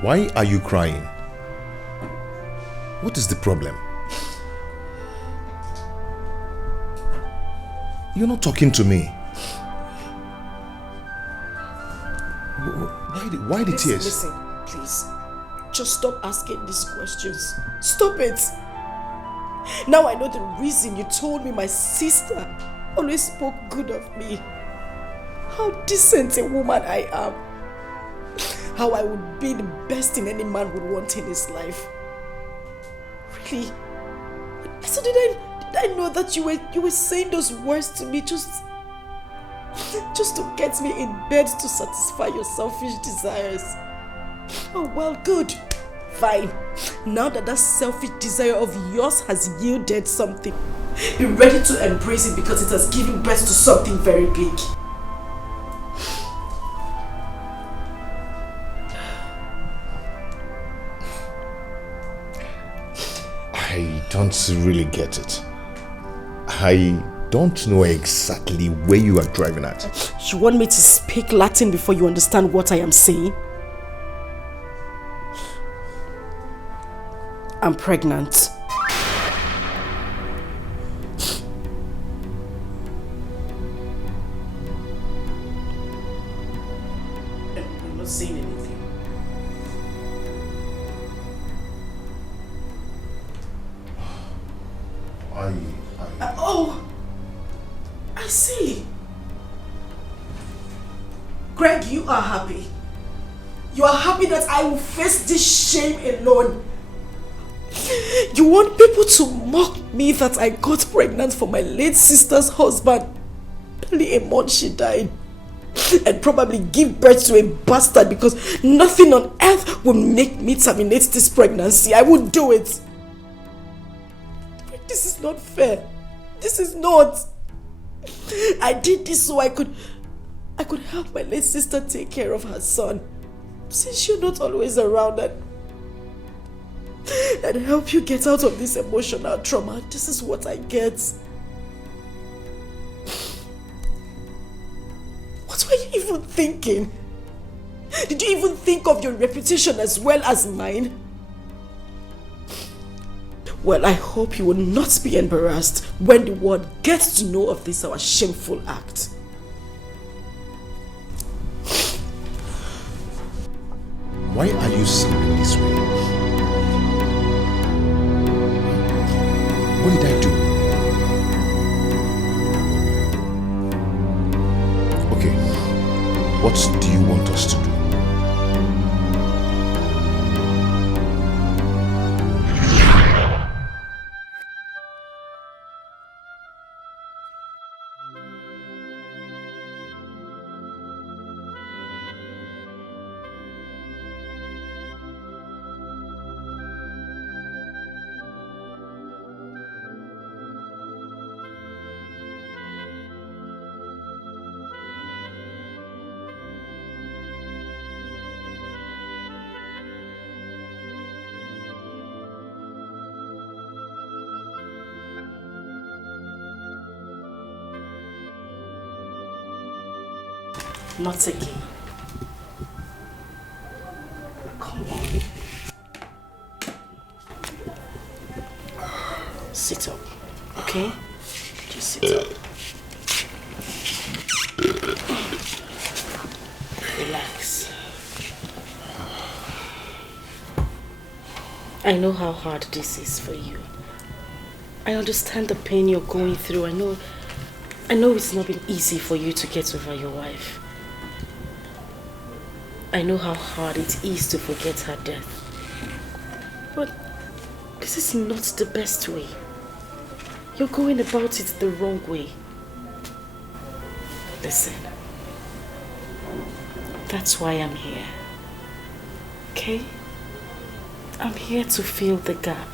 Why are you crying? What is the problem? You're not talking to me. Why the tears? Listen, please. Just stop asking these questions. Stop it. Now I know the reason you told me my sister always spoke good of me. How decent a woman I am. How I would be the best thing any man would want in his life. Really? So did I know that you were saying those words to me just to get me in bed to satisfy your selfish desires? Oh well, good. Fine. Now that selfish desire of yours has yielded something, be ready to embrace it because it has given birth to something very big. I don't really get it. I don't know exactly where you are driving at. You want me to speak Latin before you understand what I am saying? I'm pregnant. Oh, I see. Greg, you are happy. You are happy that I will face this shame alone. You want people to mock me that I got pregnant for my late sister's husband. Barely a month she died. And probably give birth to a bastard because nothing on earth will make me terminate this pregnancy. I won't do it. This is not fair. This is not. I did this so I could help my late sister take care of her son. Since you're not always around and help you get out of this emotional trauma. This is what I get. What were you even thinking? Did you even think of your reputation as well as mine? Well, I hope you will not be embarrassed when the world gets to know of this our shameful act. Why are you sleeping this way? What did I do? Okay, what do you want us to do? Not again. Come on. Sit up, okay? Just sit up. Relax. I know how hard this is for you. I understand the pain you're going through. I know it's not been easy for you to get over your wife. I know how hard it is to forget her death. But this is not the best way. You're going about it the wrong way. Listen. That's why I'm here. Okay? I'm here to fill the gap.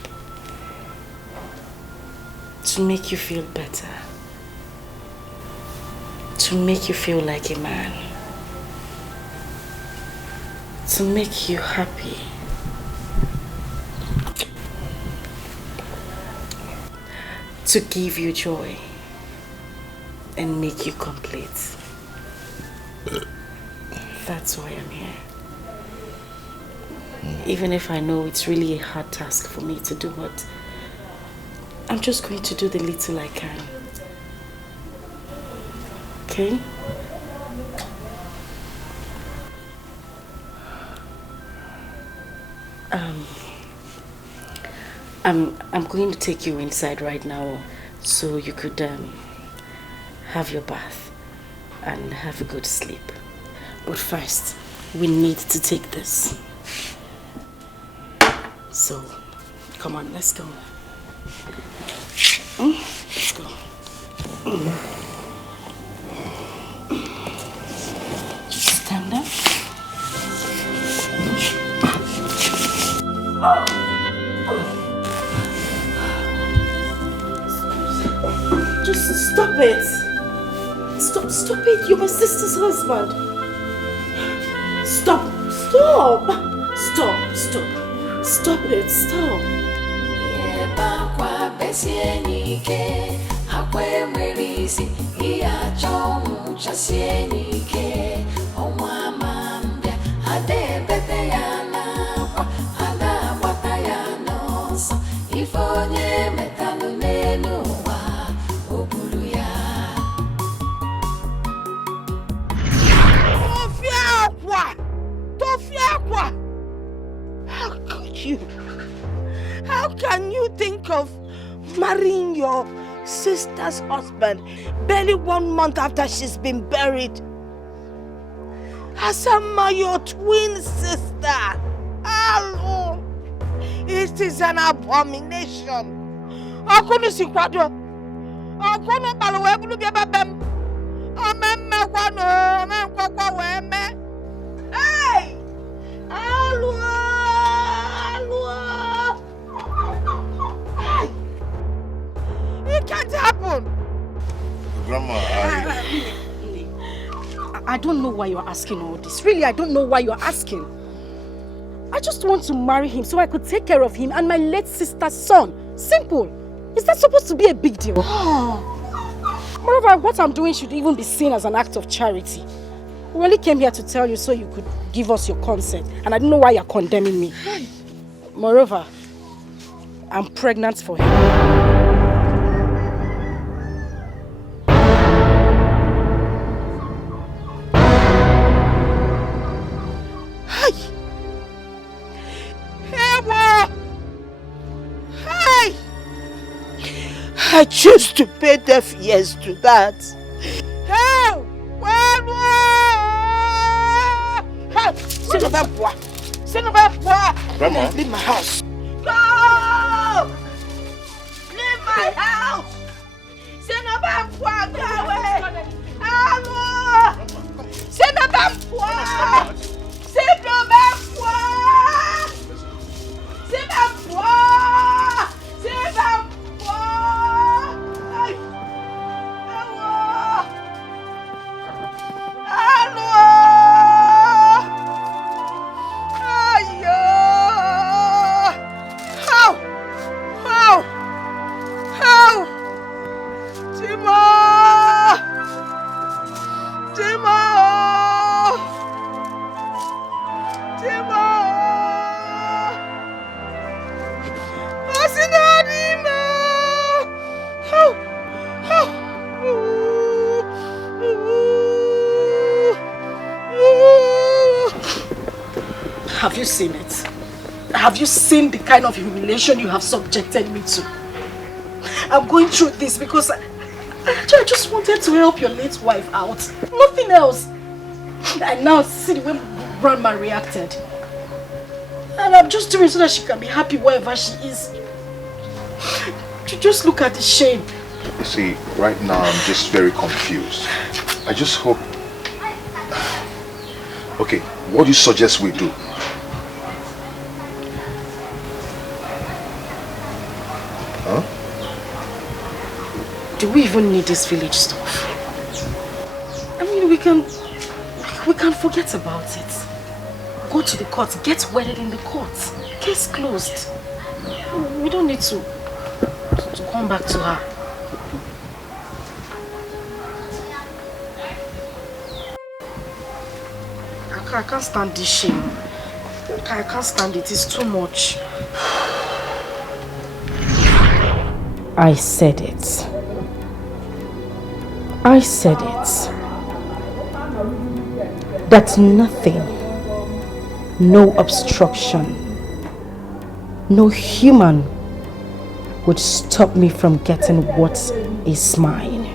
To make you feel better. To make you feel like a man. To make you happy. To give you joy and make you complete. That's why I'm here. Even if I know it's really a hard task for me to do, but I'm just going to do the little I can. Okay? I'm going to take you inside right now so you could have your bath and have a good sleep. But first, we need to take this. So, come on, let's go. Let's go. Just stand up. Just stop it. Stop it. You're my sister's husband. Stop it. Stop. How could you? How can you think of Marrying your sister's husband barely 1 month after she's been buried. Asama, your twin sister. Hello. It is an abomination. Akunu sikwado. Akunu balwe bulu biaba bem. Amemme kwano, amemkwakwa weme. Hey! Hello. It can't happen. Grandma, I don't know why you're asking all this. Really, I don't know why you're asking. I just want to marry him so I could take care of him and my late sister's son. Simple. Is that supposed to be a big deal? Moreover, what I'm doing should even be seen as an act of charity. We only came here to tell you so you could give us your consent. And I don't know why you're condemning me. Moreover, I'm pregnant for him. I choose to pay deaf ears to that. Hey! Grandma? Leave my house. No! Leave my house! Go away! Hello! Have you seen it? Have you seen the kind of humiliation you have subjected me to? I'm going through this because I just wanted to help your late wife out. Nothing else. And now see the way Grandma reacted. And I'm just doing it so that she can be happy wherever she is. Just look at the shame. You see, right now I'm just very confused. I just hope... Okay, what do you suggest we do? Huh? Do we even need this village stuff? I mean, we can forget about it. Go to the court, get wedded in the court. Case closed. We don't need to come back to her. I can't stand this shame. I can't stand it. It's too much. I said it. I said it. That nothing, no obstruction, no human would stop me from getting what is mine.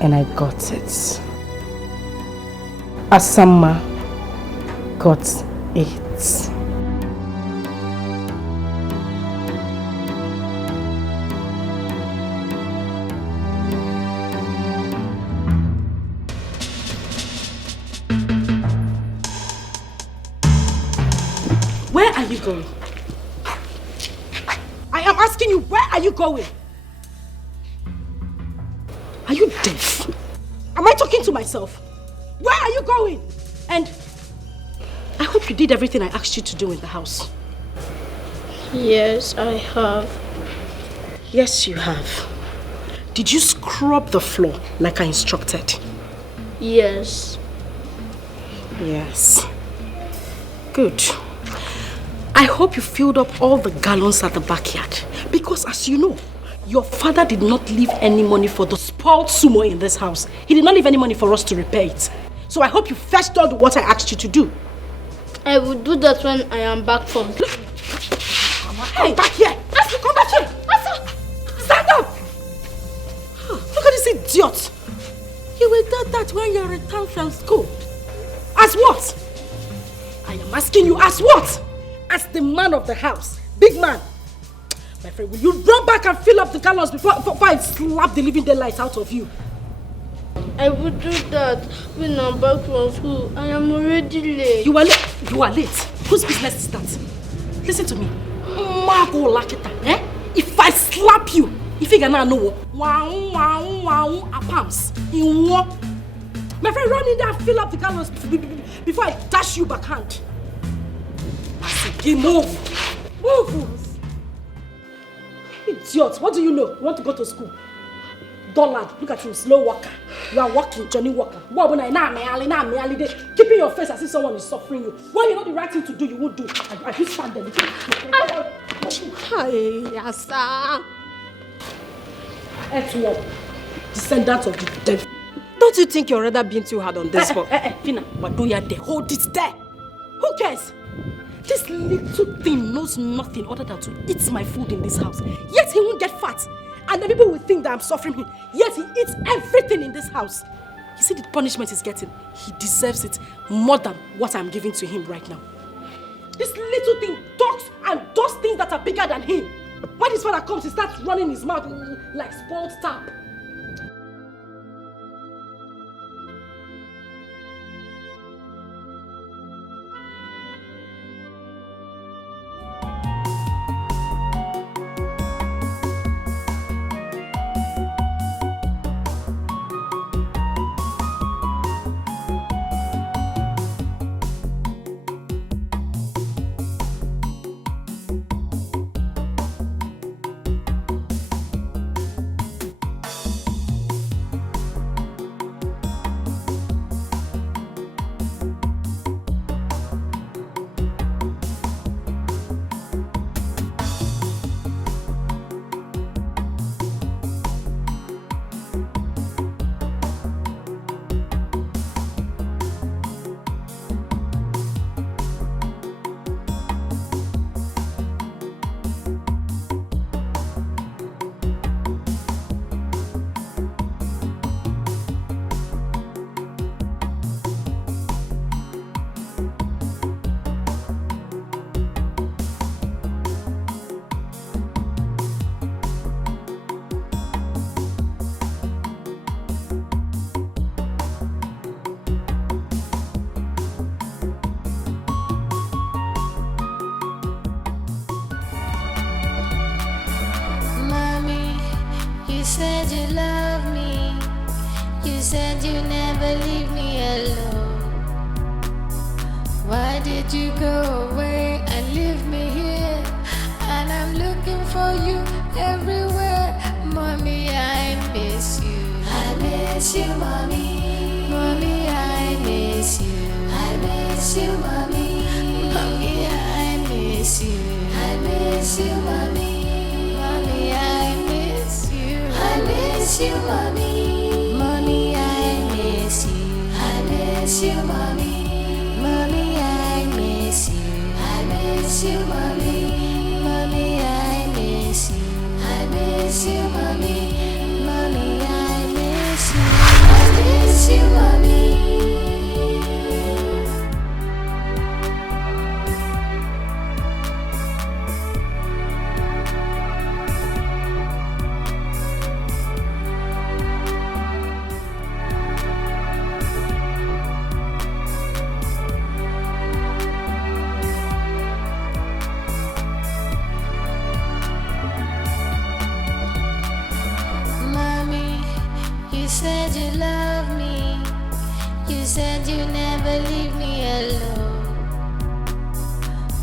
And I got it. Asama got it. Where are you going? I am asking you, where are you going? Are you deaf? Am I talking to myself? Where are you going? And I hope you did everything I asked you to do in the house. Yes, I have. Yes, you have. Did you scrub the floor like I instructed? Yes. Yes. Good. I hope you filled up all the gallons at the backyard. Because as you know, your father did not leave any money for the spoiled sumo in this house. He did not leave any money for us to repair it. So I hope you fetched all the water I asked you to do. I will do that when I am back from. Hey, back here! Asa, come back here! Asa! Stand up! Look at this idiot! You will do that when you return from school. As what? I am asking you, as what? As the man of the house. Big man. My friend, will you run back and fill up the gallons before I slap the living daylights out of you? I will do that when I'm back from school. I am already late. You are late? You are late? Whose business is that? Listen to me. Margo Lakita, eh? If I slap you, if you cannot know, palms in one. My friend, run in there and fill up the gallons before I dash you backhand. I said, move. Move. Idiot, what do you know? You want to go to school? Dullard, look at you, slow walker. You are walking, Johnny Walker. Keeping your face as if someone is suffering you. When you know the right thing to do, you won't do. I just stand there. Hi, Yasa. F1, descendant of the devil. Don't you think you're rather being too hard on this one? Fina, but do you there? Hold it there. Who cares? This little thing knows nothing other than to eat my food in this house. Yet he won't get fat. And the people will think that I'm suffering him. Yet he eats everything in this house. You see the punishment he's getting? He deserves it more than what I'm giving to him right now. This little thing talks and does things that are bigger than him. When his father comes, he starts running his mouth like spoiled tap. said you never leave me alone. Why did you go away and leave me here? And I'm looking for you everywhere. Mommy, I miss you. I miss you, mommy. Mommy, I miss you. I miss you, mommy. Mommy, I miss you. I miss you, mommy. Mommy, I miss you. I miss you, mommy. Mommy, I miss you. I miss you, mommy. Mommy, I miss you. I miss you, mommy. Mommy, I miss you. I miss you, mommy. Mommy, I miss you. I miss you, mommy. You said you love me. You said you never leave me alone.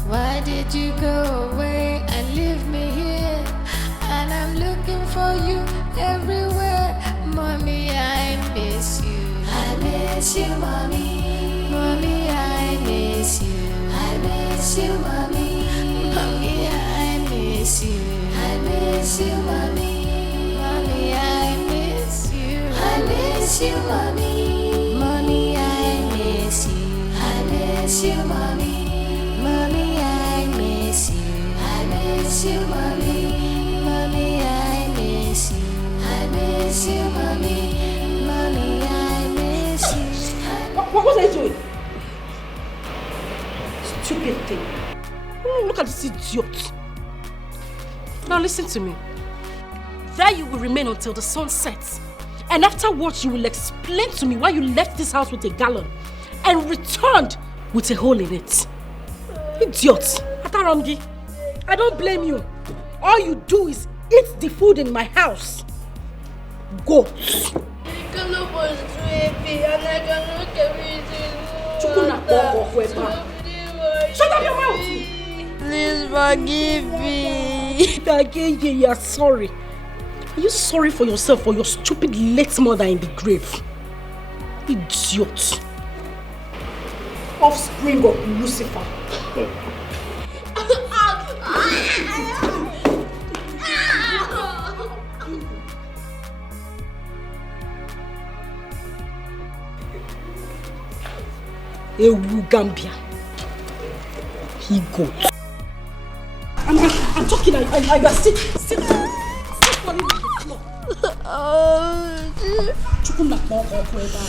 Why did you go away and leave me here? And I'm looking for you everywhere. Mommy, I miss you. I miss you, mommy. Mommy, I miss you. I miss you, mommy. Mommy, I miss you. I miss you, mommy. Mommy, I miss you. I miss you, mommy. Mommy, I miss you. I miss you, mommy. miss you, mommy. Mommy, I miss you. I miss you, mommy. Mommy, I miss you. What are you doing? Stupid thing. Look at this idiot. Now listen to me. There you will remain until the sun sets. And afterwards you will explain to me why you left this house with a gallon and returned with a hole in it. Idiot. Atarangi, I don't blame you. All you do is eat the food in my house. Go. The gallon was too heavy and I cannot carry it. Shut up your mouth! Please forgive me. Again, you are sorry. Are you sorry for yourself or your stupid late mother in the grave? Idiot. Offspring of Lucifer. Ewu Gambia. He goat. I'm talking. I got sit falling on the floor. Chukuna poko kweba.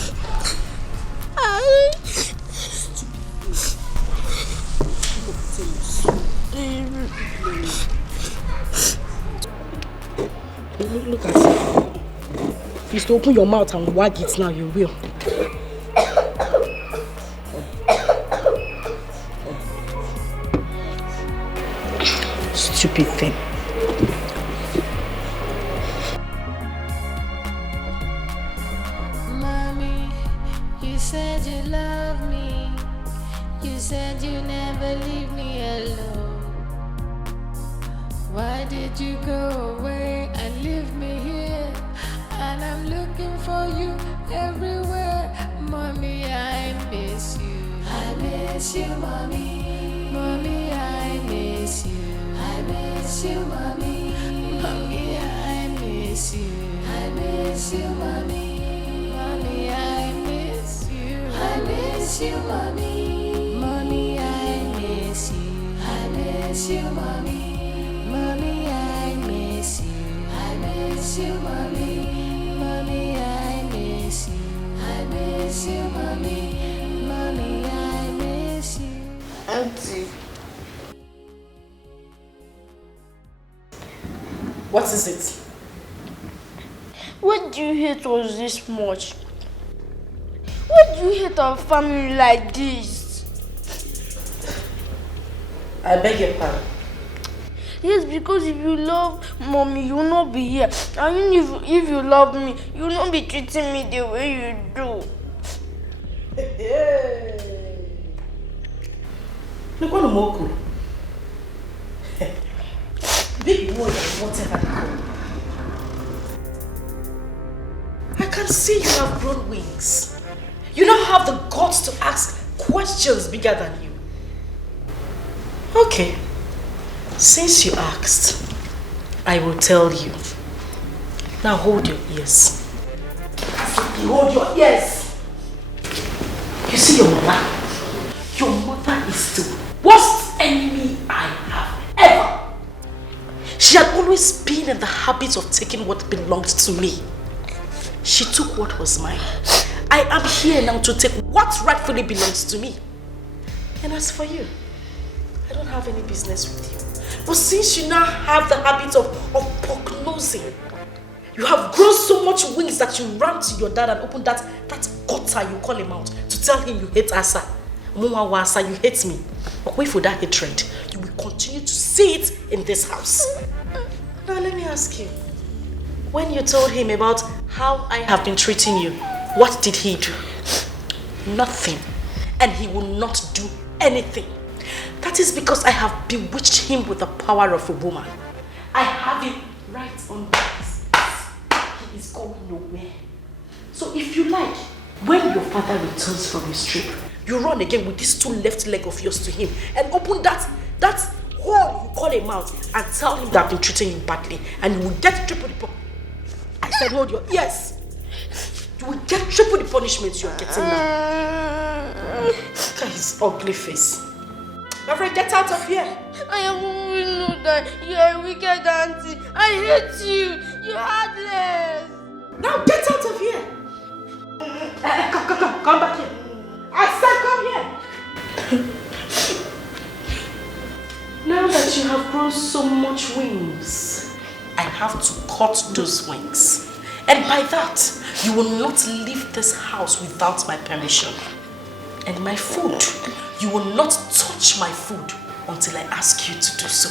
Look at it. If you still open your mouth and wag it now, you will. Stupid thing. Mommy, you said you love me. You said you never leave me alone. Why did you go away and leave me here? And I'm looking for you everywhere. Mommy, I miss you. I miss you, mommy. Mommy, I miss you. I miss you, mommy. Mommy, I miss you. I miss you, mommy. Mommy, I miss you. I miss you, mommy. Mommy, I miss you. I miss you, mommy. Mommy, I miss you. I miss you, mommy. Mommy, I miss you. I miss you, mommy. Mommy, I miss you. Auntie. What is it? What do you hate us this much? Why do you hate our family like this? I beg your pardon. Yes, because if you love mommy, you will not be here. And if you love me, you will not be treating me the way you do. Look what Moku. Big boy, whatever they call. I can see you have grown wings. You now have the guts to ask questions bigger than you. Okay. Since you asked, I will tell you. Now hold your ears. You hold your ears. You see your mother? Your mother is the worst enemy I have ever. She had always been in the habit of taking what belonged to me. She took what was mine. I am here now to take what rightfully belongs to me. And as for you, I don't have any business with you. But since you now have the habit of pock-nosing, you have grown so much wings that you ran to your dad and opened that gutter you call him out to tell him you hate Asa. Mwa Wasa, you hate me. But wait for that hatred. You will continue to see it in this house. Now let me ask you. When you told him about how I have been treating you, what did he do? Nothing. And he will not do anything. That is because I have bewitched him with the power of a woman. I have him right on this. He is going nowhere. So if you like, when your father returns from his trip, you run again with this two left leg of yours to him and open that hole you call him out and tell him that I've been treating you badly and you will get triple the I said hold your ears. You will get triple the punishment you are getting now. Look at his ugly face. My friend, get out of here. I am know that you are a wicked auntie. I hate you. You're heartless. Now get out of here. Come back here. I said come here. Now that you have grown so much wings, I have to cut those wings. And by that, you will not leave this house without my permission. And my food, you will not touch my food until I ask you to do so.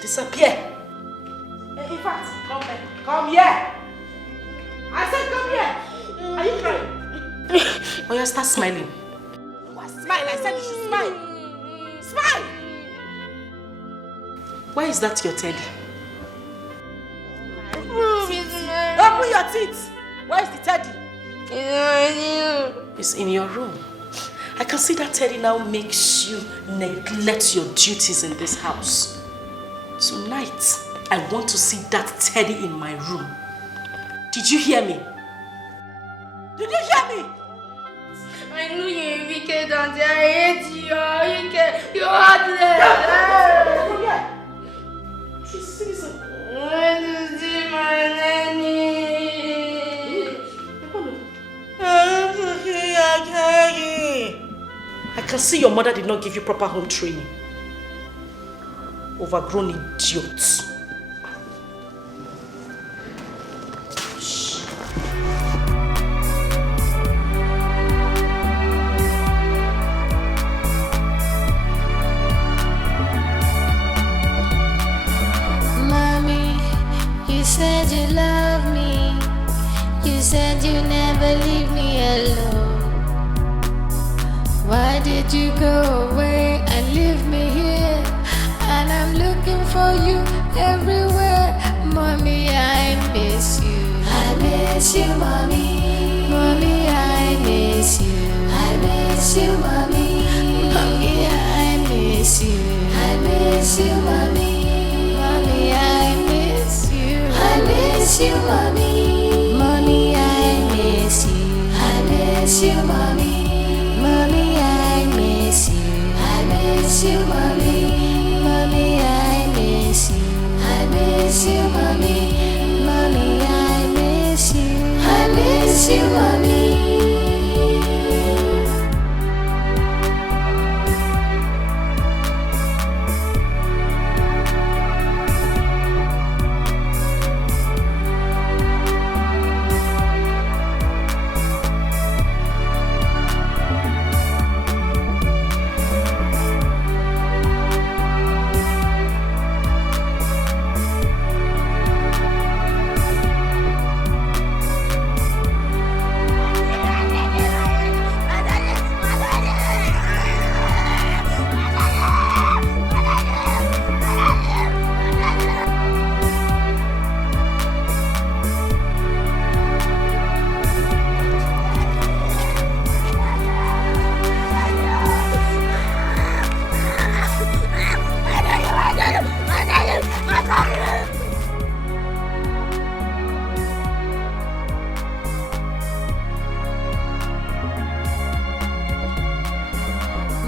Disappear. In fact, come back. Come here. I said come here. Are you crying? Oh, you start smiling. What? Smile. I said you should smile. Smile. Why is that your teddy? Open your teeth. Where is the teddy? It's in your room. I can see that teddy now makes you neglect your duties in this house. Tonight, I want to see that teddy in my room. Did you hear me? Did you hear me? I know you're a wicked auntie. I hate you. You're wicked. You're heartless. She's citizen. I want to see my nanny. I want to see your teddy. I can see your mother did not give you proper home training. Overgrown idiots. Mommy, you said you love me. You said you never leave me alone. Why did you go away and leave me here? And I'm looking for you everywhere. Mommy, I miss you. I miss you, mommy. Mommy, I miss you. I miss you, mommy. Mommy, I miss you. I miss you, mommy. Mommy, I miss you. I miss you, mommy. Mommy, I miss you. I miss you, mommy. Mommy, I miss you. I miss you, mommy. Mommy, I miss you. I miss you, mommy. Mommy, I miss you. I miss you, mommy.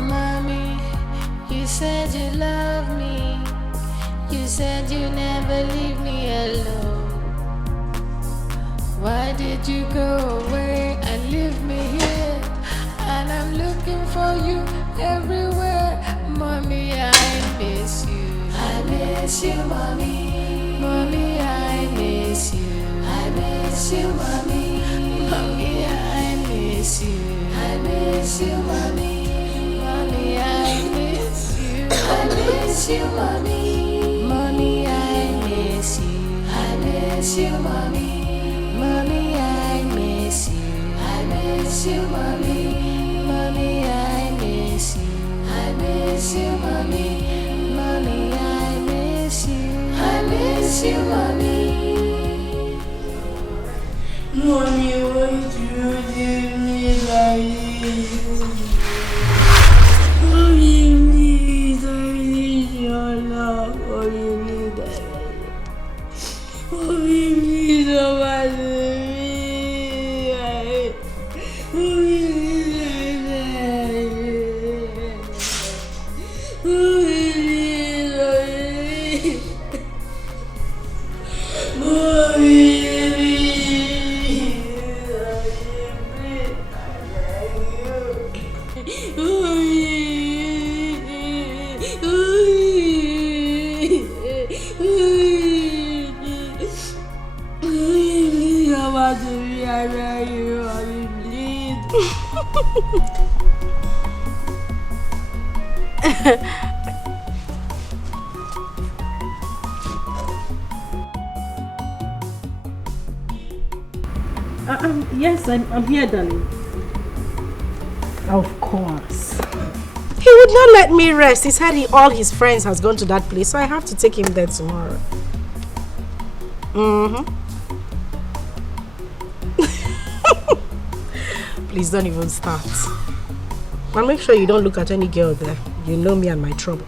Mommy, you said you love me. You said you never leave me alone. Why did you go away and leave me here? And I'm looking for you everywhere. Mommy, I miss you. I miss you, mommy. Mommy, I miss you. I miss you, mommy. Mommy, I miss you. I miss you, mommy. Mommy, I miss you. I miss you, mommy. Mommy, I miss you. I miss you, mommy. Mommy, I miss you. I miss you, mommy. Mommy, I miss you. I miss you, mommy. Mommy, I miss you. I miss you, mommy. Mommy, won't you leave me like this? Mommy, please, I need your love. Mommy, please, Mommy, please, nobody. Mommy, please, Yes, I'm here, darling. Of course. He would not let me rest. He said all his friends has gone to that place, so I have to take him there tomorrow. Please don't even start. And make sure you don't look at any girl there. You know me and my trouble.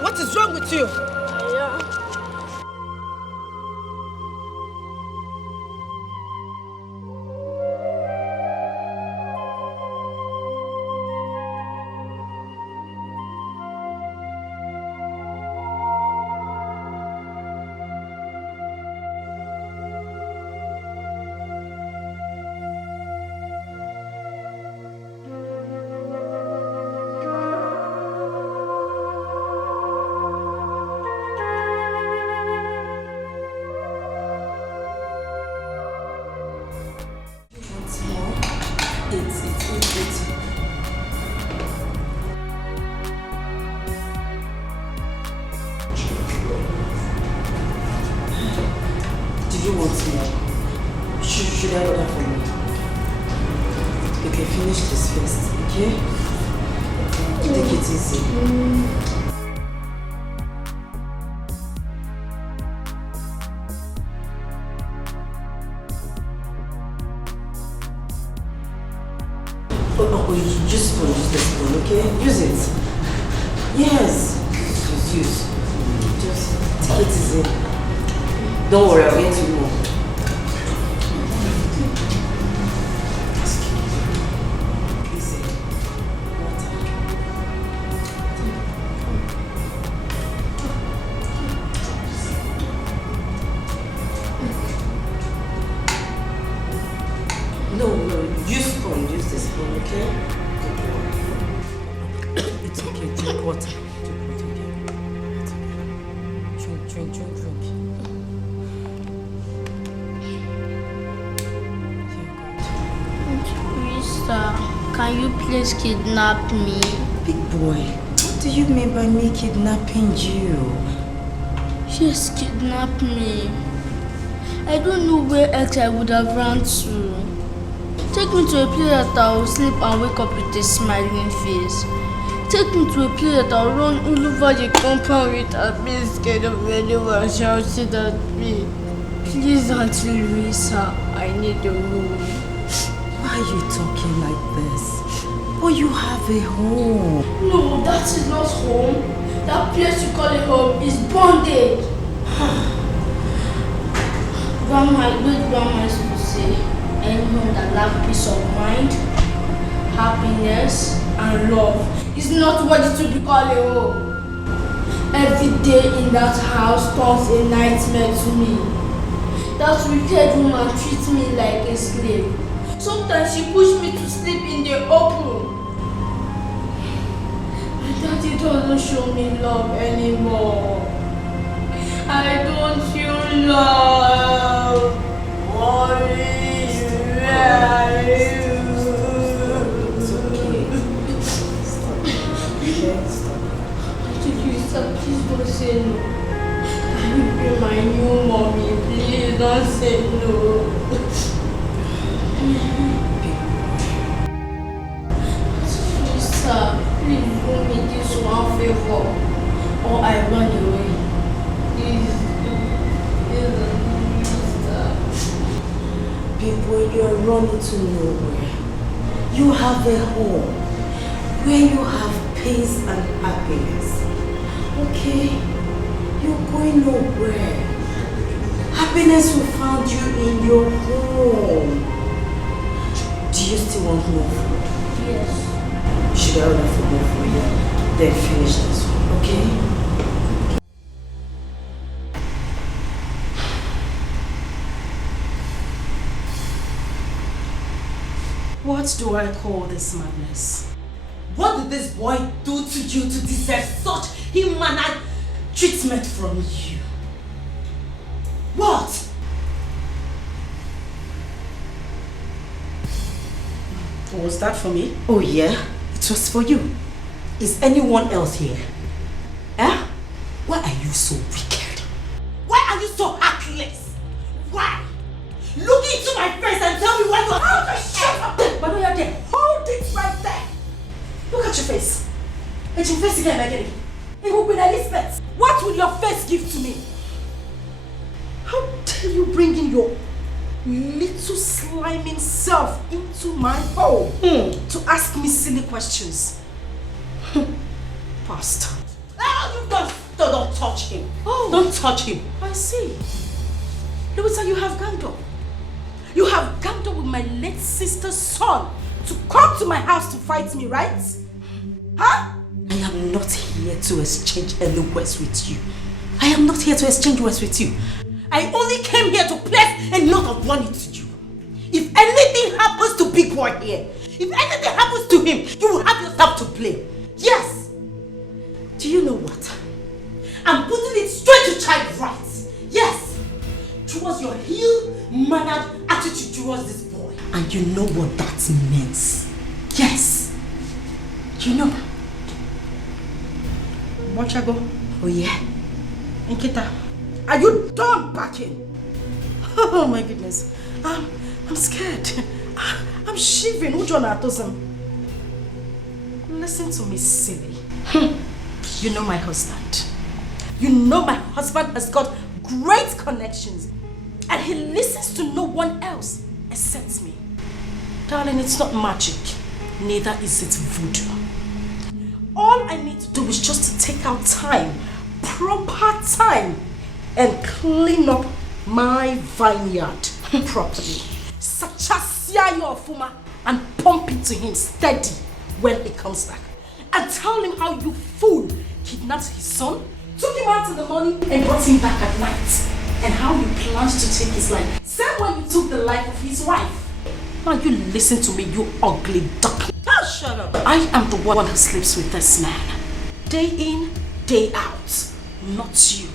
What is wrong with you? Do you want more? Should I order for me? Okay, finish this first, okay? Take it easy. Oh, use the spoon, okay? Use it. Yes. Use. Just take it easy. Don't worry, I'll get you more. No, use the spoon, okay? It's okay, drink water. Drink. Can you please kidnap me? Big boy, what do you mean by me kidnapping you? Just kidnap me. I don't know where else I would have run to. Take me to a place that I will sleep and wake up with a smiling face. Take me to a place that I will run all over the compound with a bit scared of anyone shouting at me. Please, Auntie Louisa, I need a room. Why are you talking like this? Oh, you have a home. No, that is not home. That place you call a home is bondage. Grandma, good grandma used to say, any home that lacks peace of mind, happiness, and love is not worthy to be called a home. Every day in that house turns a nightmare to me. That wicked woman treats me like a slave. Sometimes she pushes me to sleep in the open. My daddy doesn't show me love anymore. I don't feel love. Mommy, where are you? Please don't say no. Can you be my new mommy? Please don't say no. Please, sir, please do me this one favor, or I run away. Please, sir. People, you're running to nowhere. You have a home where you have peace and happiness. Okay, you're going nowhere. Happiness will find you in your home. Do you still want more food? Yes. Should I order for more for you? Then finish this one, okay? What do I call this madness? What did this boy do to you to deserve such inhuman treatment from you? What? Was that for me? Oh yeah, it was for you. Is anyone else here? Eh? Why are you so wicked? Why are you so heartless? Why? Look into my face and tell me why you are shut up! But you're there. Hold it right there. Look at your face. It's your face again, Megany. It will be Elizabeth. What will your face give to me? How dare you bring in your little sliming self into my home to ask me silly questions? Bastard. Oh, you don't touch him. Oh, don't touch him. I see. Louisa, you have ganged up. You have ganged up with my late sister's son to come to my house to fight me, right? Huh? I am not here to exchange any words with you. I am not here to exchange words with you. I only came here to place a note of warning to you. If anything happens to Big Boy here, if anything happens to him, you will have yourself to blame. Yes. Do you know what? I'm putting it straight to child rights. Yes. Towards your ill-mannered attitude towards this boy. And you know what that means. Yes. You know. Mochago. Oh yeah. Nkita, are you done backing? Oh my goodness. I'm scared. I'm shivering. Listen to me, silly. You know my husband. You know my husband has got great connections. And he listens to no one else except me. Darling, it's not magic. Neither is it voodoo. All I need to do is just to take out time, proper time, and clean up my vineyard properly. Sachasia your fuma and pump it to him steady when he comes back. And tell him how you fool kidnapped his son, took him out in the morning and brought him back at night. And how you planned to take his life. Same when you took the life of his wife. Now you listen to me, you ugly duckling. Oh, shut up. I am the one who sleeps with this man. Day in, day out. Not you.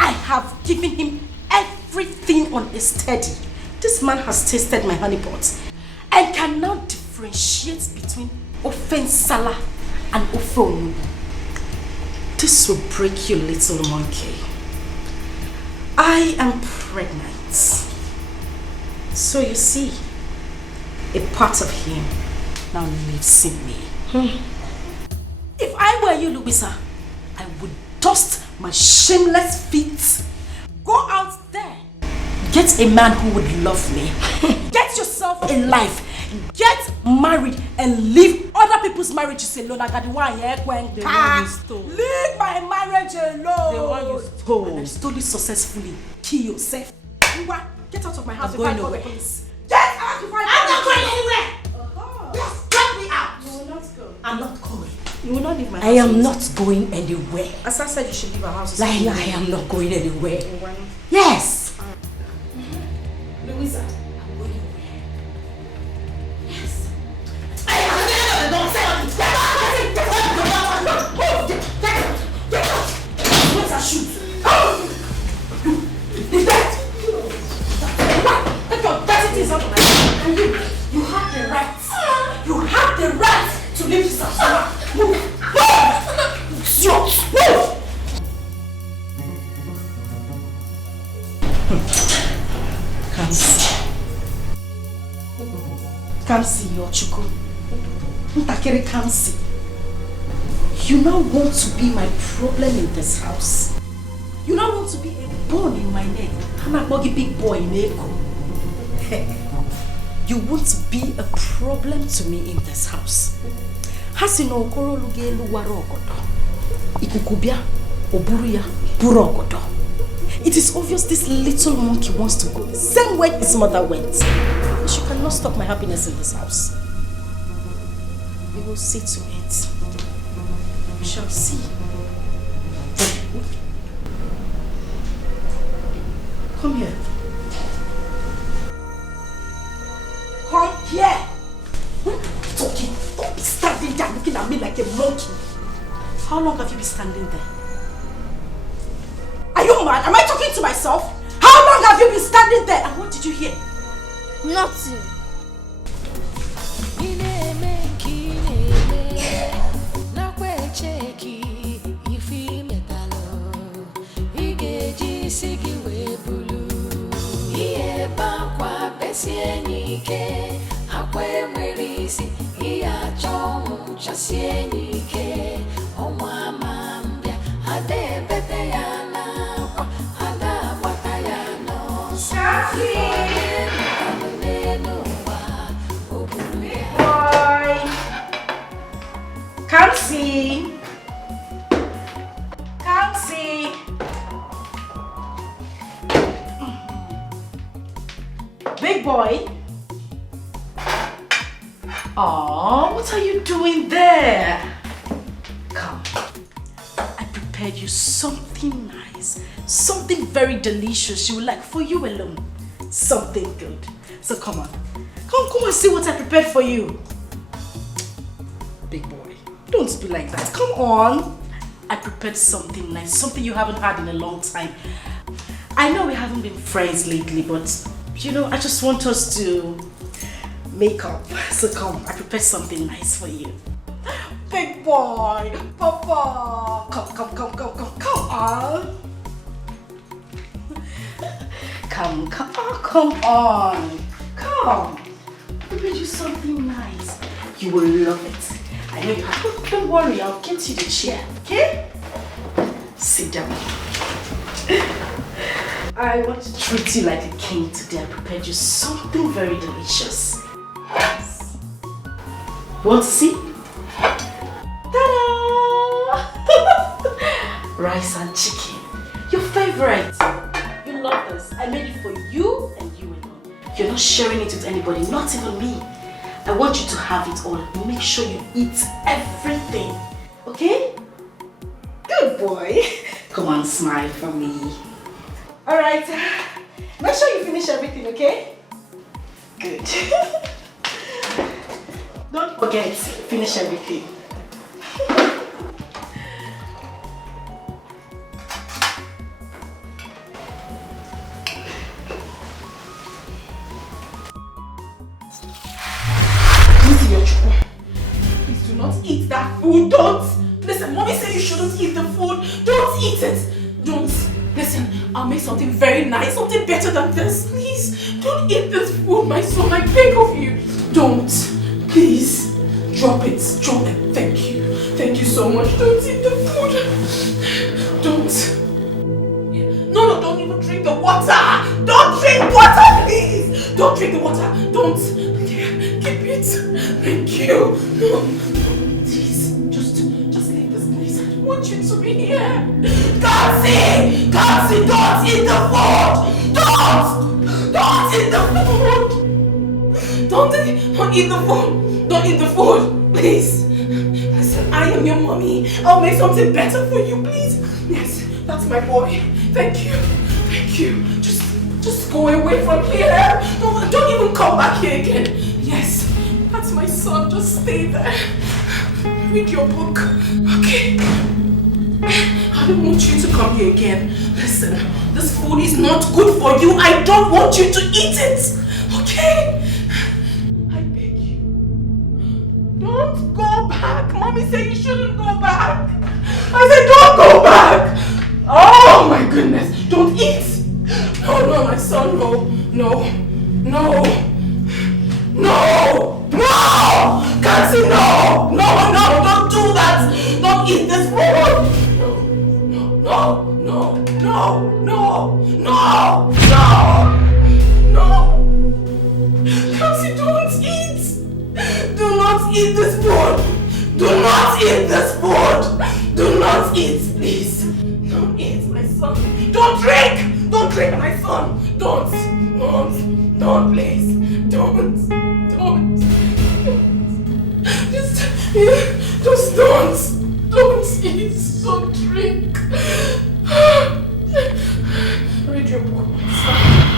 I have given him everything on a steady. This man has tasted my honey pot and can now differentiate between ofen sala and ofen. This will break you, little monkey. I am pregnant. So you see, a part of him now lives in me. If I were you, Louisa, I would dust my shameless feet, go out there Get a man who would love me. Get yourself a life. Get married and leave other people's marriages alone. I got the one here. The one you stole. Leave my marriage alone. The one you stole. And I stole it successfully. Kill yourself. Get out of my house. I'm going nowhere. Get out of my house. I'm not going anywhere. Yes, get me out. You will not go. I'm not going. You will not leave my house. I am not going anywhere. As I said, you should leave our house. I am not going anywhere. Yes. Louisa, I'm going away. Yes. I am don't say Get out. Where's our shoes? Leave that. Take your dirty things out of my house. And you have the right. You have the right to leave this house. Move. Move. Come see your chuku. Come see. You now want to be my problem in this house. You now want to be a bone in my neck. I'm a big boy in Eko. You want to be a problem to me in this house. Hasino okoro lugelu warogodo. Ikukubia oburuya burogodo. It is obvious this little monkey wants to go the same way his mother went. She cannot stop my happiness in this house. We will see to it. We shall see. Come here. Come here. Talking. Don't be standing there looking at me like a monkey. How long have you been standing there? Are you mad? Am I talking to myself? How long have you been standing there? And what did you hear? Nothing. Come see. Come see. Big boy. Oh, what are you doing there? Come. I prepared you something nice. Something very delicious you would like for you alone. Something good. So come on. Come and see what I prepared for you. Big boy. Don't be like that. Come on. I prepared something nice. Something you haven't had in a long time. I know we haven't been friends lately, but you know, I just want us to make up. So come, I prepared something nice for you. Big boy, Papa. Come on. Come on. Come. I prepared you something nice. You will love it. I know you have. Don't worry, I'll get you the chair, okay? Sit down. I want to treat you like a king today. I prepared you something very delicious. Yes. You want to see? Ta-da! Rice and chicken. Your favorite. You love this. I made it for you and you alone. You're not sharing it with anybody, not even me. I want you to have it all. Make sure you eat everything. Okay? Good boy. Come on, smile for me. Alright. Make sure you finish everything, okay? Good. Don't forget, finish everything. Please do not eat that food. Don't. Listen, mommy said you shouldn't eat the food. Don't eat it. Don't. Listen, I'll make something very nice, something better than this. Please, don't eat this food, my son. I beg of you. Don't. Please. Drop it. Drop it. Thank you. Thank you so much. Don't eat the food. Don't. No, don't even drink the water. Don't drink Don't drink the water. Don't. Keep it. Thank you. No. Please. Just leave this place. I don't want you to be here. Kansi! Don't eat the food! Don't eat the food! Don't eat the food! Don't eat the food! Please! Listen, I am your mommy. I'll make something better for you, please. Yes, that's my boy. Thank you. Just go away from here. Don't even come back here again. Yes, that's my son. Just stay there. Read your book, okay? I don't want you to come here again. Listen, this food is not good for you. I don't want you to eat it, okay? I beg you. Don't go back. Mommy said you shouldn't go back. I said don't go back. Oh my goodness. Don't eat. No, my son, no. Kansi, no, don't do that. Don't eat this food. No. Kansi, don't eat. Do not eat this food. Do not eat this food. Do not eat, please. Don't eat, my son. Don't drink, my son. Don't, please. Don't. Just don't eat, don't drink. Read your book, my son.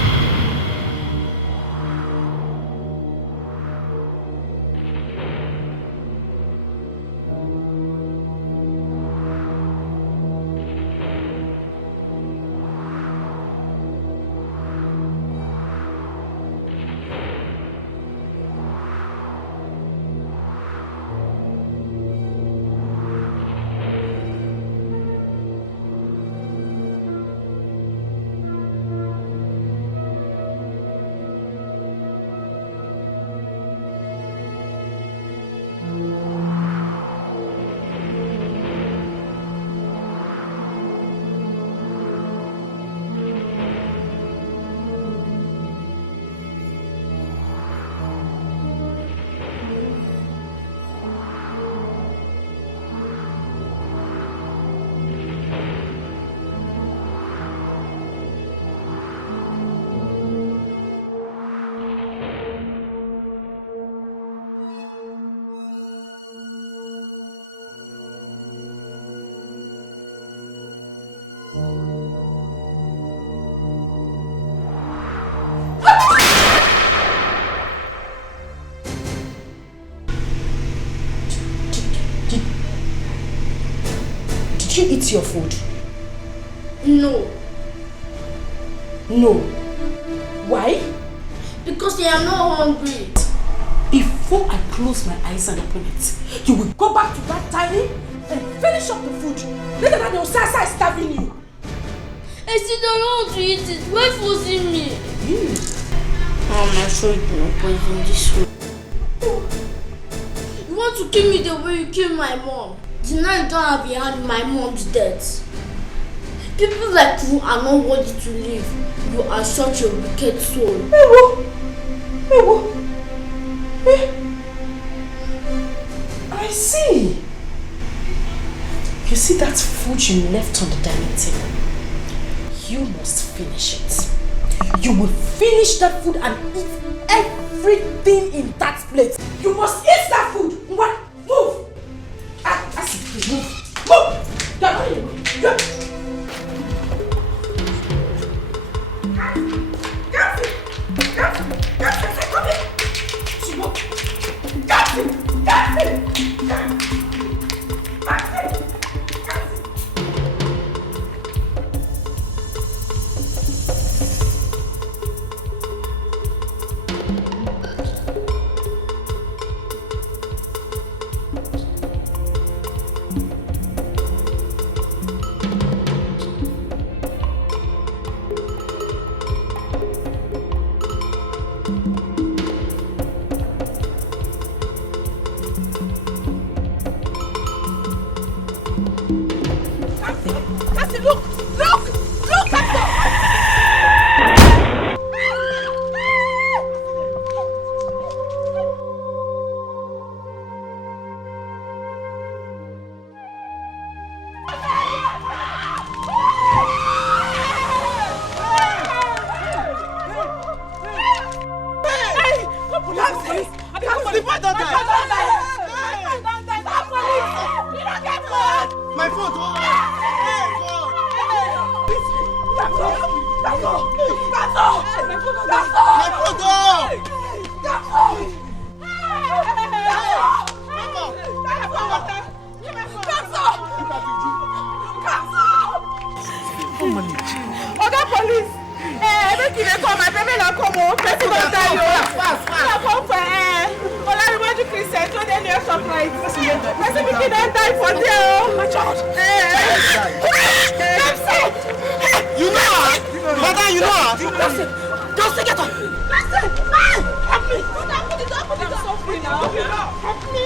Did you eat your food? No. Why? Because I am not hungry. Before I close my eyes and open it, you will go back to that tiny and finish up the food. Later than your Sasa is starving you. I still don't want to eat it. Why forcing me? I'm sure you do not poison this food. You want to kill me the way you killed my mom. The night you don't have a hand in my mom's death. People like you are not worthy to live. You are such a wicked soul. I see. You see that food you left on the dining table? You must finish it. You will finish that food and eat everything in that plate. You must eat that food. What? Move. I see. Move. You're not here. man don't die. Stop police. You don't get caught. My phone. Oga police! Make you come, my baby na come home. Person don't die, yo. Na come for Olariwaju Christian, so they near surprise. Person pikin don die for there, oh. My child. You know her? Mother, you know her? Just get up. Help me. I'm suffering now. Help me.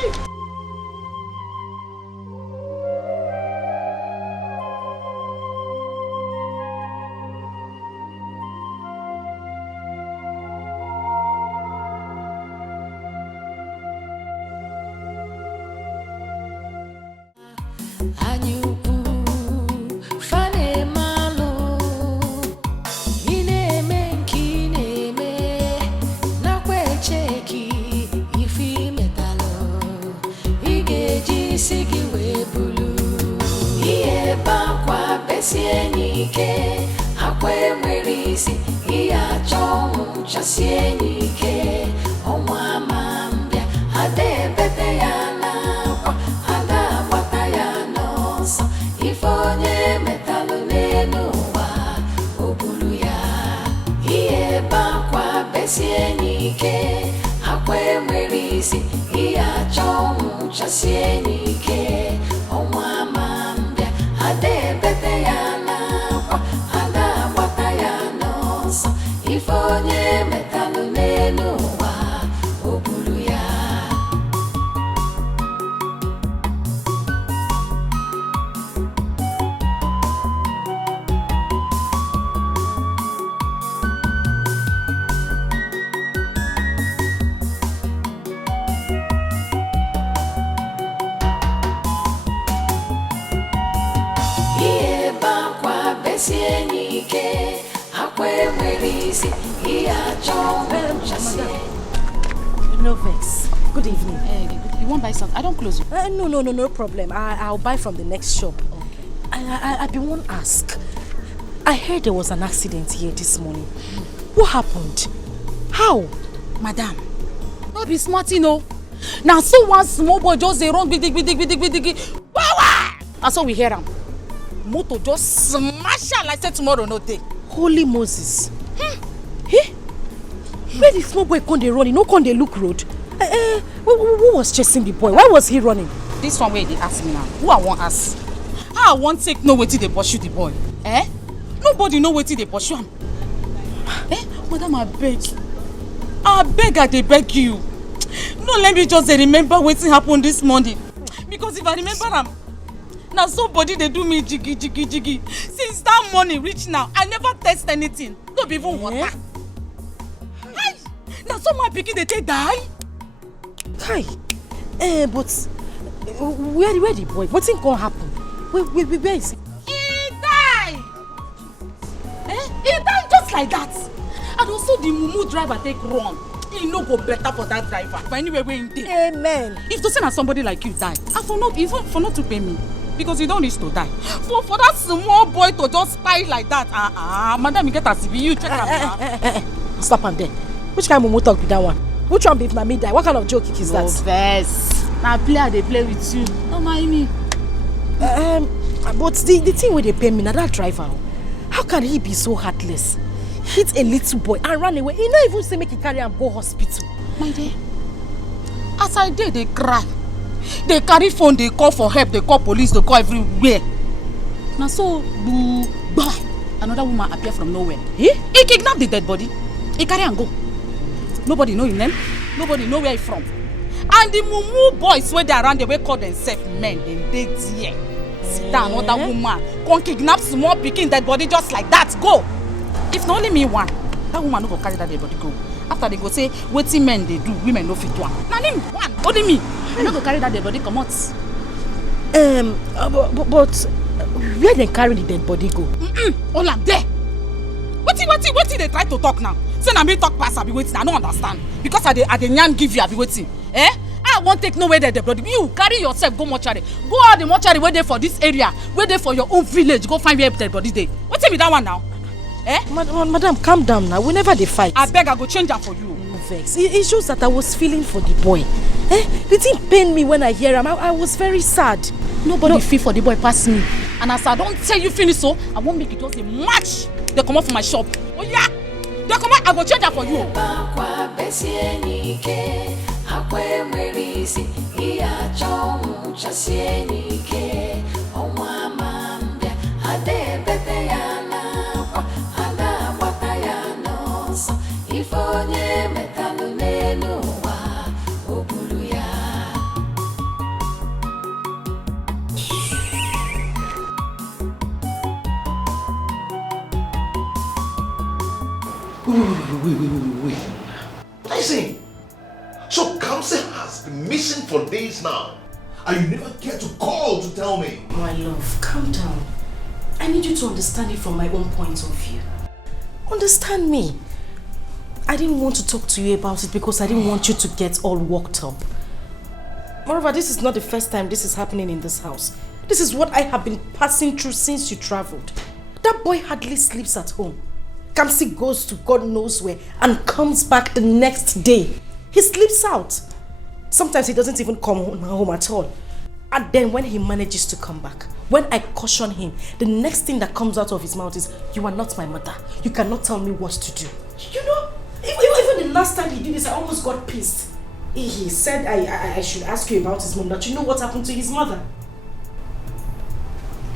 No vex. Good evening. You won't buy something? I don't close. No problem. I'll buy from the next shop. Okay. I be one ask. I heard there was an accident here this morning. What happened? How? Madam, no be smart, you know. Now so one small boy just dey run bidig. Wow! And so we hear him. Motor just smash am like say tomorrow no day. Holy Moses. Hey? Where the small boy come dey run? He no come dey look road. Who was chasing the boy? Why was he running? This one where they ask me now. Who I want ask? How I want take no wetin dey pursue the boy? Nobody know wetin dey pursue him. Madam, I beg, I dey beg you. No, let me just remember wetin happened this morning. Because if I remember am, now somebody they do me jiggy. Since that morning reach now, I never taste anything. No be even water. Now someone pikin they take die. Kai, but where the boy? What's gonna happen? Where is he? He died. He died just like that. And also the mumu driver take run. He no go better for that driver. But anyway, we in there. Amen. If to say that somebody like you die, I for not to pay me. Because you don't need to die. For that small boy to just spy like that, madam, you get a CV, you check am. Stop am there. Which kind of mumu talk be that one? Which one be if na me die? What kind of joke is that? No vex. Now play they play with you. Don't mind me. But the thing where they pay me, now that driver, how can he be so heartless? Hit a little boy and run away. He not even say make he carry him go hospital. My dear, as I did, they cry. They carry phone, they call for help, they call police, they call everywhere. Now so, another woman appear from nowhere. He kidnapped the dead body. He carry and go. Nobody know his name. Nobody know where he from. And the mumu boys where they around, they will call themselves men. They there. Sit down, another woman. Come kidnap small pikin dead body just like that. Go. If not only me one, that woman no go carry that dead body go. After they go say, wetin men they do, women no fit one. Now name one, only me. I no go carry that dead body come out. But where they carry the dead body go? All am there. Wetin they try to talk now? Say na me talk pass, I be waiting. I don't understand. Because I dey yarn give you, I be waiting. Eh? I won't take no way there, the body. You carry yourself, go mortuary. Go out the mortuary where they for this area, where they for your own village. Go find where the body day. What's it with that one now? Eh? Madam, calm down now. Whenever they fight. I beg, I go change that for you. Vex. It shows that I was feeling for the boy. Eh? The thing pained me when I hear him. I was very sad. Nobody feel for the boy past me. And as I don't tell you finish so, I won't make it just a match. They come out from my shop. Oh yeah. They come out, I go change that for you. Wait. Listen. So Kamsi has been missing for days now. And you never care to call to tell me. My love, calm down. I need you to understand it from my own point of view. Understand me. I didn't want to talk to you about it because I didn't want you to get all worked up. Moreover, this is not the first time this is happening in this house. This is what I have been passing through since you traveled. That boy hardly sleeps at home. Kamsi goes to God knows where and comes back the next day. He sleeps out. Sometimes he doesn't even come home at all. And then when he manages to come back, when I caution him, the next thing that comes out of his mouth is, "You are not my mother. You cannot tell me what to do." You know, even the last time he did this, I almost got pissed. He said I should ask you about his mom, that you know what happened to his mother.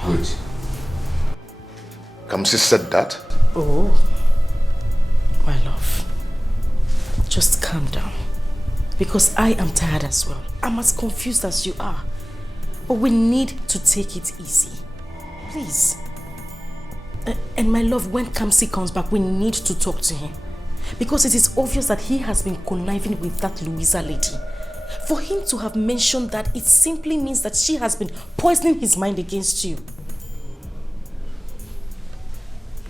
Wait. Kamsi said that? Oh, my love, just calm down. Because I am tired as well. I'm as confused as you are. But we need to take it easy. Please. And my love, when Kamsi comes back, we need to talk to him. Because it is obvious that he has been conniving with that Louisa lady. For him to have mentioned that, it simply means that she has been poisoning his mind against you.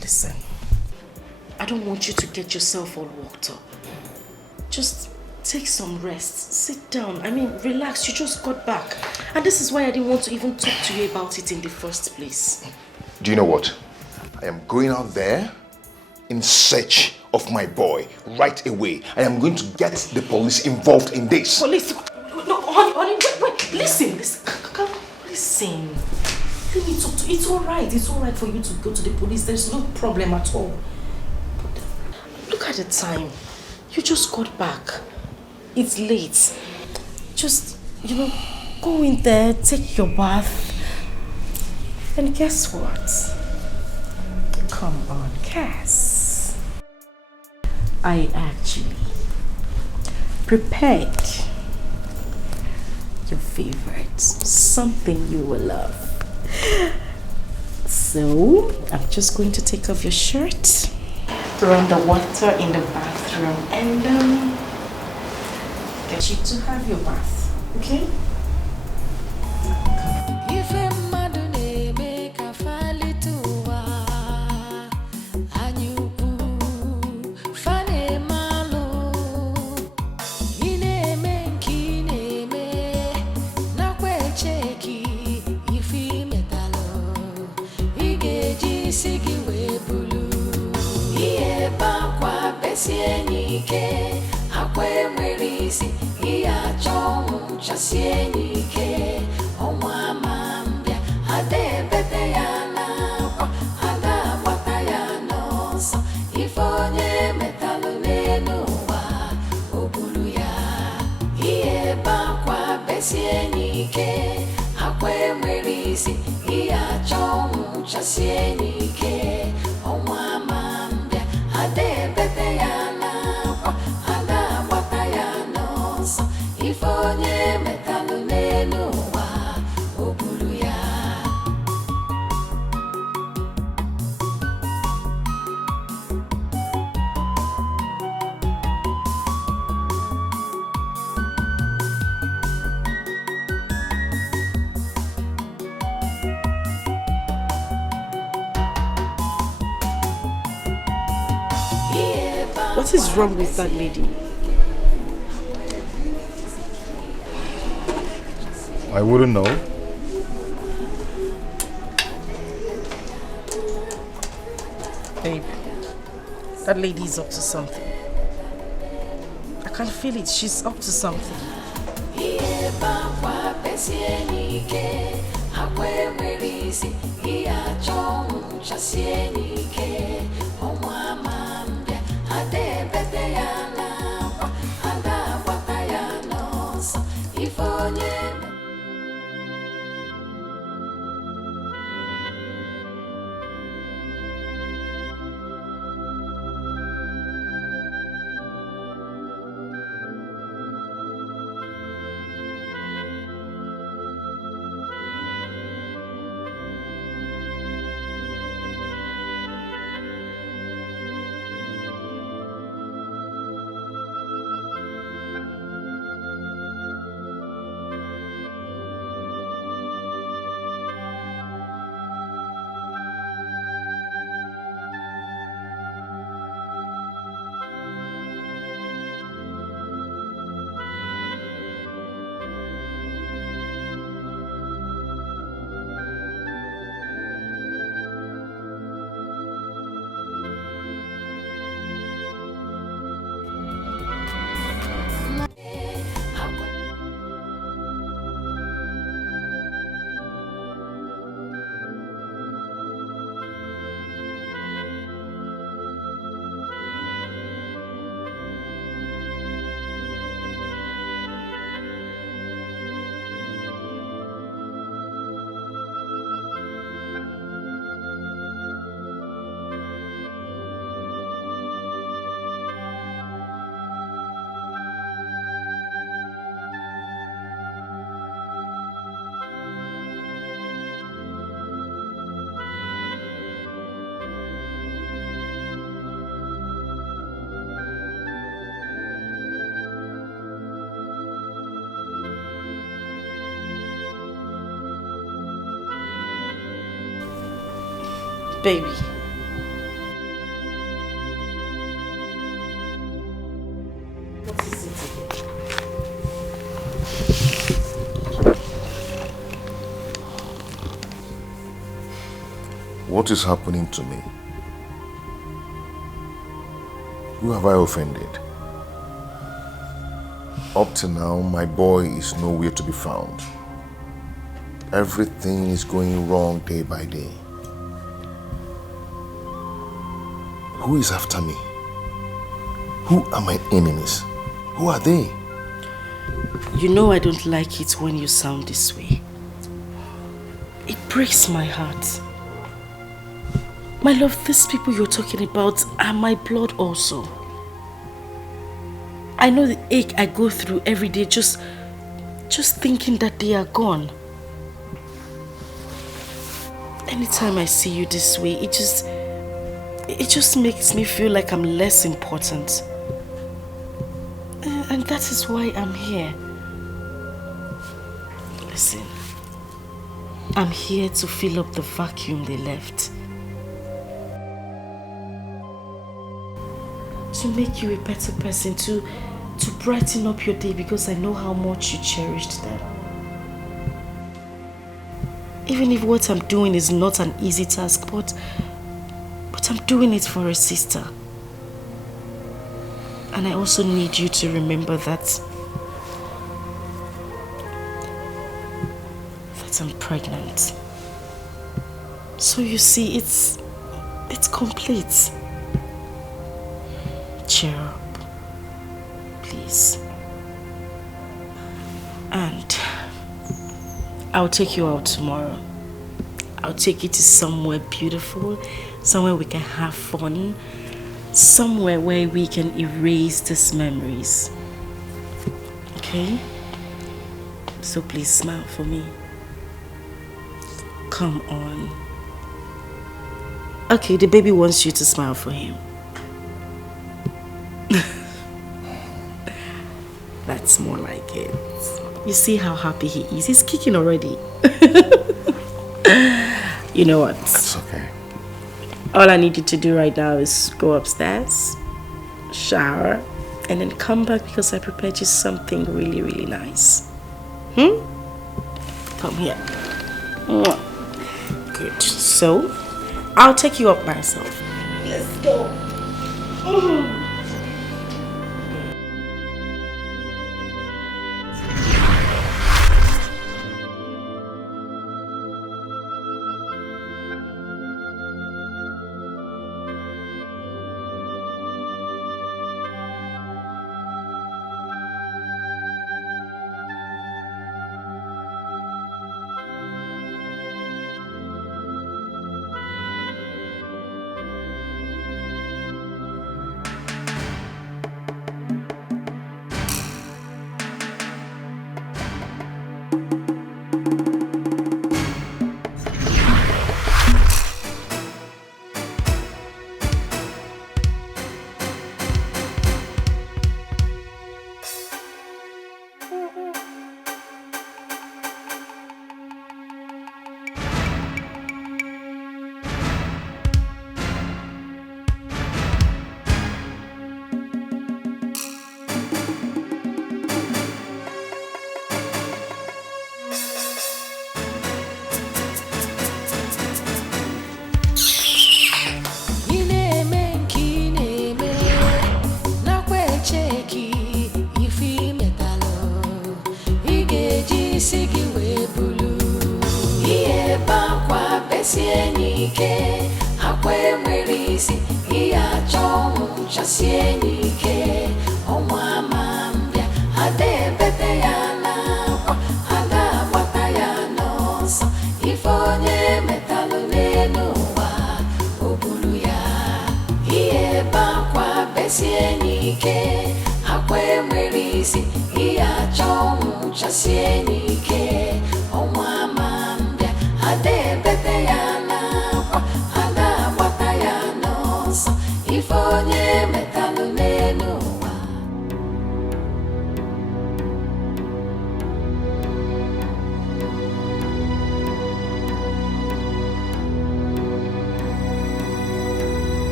Listen, I don't want you to get yourself all worked up. Just take some rest. Sit down. I mean, relax. You just got back. And this is why I didn't want to even talk to you about it in the first place. Do you know what? I am going out there in search of my boy right away. I am going to get the police involved in this. Police? No, honey, wait. Listen. Listen. Let me talk to you. It's alright. It's alright for you to go to the police. There's no problem at all. But look at the time. You just got back. It's late. Just, go in there, take your bath. And guess what? Come on, Cass. I actually prepared your favorite. Something you will love. So, I'm just going to take off your shirt, throw in the water in the bathroom, and get you to have your bath, okay? What is wrong with that lady? I wouldn't know. Babe, that lady is up to something. I can feel it. She's up to something. Baby. What is it again? What is happening to me? Who have I offended? Up to now, my boy is nowhere to be found. Everything is going wrong day by day. Who is after me? Who are my enemies? Who are they? You know I don't like it when you sound this way. It breaks my heart. My love, these people you're talking about are my blood also. I know the ache I go through every day just thinking that they are gone. Anytime I see you this way, it just makes me feel like I'm less important. And that is why I'm here. Listen, I'm here to fill up the vacuum they left. To make you a better person, to brighten up your day, because I know how much you cherished them. Even if what I'm doing is not an easy task, but I'm doing it for a sister. And I also need you to remember that I'm pregnant. So you see, it's complete. Cheer up, please. And I'll take you out tomorrow. I'll take you to somewhere beautiful, somewhere we can have fun, somewhere where we can erase these memories. Okay? So please smile for me. Come on. Okay, the baby wants you to smile for him. That's more like it. You see how happy he is? He's kicking already. You know what? It's okay. All I need you to do right now is go upstairs, shower, and then come back because I prepared you something really, really nice. Come here. Good. So, I'll take you up myself. Let's go.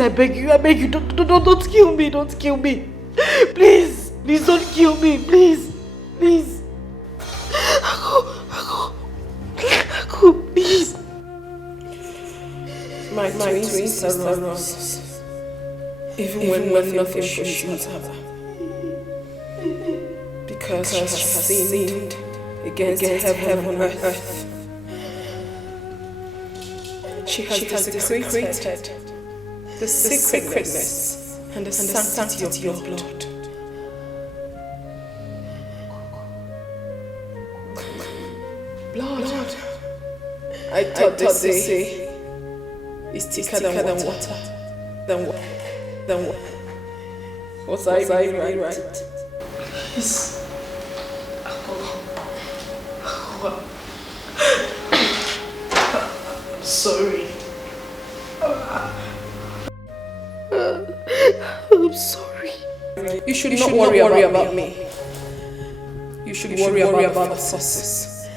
I beg you, don't kill me, don't kill me. Please, don't kill me, please. Aku, please. My twin sister runs, even when nothing should have. Because she has sinned against heaven and earth. She has desecrated the sacredness and the sanctity of your blood. Blood. I thought they say is thicker than water. Than water. Was I really right? Please. I'm sorry. I'm sorry. You should not worry about me. You should worry about the forces.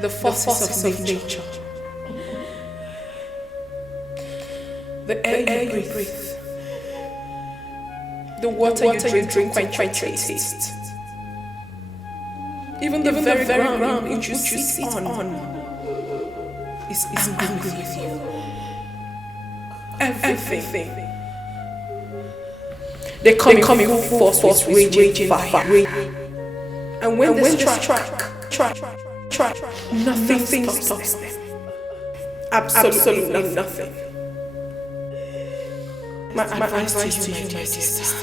The forces of nature. The air you breathe. The water you drink quite taste. Even the very ground in which you sit on is angry with you. Everything. they come in full force with raging fire. And when they strike, nothing stops them. Absolutely nothing. My advice to you, my sister,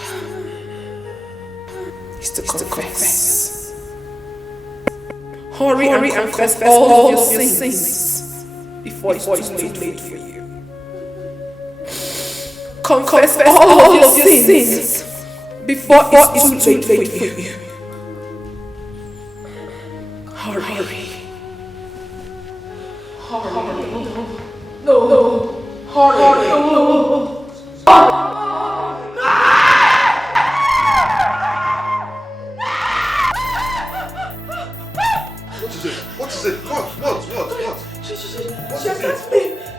is to confess. Hurry and confess all your sins before it's too late for you. Confess all your sins before it's too late for you. Hurry. No. Hurry. No. What is it? What?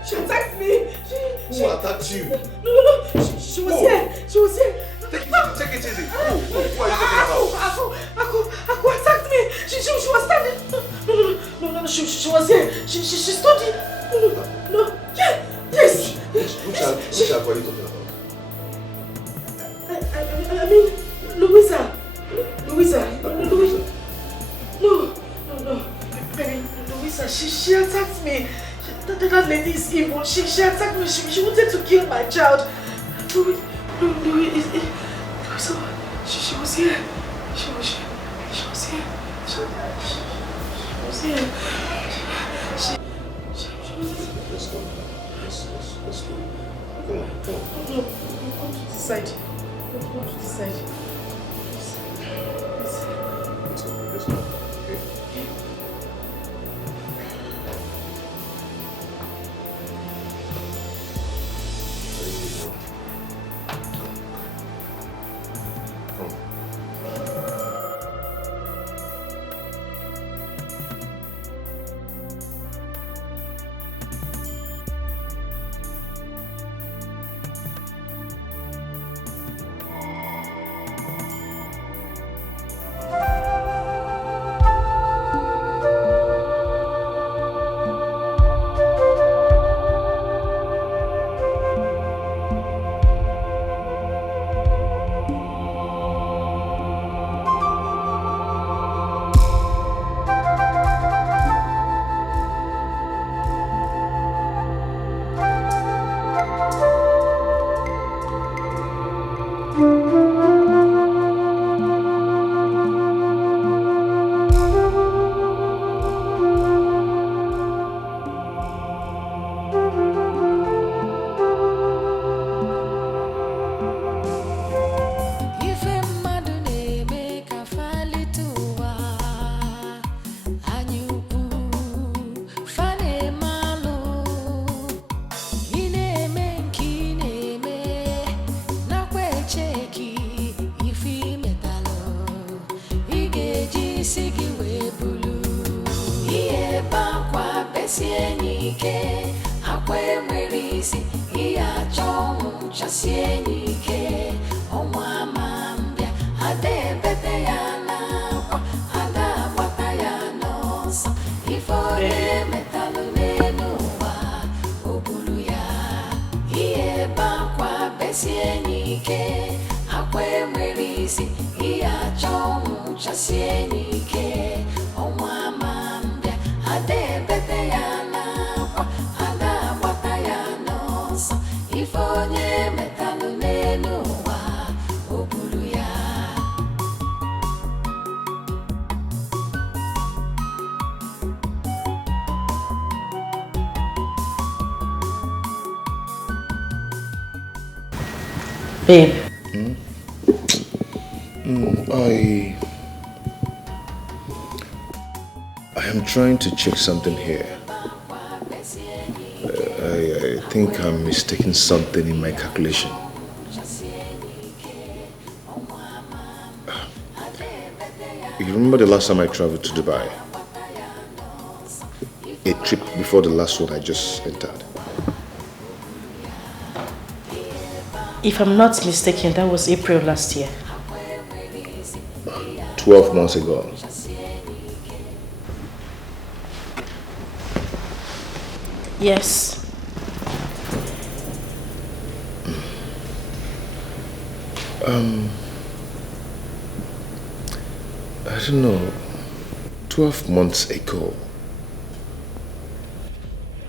She attacked me. Who attacked you? No. She was here. Take it easy. Who are you talking about? Aku attacked me. She was standing. No. She was here. She stood in. No. Yes. Which are you talking about? I mean, Louisa. No. Baby, Louisa, she attacked me. That lady is evil. She attacked me. She wanted to kill my child. Louisa, she was here. She was here. Let's go. Come on. No, go to the side. Go to the side. Let's go. Okay. Babe. I am trying to check something here. I think I'm mistaking something in my calculation. You remember the last time I traveled to Dubai? A trip before the last one I just entered. If I'm not mistaken, that was April last year. 12 months ago. Yes. I don't know, 12 months ago,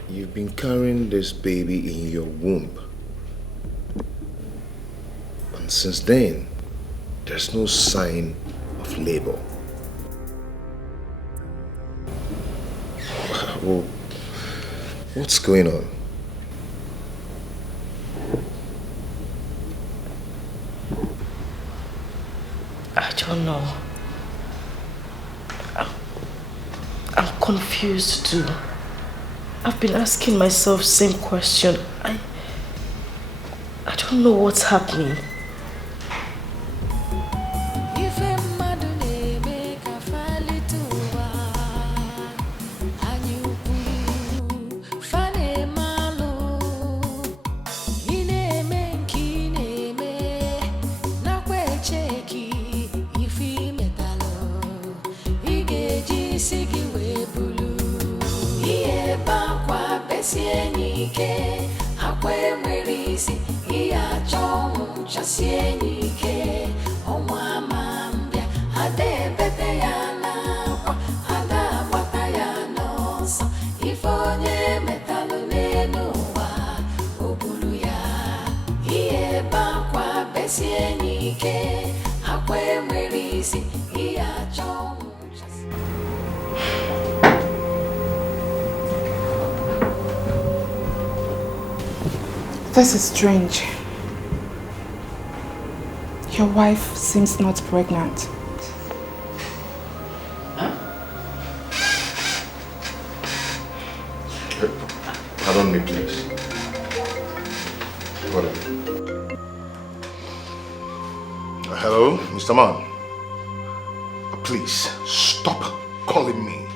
you've been carrying this baby in your womb. And since then, there's no sign of labor. Well, what's going on? I don't know. I'm confused too. I've been asking myself same question. I don't know what's happening. This is strange. Your wife seems not pregnant. Pardon me, please. Hold on. Hello, Mr. Man. Please, stop calling me.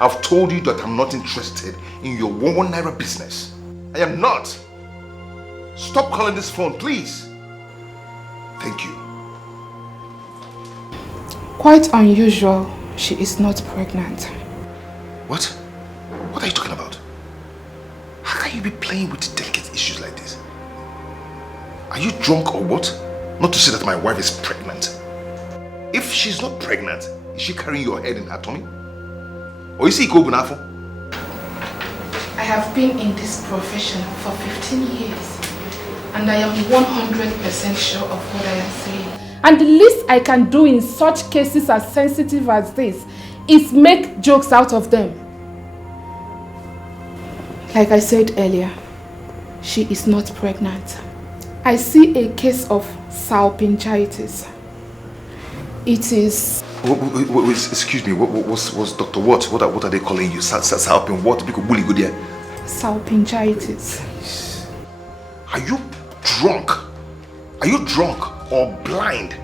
I've told you that I'm not interested in your 1 naira business. I am not. Stop calling this phone, please. Thank you. Quite unusual, she is not pregnant. What? What are you talking about? How can you be playing with delicate issues like this? Are you drunk or what? Not to say that my wife is pregnant. If she's not pregnant, is she carrying your head in her tummy? Or is he Kobunafo? I have been in this profession for 15 years. And I am 100% sure of what I am saying. And the least I can do in such cases as sensitive as this is make jokes out of them. Like I said earlier, she is not pregnant. I see a case of salpingitis. It is... Excuse me, what's Dr. What? What are they calling you? Salpin what? Salpingitis. Are you drunk? Are you drunk or blind?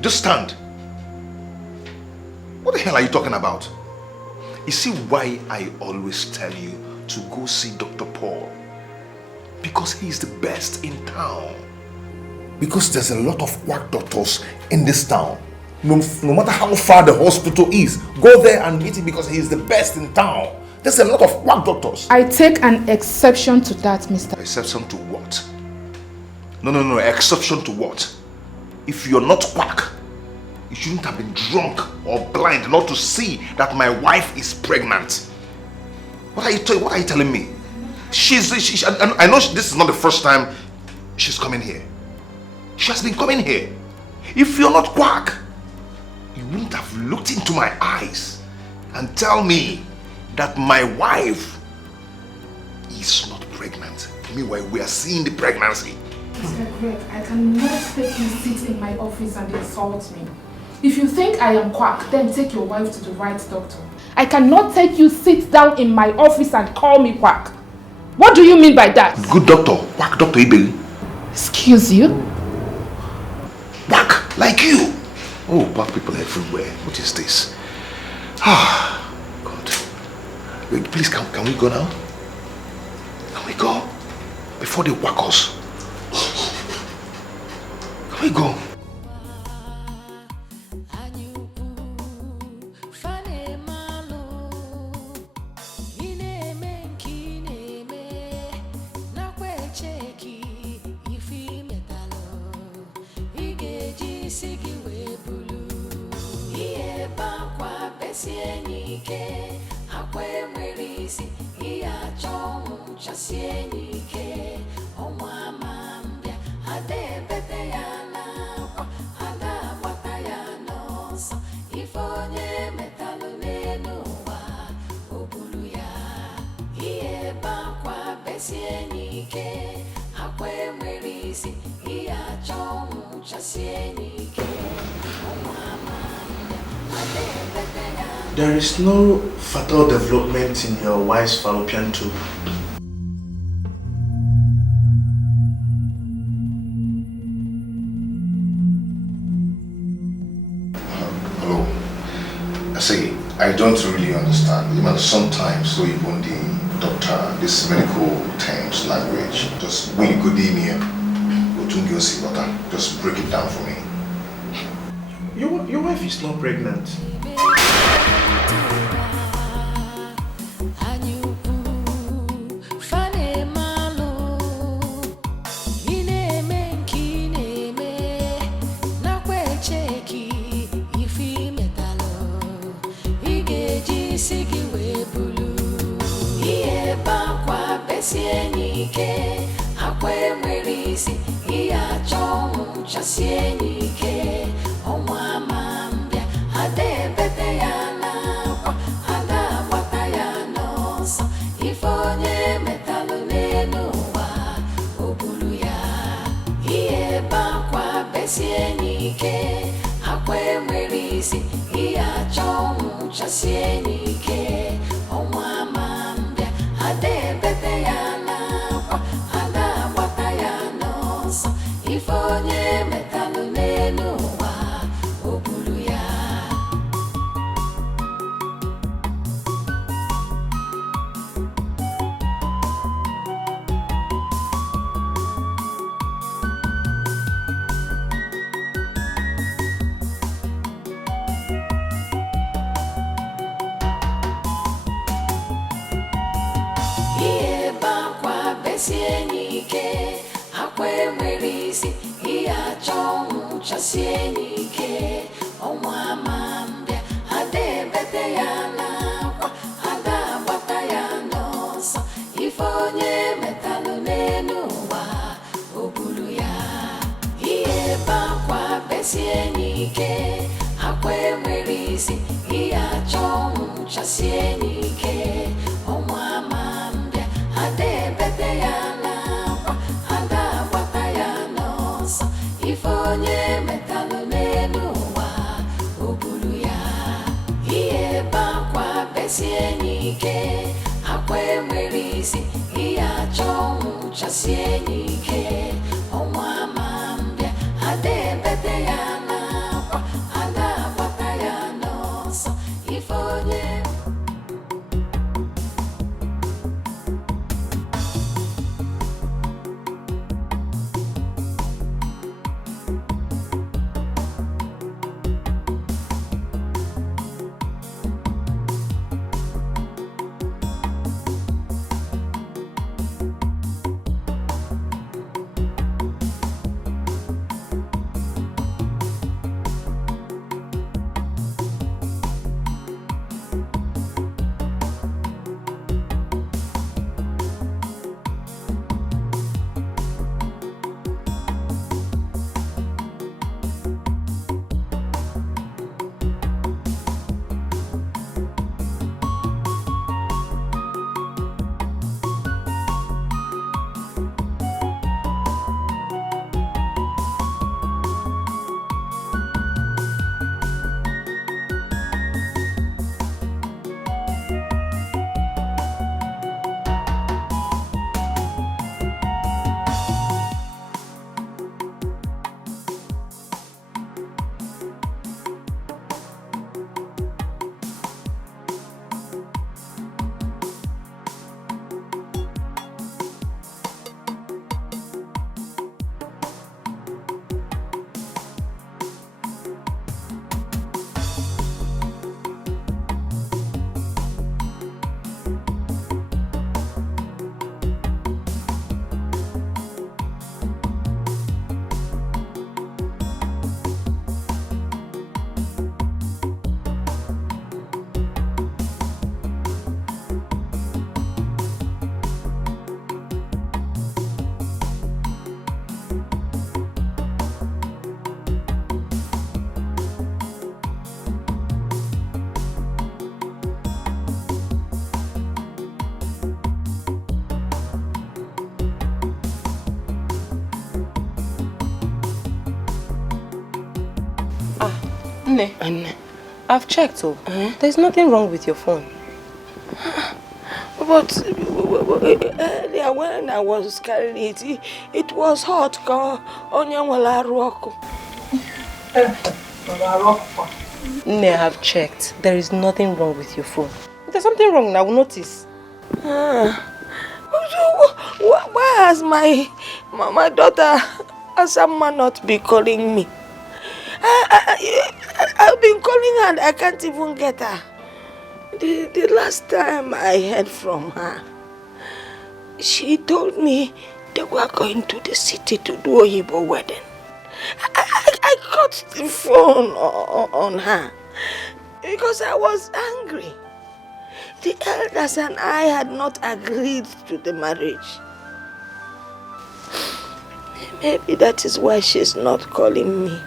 Just stand. What the hell are you talking about? You see why I always tell you to go see Dr. Paul? Because he's the best in town. Because there's a lot of quack doctors in this town. No matter how far the hospital is, go there and meet him because he's the best in town. There's a lot of quack doctors. I take an exception to that, Mr. Exception to what? No, exception to what? If you're not quack, you shouldn't have been drunk or blind not to see that my wife is pregnant. What are you telling me? I know this is not the first time she's coming here. She has been coming here. If you're not quack, you wouldn't have looked into my eyes and tell me that my wife is not pregnant. Meanwhile, we are seeing the pregnancy. Mr. Greg, I cannot take you sit in my office and insult me. If you think I am quack, then take your wife to the right doctor. I cannot take you sit down in my office and call me quack. What do you mean by that? Good doctor, quack Dr. Ibeli. Excuse you? Quack, like you. Oh, black people everywhere. What is this? Ah, God. Wait, please, can we go now? Can we go? Before they whack us. Can we go? sigi we bulu. Iye bakwa besie nike. Akwe mwerisi. Iya chomu chasie nike. Omwa mambia. Ade bete yana kwa. Ada wata yana sa. Ifonye metalu nenuwa. Obulu ya. Iye bakwa besie nike. Akwe mwerisi. Iya chomu chasie nike. There is no fatal development in your wife's fallopian tube. Hello. I say, I don't really understand. Even sometimes, so even the doctor, this medical terms, language, just when you could here, just break it down for me. Your wife is not pregnant. Chasienike, omwa mambia, ade bete yana kwa, ada wata yana sa, ifonye metalu nenuwa, obulu ya, iye bakwa besienike, akwe mwerisi, iya chomu chasienike, omwa mambia, ade bete yana kwa, ada wata yana sa, ifonye metalu nenuwa obulu ya. Iye bakwa besienike, akwe mwerisi, iya chomu chasienike, omwa mambia, ade bete yana kwa, ada wata yana sa, ifonye metalu nenuwa, obulu ya. Iye bakwa besienike, akwe mwerisi, iya chomu chasienike, omwa mambia, ade bete yana kwa, ada wata yana sa, ifonye metalu nenuwa, obulu ya. Iye bakwa besienike, akwe mwerisi, iya chomu chasienike, omwa mambia, ade bete yana kwa, ada wata yana sa, ifonye. Anne, I've checked. There's nothing wrong with your phone. But when I was carrying it was hot. I have checked. There is nothing wrong with your phone. If there's something wrong, I will notice. Why has my daughter Asama not be calling me? I've been calling her and I can't even get her. The last time I heard from her, she told me they were going to the city to do a Yibo wedding. I cut the phone on her because I was angry. The elders and I had not agreed to the marriage. Maybe that is why she's not calling me.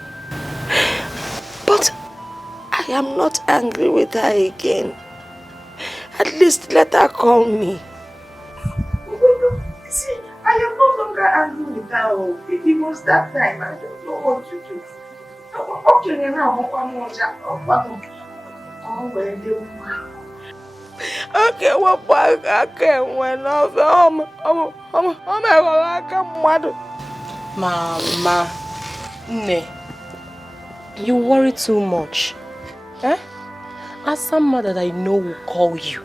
But I am not angry with her again. At least let her call me. See, I am no longer angry with her. It was that time. I don't know what to do. Okay, what I can when Mama, you worry too much. As someone that I know will call you.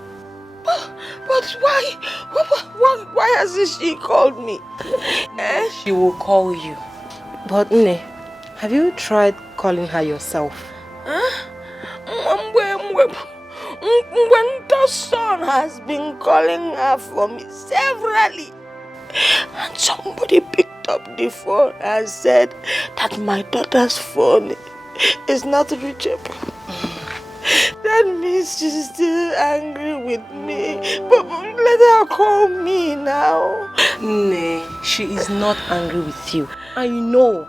But why hasn't she called me? She will call you. But Nne, have you tried calling her yourself? When the son has been calling her for me severally, and somebody picked up the phone and said that my daughter's phone is not reachable. That means she's still angry with me. But let her call me now. Nne, she is not angry with you. I know.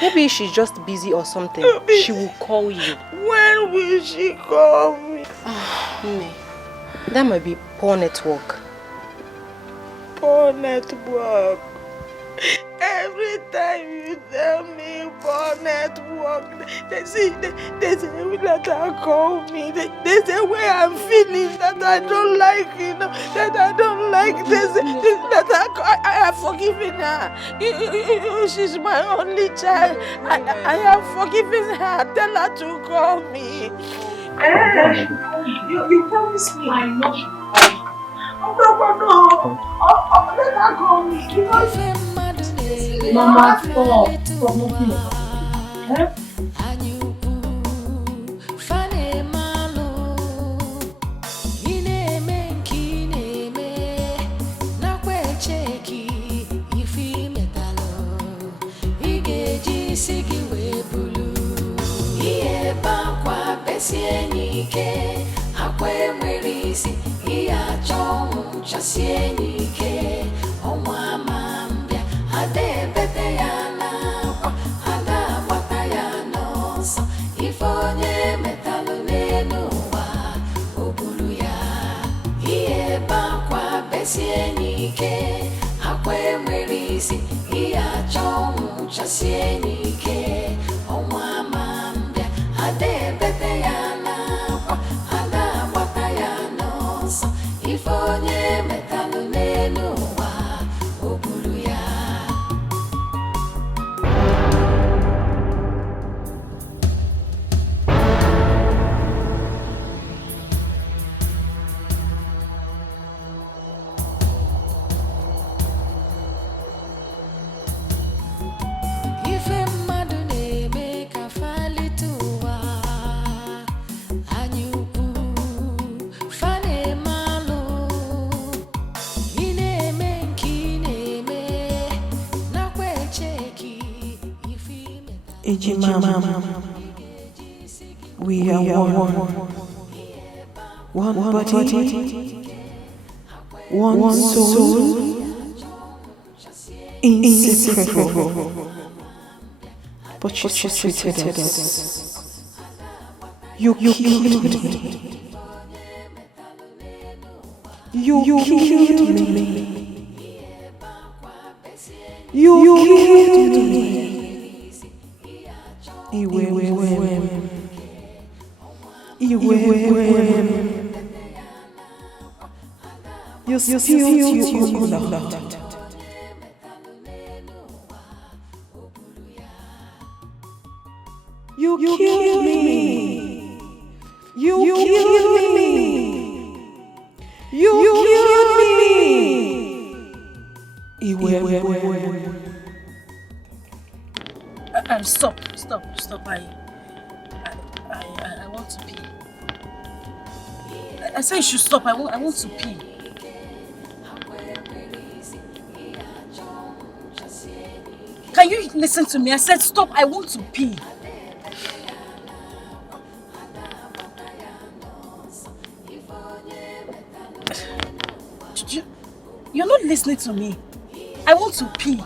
Maybe she's just busy or something. She will call you. When will she call me? Nne, that might be poor network. Poor network. Every time you tell me poor network, they say let her call me. They say where I'm feeling that I don't like, that I don't like this. That I have forgiven her. She's my only child. I have forgiven her. Tell her to call me. You promised me. I know. No. Let her call me. Mama, stop. Stop moving. We are one body, one soul, inseparable. But you treated us. You killed me. You killed me. You killed me. You spilled your blood. You killed me. You killed me. You killed me. Stop. I want to pee. I said you should stop. I want to pee. Can you listen to me? I said stop. I want to pee. You're not listening to me. I want to pee.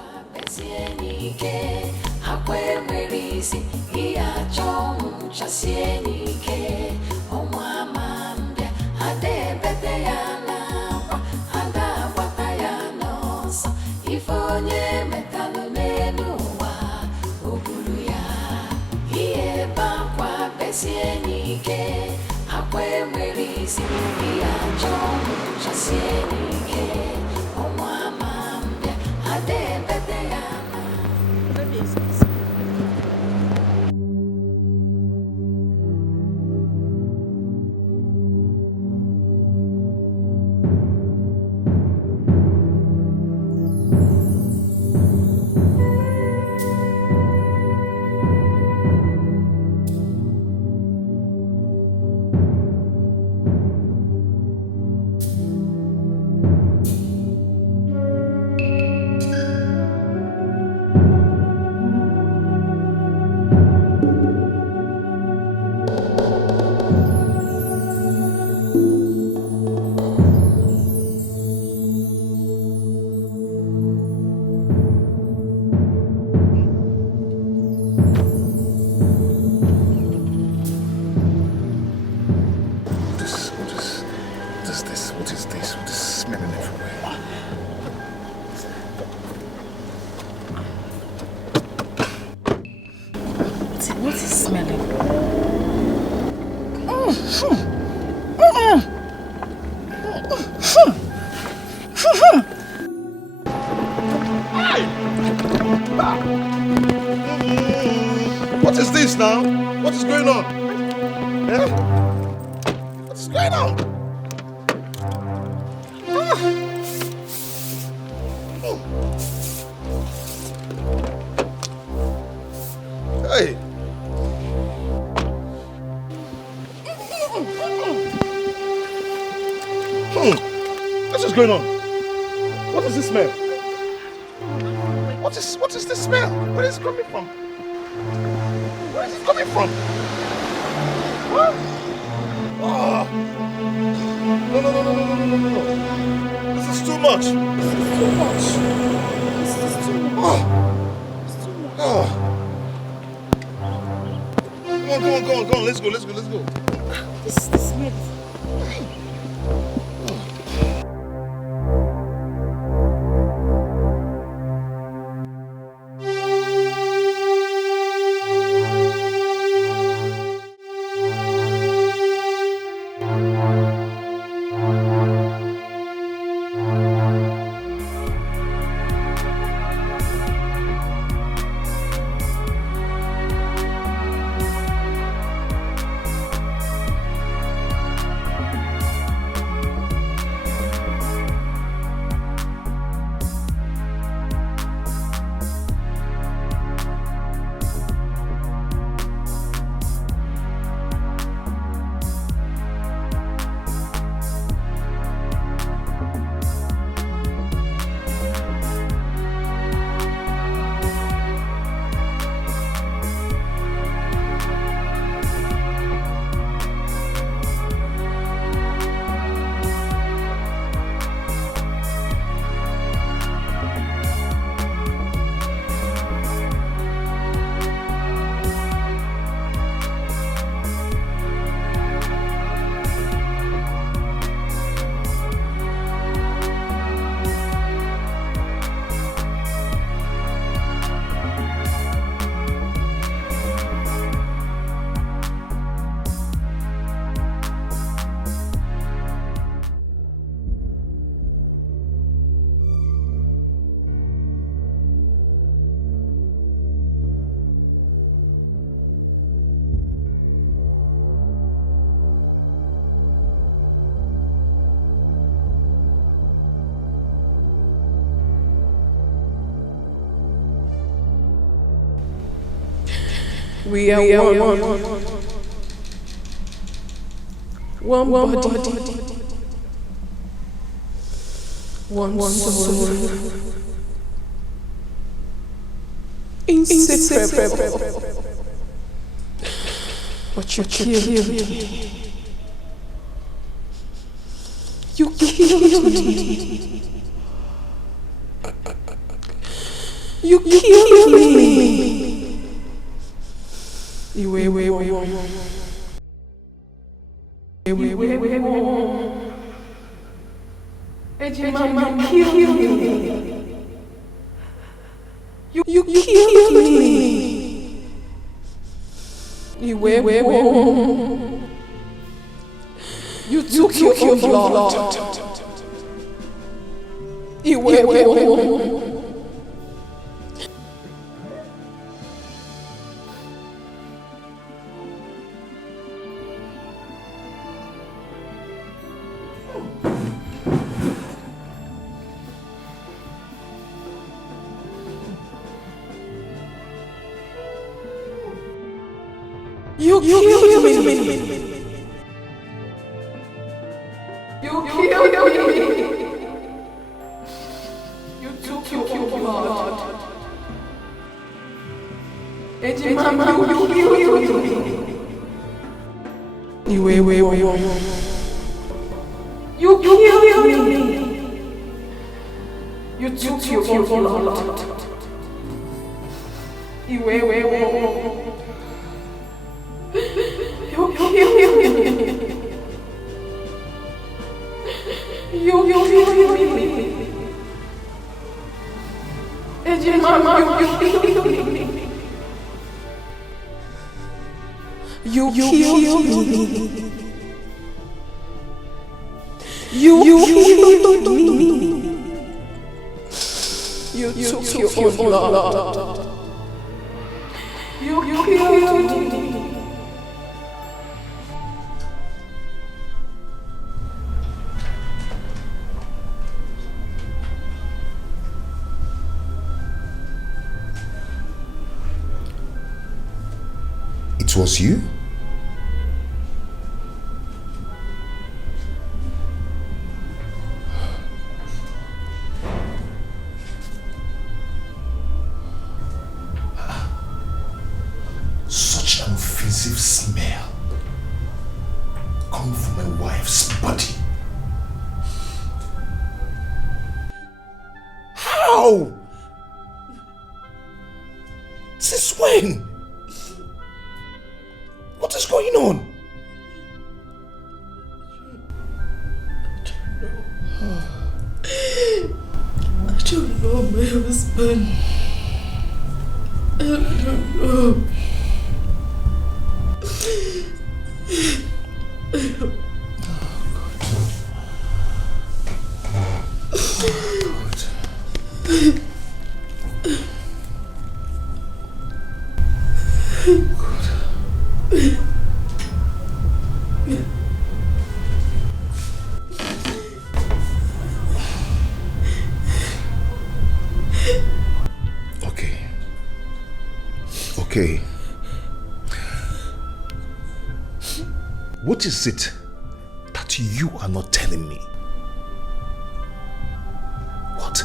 What is smelling? What is this now? What is going on? Yeah? What is going on? Hey! What is going on? What is this smell? What is this smell? Where is it coming from? Where is it coming from? What? Oh. No. This is too much. This is too much. Oh. Come on. Let's go. This smell. We are one. One body. One soul. Inseparable. But you killed me. You killed me. You killed me. Mama killed me. You killed me. You took your blood. You killed me. You killed me. You took your blood. Mama, you killed me. You killed me. You took your blood. You killed me. Mama, you killed me. You killed me. You killed me. You took your blood. You killed me. It was you? Such an offensive smell coming from my wife's body. How? Since when? What is going on? I don't know my husband. I don't know. Okay. What is it that you are not telling me? What?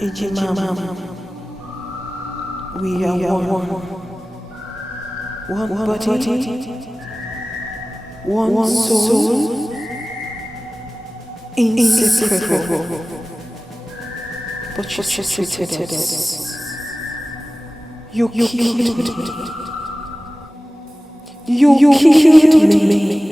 Ejimama, we are one body, one soul, inseparable. But you treated us. You killed me. You killed me. You killed me.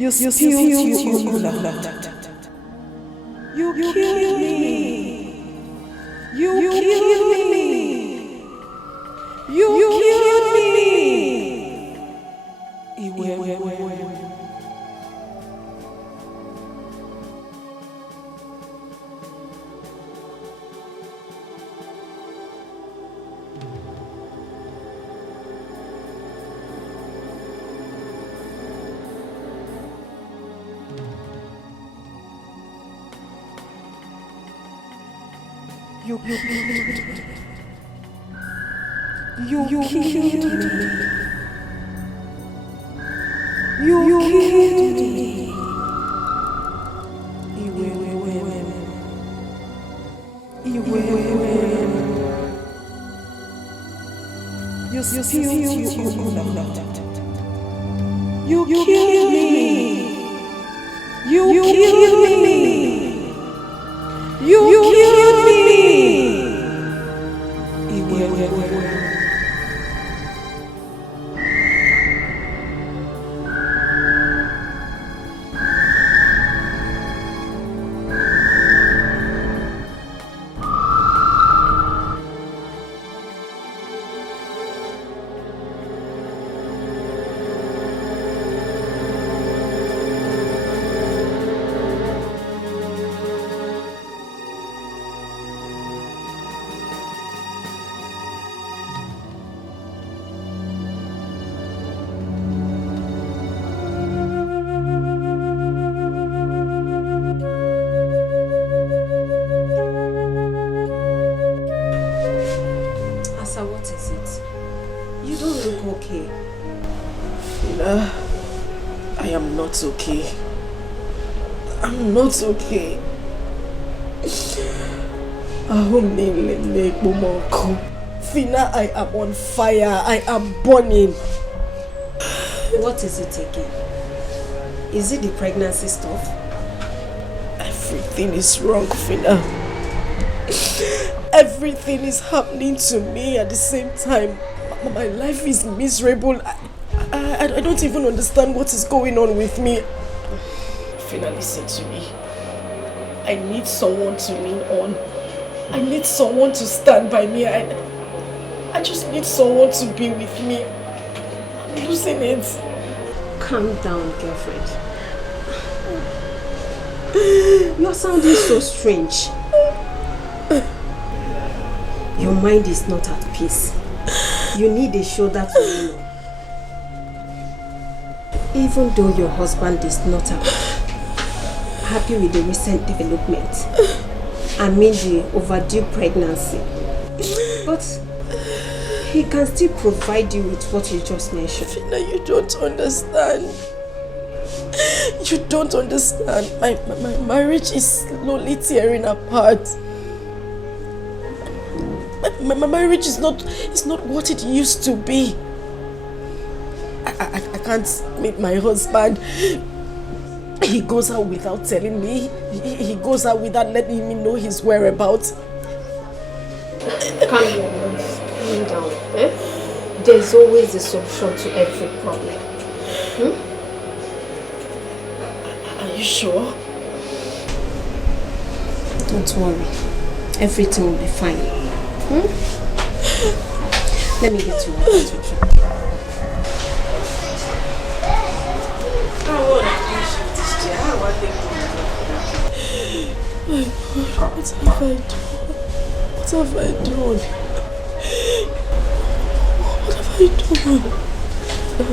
You spilled your blood. You killed me. You killed me. You killed me. You killed me. You killed me. You killed me. You spilled your blood. You killed me. You killed me. You killed me. What is it? You don't look okay. I am not okay. I'm not okay. Fina, I am on fire. I am burning. What is it again? Is it the pregnancy stuff? Everything is wrong, Fina. Everything is happening to me at the same time. My life is miserable. I don't even understand what is going on with me. Fina, listen to me. I need someone to lean on. I need someone to stand by me. I just need someone to be with me. I'm losing it. Calm down, girlfriend. You're sounding so strange. Your mind is not at peace. You need a shoulder to lean on. Even though your husband is not happy with the recent development, I mean the overdue pregnancy, but he can still provide you with what you just mentioned. Fina, you don't understand. You don't understand. My marriage is slowly tearing apart. My marriage is not what it used to be. I can't meet my husband. He goes out without telling me. He goes out without letting me know his whereabouts. Calm down. There's always a solution to every problem. Are you sure? Don't worry. Everything will be fine. Let me get you water to drink. What have I done? What have I done? What have I done? Baby,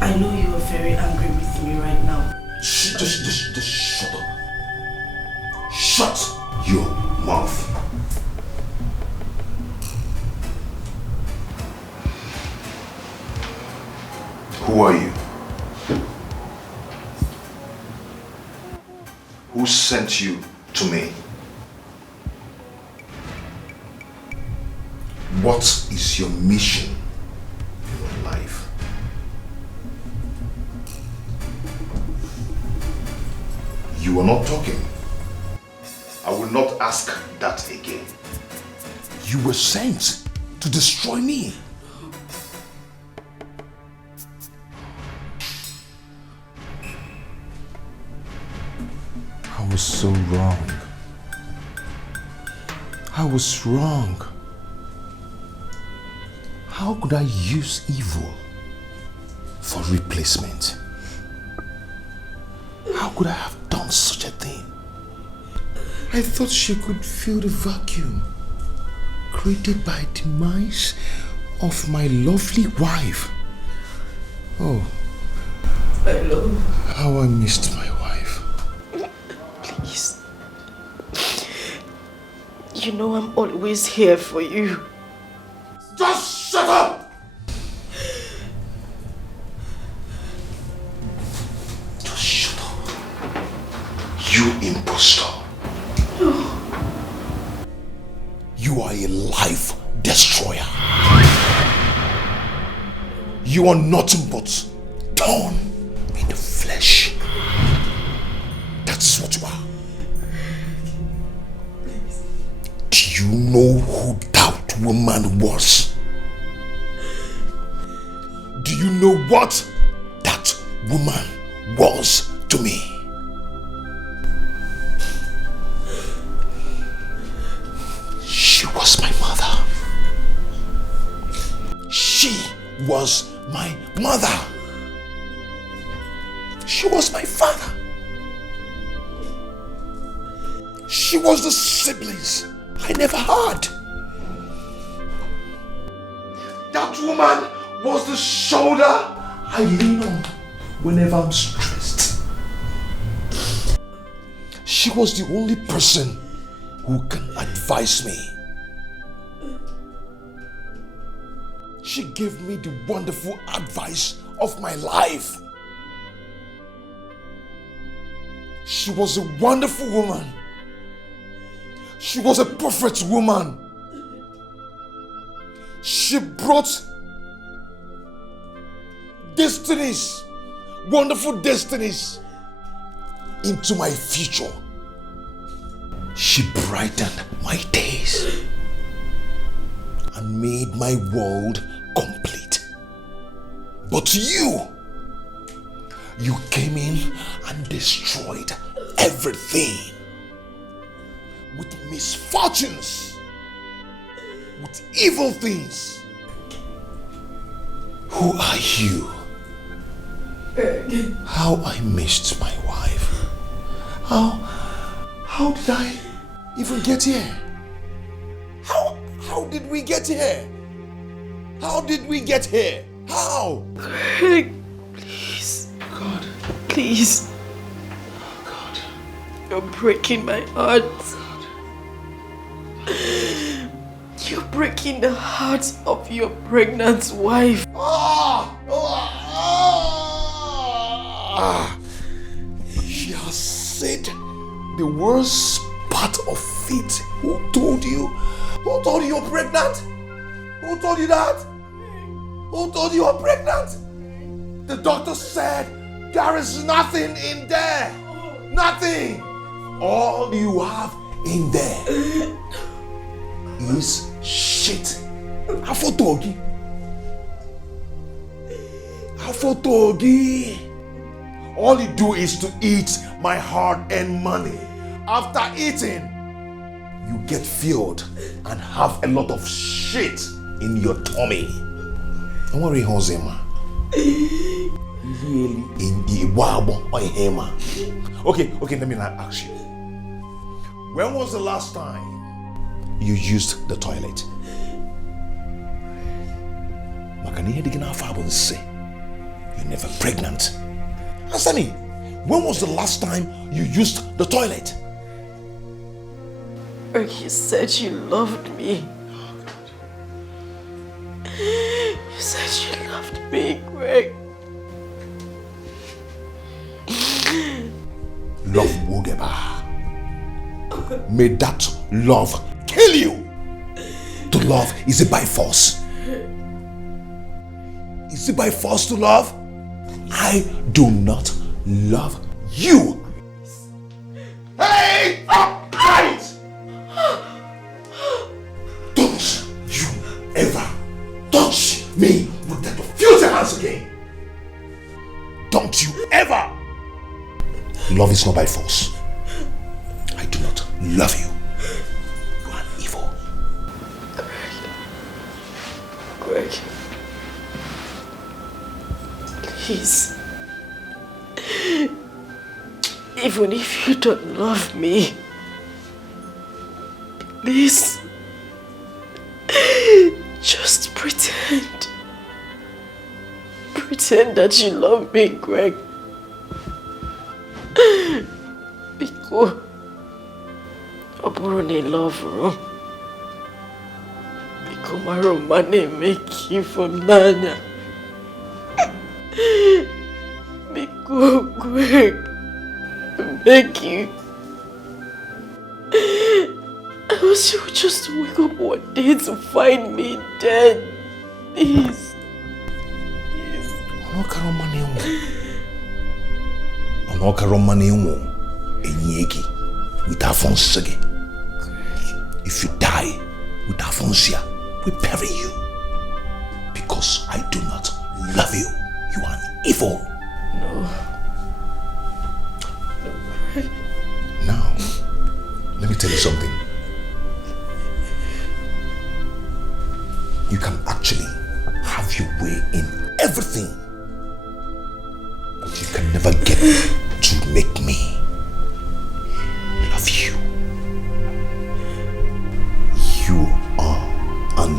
I know you are very angry with me right now. Just shut up. Shut your mouth. Who are you? Who sent you to me? What is your mission in life? You are not talking. I will not ask that again. You were sent to destroy me. I was so wrong. I was wrong. How could I use evil for replacement? How could I have done such a thing? I thought she could fill the vacuum created by demise of my lovely wife. Oh, I love how I missed my wife. Please. You know I'm always here for you. Just shut up! Just shut up. You impostor. You are a life destroyer. You are nothing but thorn in the flesh. That's what you are. Do you know who that woman was? Do you know what that woman was to me? She was my mother. She was my mother. She was my father. She was the siblings I never had. That woman was the shoulder I lean on whenever I'm stressed. She was the only person who can advise me. She gave me the wonderful advice of my life. She was a wonderful woman. She was a perfect woman. She brought destinies, wonderful destinies into my future. She brightened my days and made my world complete. But you came in and destroyed everything with misfortunes, with evil things. Who are you? How I missed my wife. How did I even get here? How did we get here? How did we get here? How? Greg, please. God. Please. God. You're breaking my heart. You're breaking the heart of your pregnant wife. She has said the worst part of it. Who told you? Who told you you're pregnant? Who told you that? Who told you you're pregnant? The doctor said there is nothing in there. Nothing. All you have in there is shit. Afotogi. Afotogi. All you do is to eat my hard-earned money. After eating, you get filled and have a lot of shit in your tummy. Don't worry, Hosema. Really? In the wabo or hema. Okay, let me now ask you. When was the last time you used the toilet? You're never pregnant. Answer me. When was the last time you used the toilet? You said you loved me. You said you loved me, Greg. Love Wogeba. May that love kill you. To love, is it by force? Is it by force to love? I do not love you. Hey! Right! Don't you ever touch me with that filthy hands again. Don't you ever. Love is not by force. I do not love you. You are evil. Greg. Please. Even if you don't love me, please. Just pretend. Pretend that you love me, Greg. Because I love you. Because my romance make you for Nanya. Because Greg, make you. I wish you would just wake up one day to find me dead. Please. If you die with Afonsia, we bury you. Because I do not love you. You are evil. No. Now, let me tell you something. You can actually have your way in everything. But you can never get to make me love you. You are an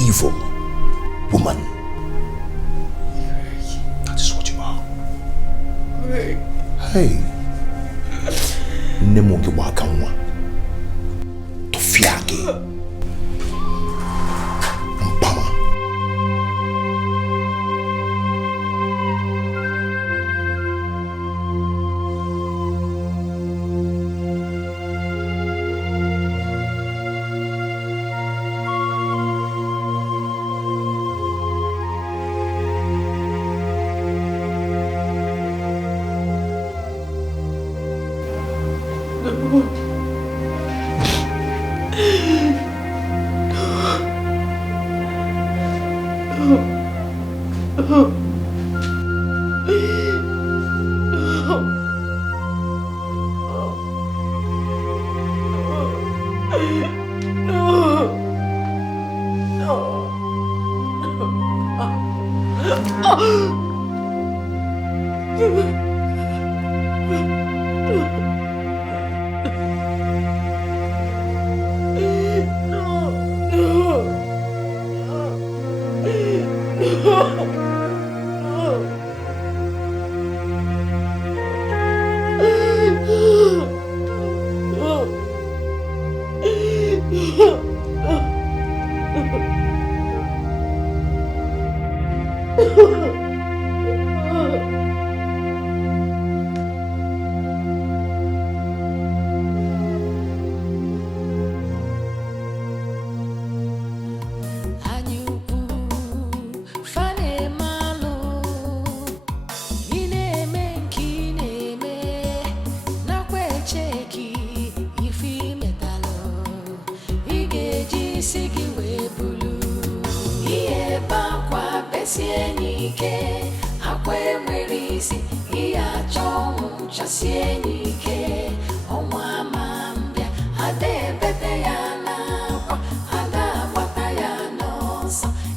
evil woman. That is what you are. Hey. Nemoge wakamwa. Tofiake. Mpama.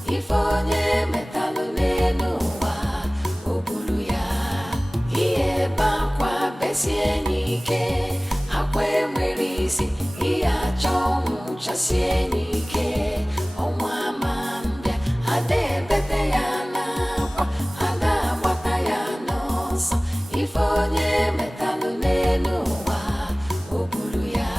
If onye metalụ n'elu ụwa, o buru ya besienike akwe merisi iya chongu chasienike onwa mambia ade bete yana kwa ada bata yana so ifonye metalu nenuwa obulu ya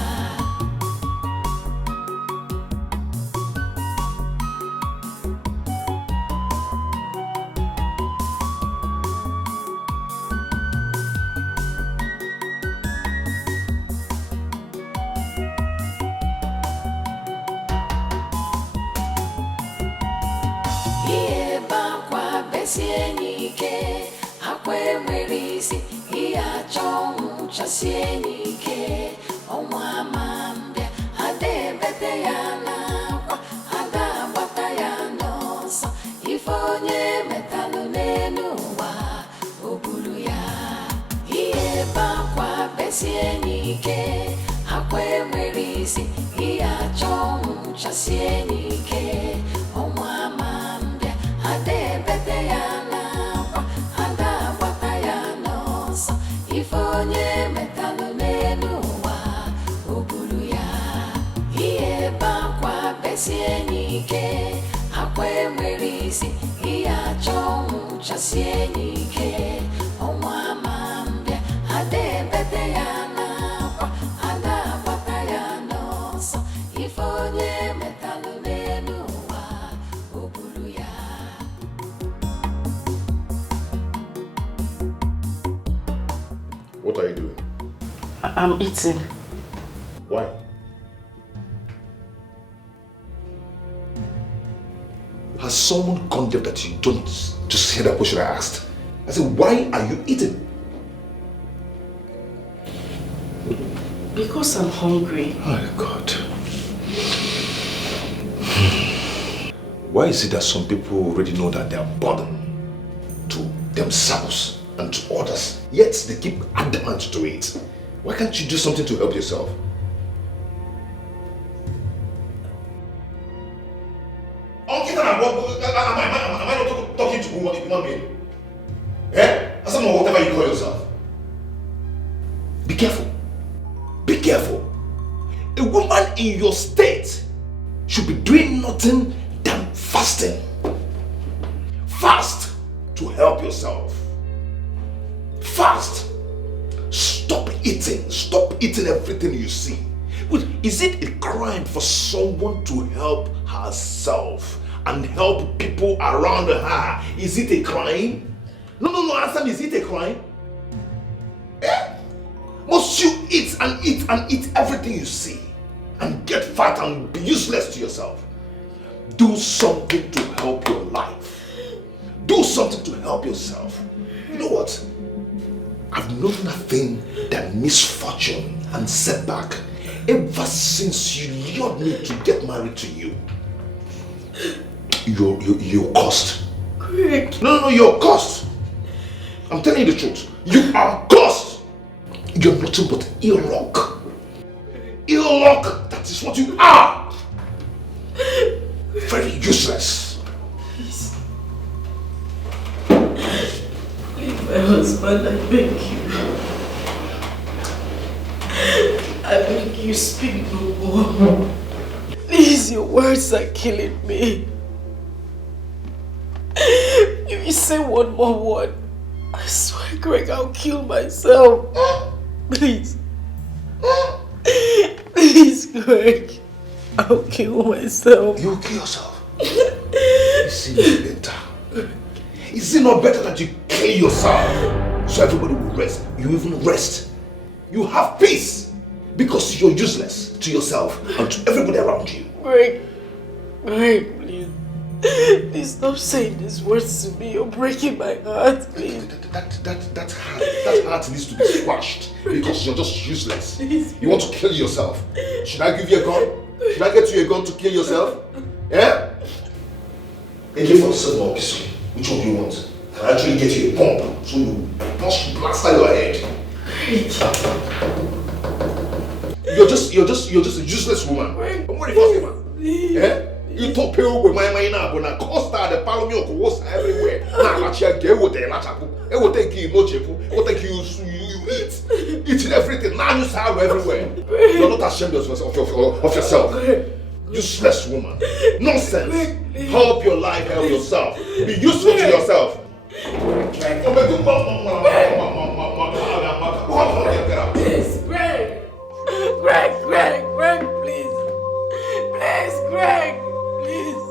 Sienike akwe merisi iya chongu cha sienike onwa mambia ade bete yana kwa ada bata yana so ifonye metalu nenuwa obulu ya iye bakwa besienike akwe merisi iya chongu cha sienike onwa mambia ade bete yana kwa ada bata yana so ifonye metalu nenuwa obulu ya iye bakwa besienike akwe merisi iya chongu cha sienike onwa mambia ade bete yana kwa ada bata yana so ifonye metalu nenuwa obulu ya. What are you doing? I'm eating. Why? Has someone gone there that you don't just hear that question I asked? I said, why are you eating? Because I'm hungry. Oh God. Why is it that some people already know that they are burdened to themselves and to others, yet they keep adamant to it? Why can't you do something to help yourself? Am I not talking to a human being? Eh? As someone, whatever you call yourself. Be careful. Be careful. A woman in your state should be doing nothing than fasting. Fast to help yourself. Fast. Stop eating. Stop eating everything you see. Is it a crime for someone to help herself and help people around her? Is it a crime? No, answer me, is it a crime? Eh? Must you eat and eat and eat everything you see and get fat and be useless to yourself? Do something to help your life. Do something to help yourself. You know what? I've known nothing than misfortune and setback ever since you lured me to get married to you. You're cursed. Greg. No, you're cursed. I'm telling you the truth. You are cursed. You're nothing but ill luck. Ill luck, that is what you are. Very useless. Please. Leave my husband, I beg you. I beg you, speak no more. Please, your words are killing me. If you say one more word, I swear, Greg, I'll kill myself. Please. Please, Greg. I'll kill myself. You'll kill yourself? Is it better? Is it not better that you kill yourself so everybody will rest? You even rest. You have peace because you're useless to yourself and to everybody around you. Greg, please. Please stop saying these words to me. You're breaking my heart, please. That heart needs to be squashed because you're just useless. You want to kill yourself. Should I give you a gun? Should I get you a gun to kill yourself? Yeah? A gift for more pistol. Which one do you want? Can I actually get you a pump so you plaster your head? You're just a useless woman. I'm worried about you, man. Yeah? You talk pale with my mind now, but I costa the palomio was everywhere. Now, actually, get what they lachapu. It will take you no chepu. It will take you eat. everything. Now you sorrow everywhere. You're not ashamed of yourself. Useless woman. Nonsense. Help your life, help yourself. Be useful to yourself. Please, Greg, please. Please, Greg, please.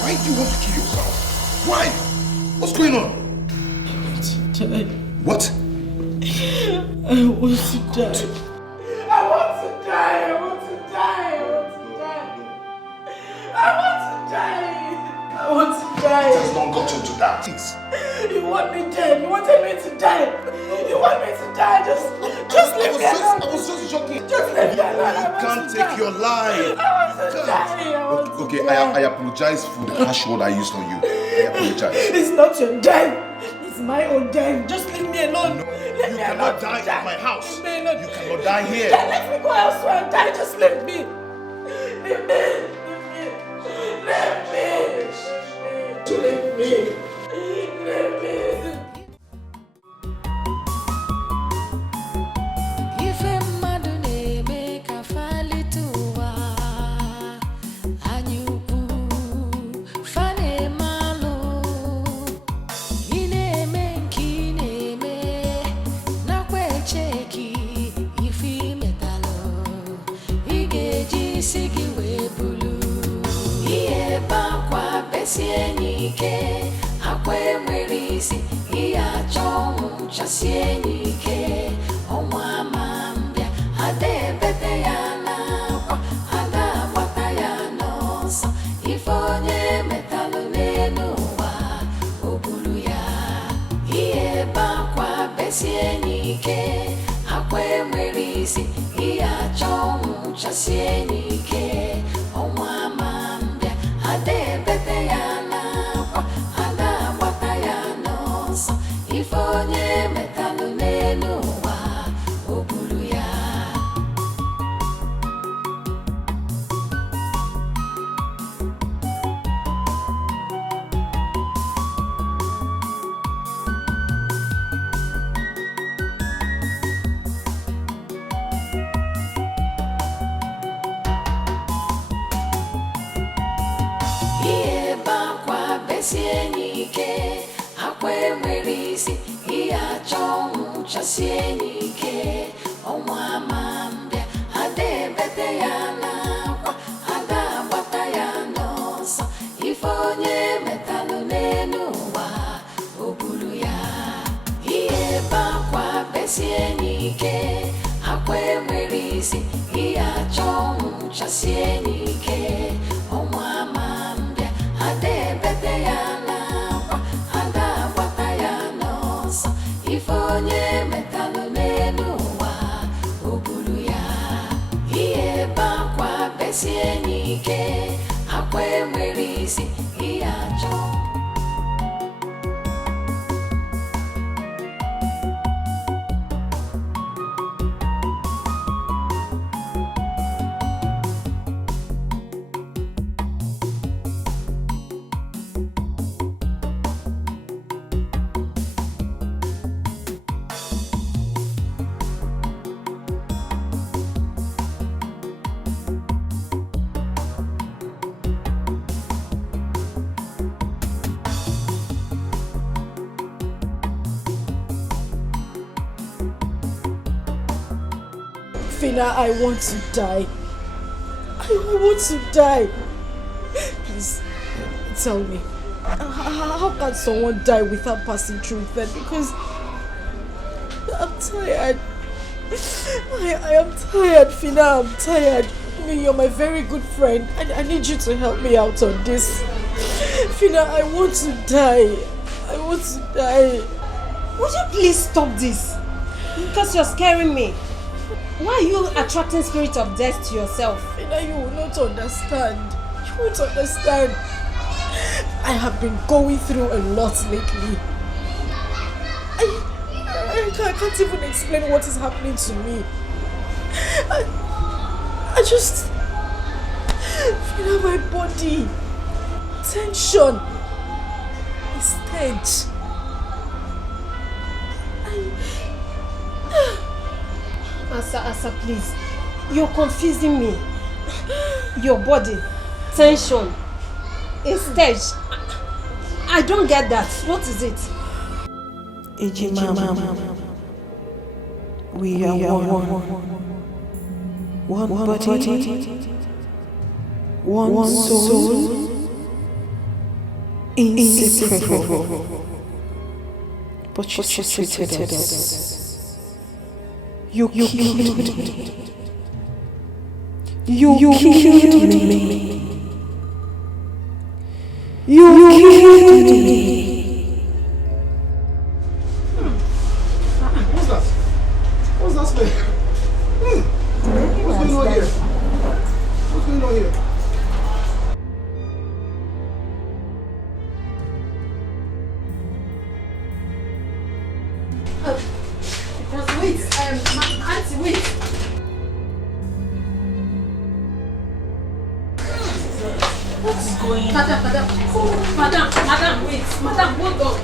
Why do you want to kill yourself? Why? What's going on? I want to die. What? I want to die. I want to die. I want to die. I want to die. I want to die. It has not gotten to that. Please. You want me dead. You wanted me to die. You want me to die. Just leave me alone. I was just joking. Just leave me alone. You can't take your life. I want to die. Okay, I apologize for the harsh word I used on you. I apologize. It's not your death. It's my own death. Just leave me alone. No, you cannot die at my house. Leave me alone. You cannot die here. Let me go elsewhere and die. Just leave me. Leave me. Leave me. Leave me. Leave me. If a mmadụ na-eme ka fali tụwa anyị ukwu fa na-eme alụ ị na-eme nke ị na-eme nakwa echeki ife imetalụ ị ga-eji isi gị wee bulu ihe ebe akwa besie n'ike akwa enwere isi ihe achọ ọnwụ chasie n'ike ọnwa ama mbịa ada ebete ya n'akwa ada agbata ya n'ọsọ ife onye metalụ n'elu ụwa o buru ya ihe ebe akwa besie n'ike akwa enwere isi ihe achọ ọnwụ chasie n'ike ọnwa ama mbịa ada ebete ya n'akwa ada agbata ya n'ọsọ ife onye metalụ n'elu ụwa o buru ya. Ihe ebe akwa besie n'ike akwa enwere isi ihe achọ ọnwụ chasie n'ike ọnwa ama mbịa ada ebete ya n'akwa ada agbata ya n'ọsọ ife onye metalụ n'elu ụwa o buru ya ihe ebe akwa besie n'ike akwa enwere isi ihe achọ ọnwụ chasie n'ike ọnwa ama mbịa ada ebete ya n'akwa ada agbata ya n'ọsọ ife onye metalụ n'elu Fina, I want to die. I want to die. Please, tell me. How can someone die without passing through that? Because I'm tired. I am tired, Fina. I'm tired. I mean, you're my very good friend. I need you to help me out on this. Fina, I want to die. I want to die. Would you please stop this? Because you're scaring me. Why are you attracting spirit of death to yourself? Fina, you will not understand. You won't understand. I have been going through a lot lately. I can't even explain what is happening to me. I just feel my body. Tension. It's tense. Asa, please. You're confusing me. Your body. Tension. A stage. I don't get that. What is it? Ejimama. We are one body, one soul, inseparable. But you treated us. You killed me. You killed me. You killed me. What's that smell? What's going on here? What's going on here? Wait, Auntie, wait. What is going on? Madam, wait. Madam, hold on.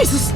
Jesus!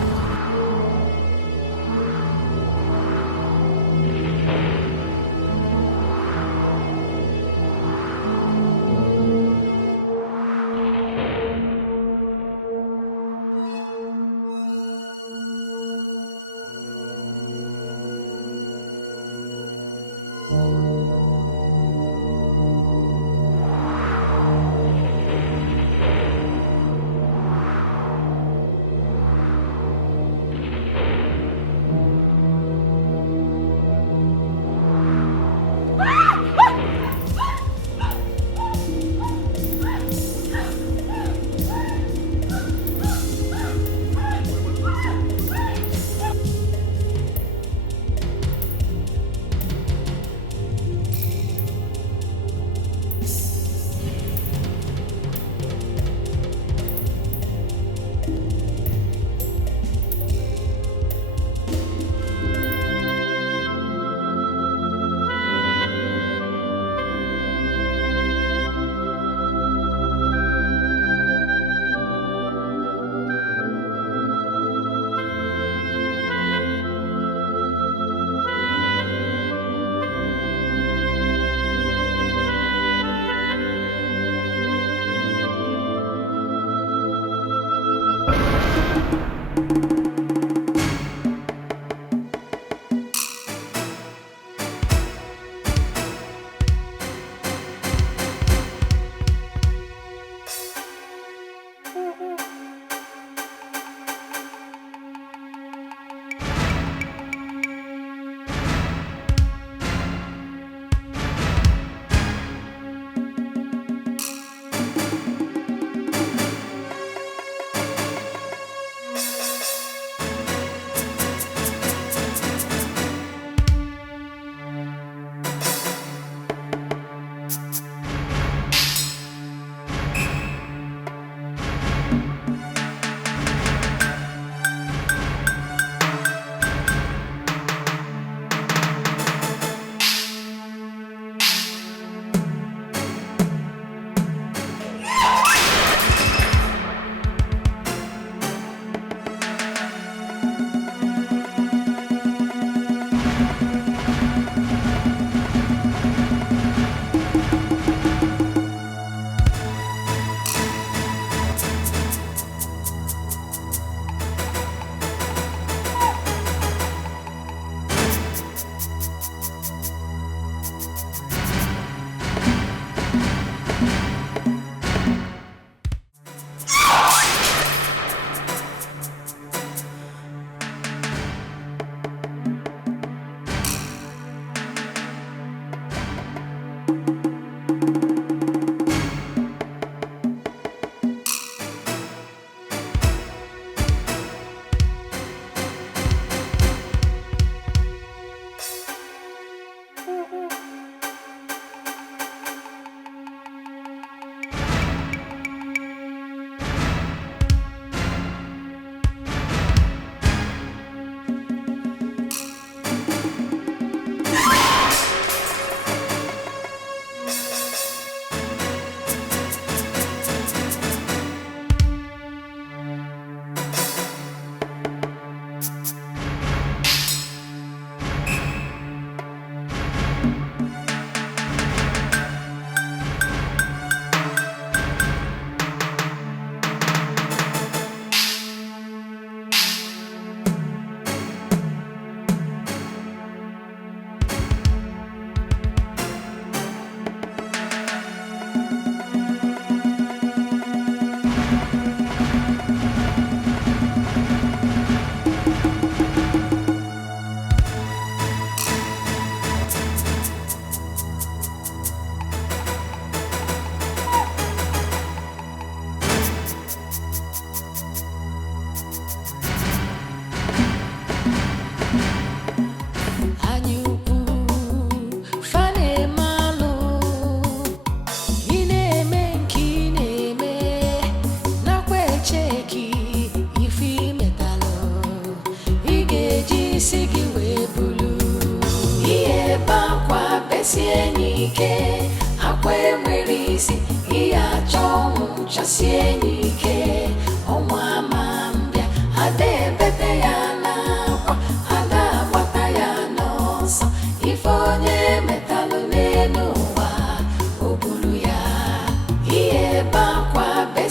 Chasie nike, omwa mambia, ade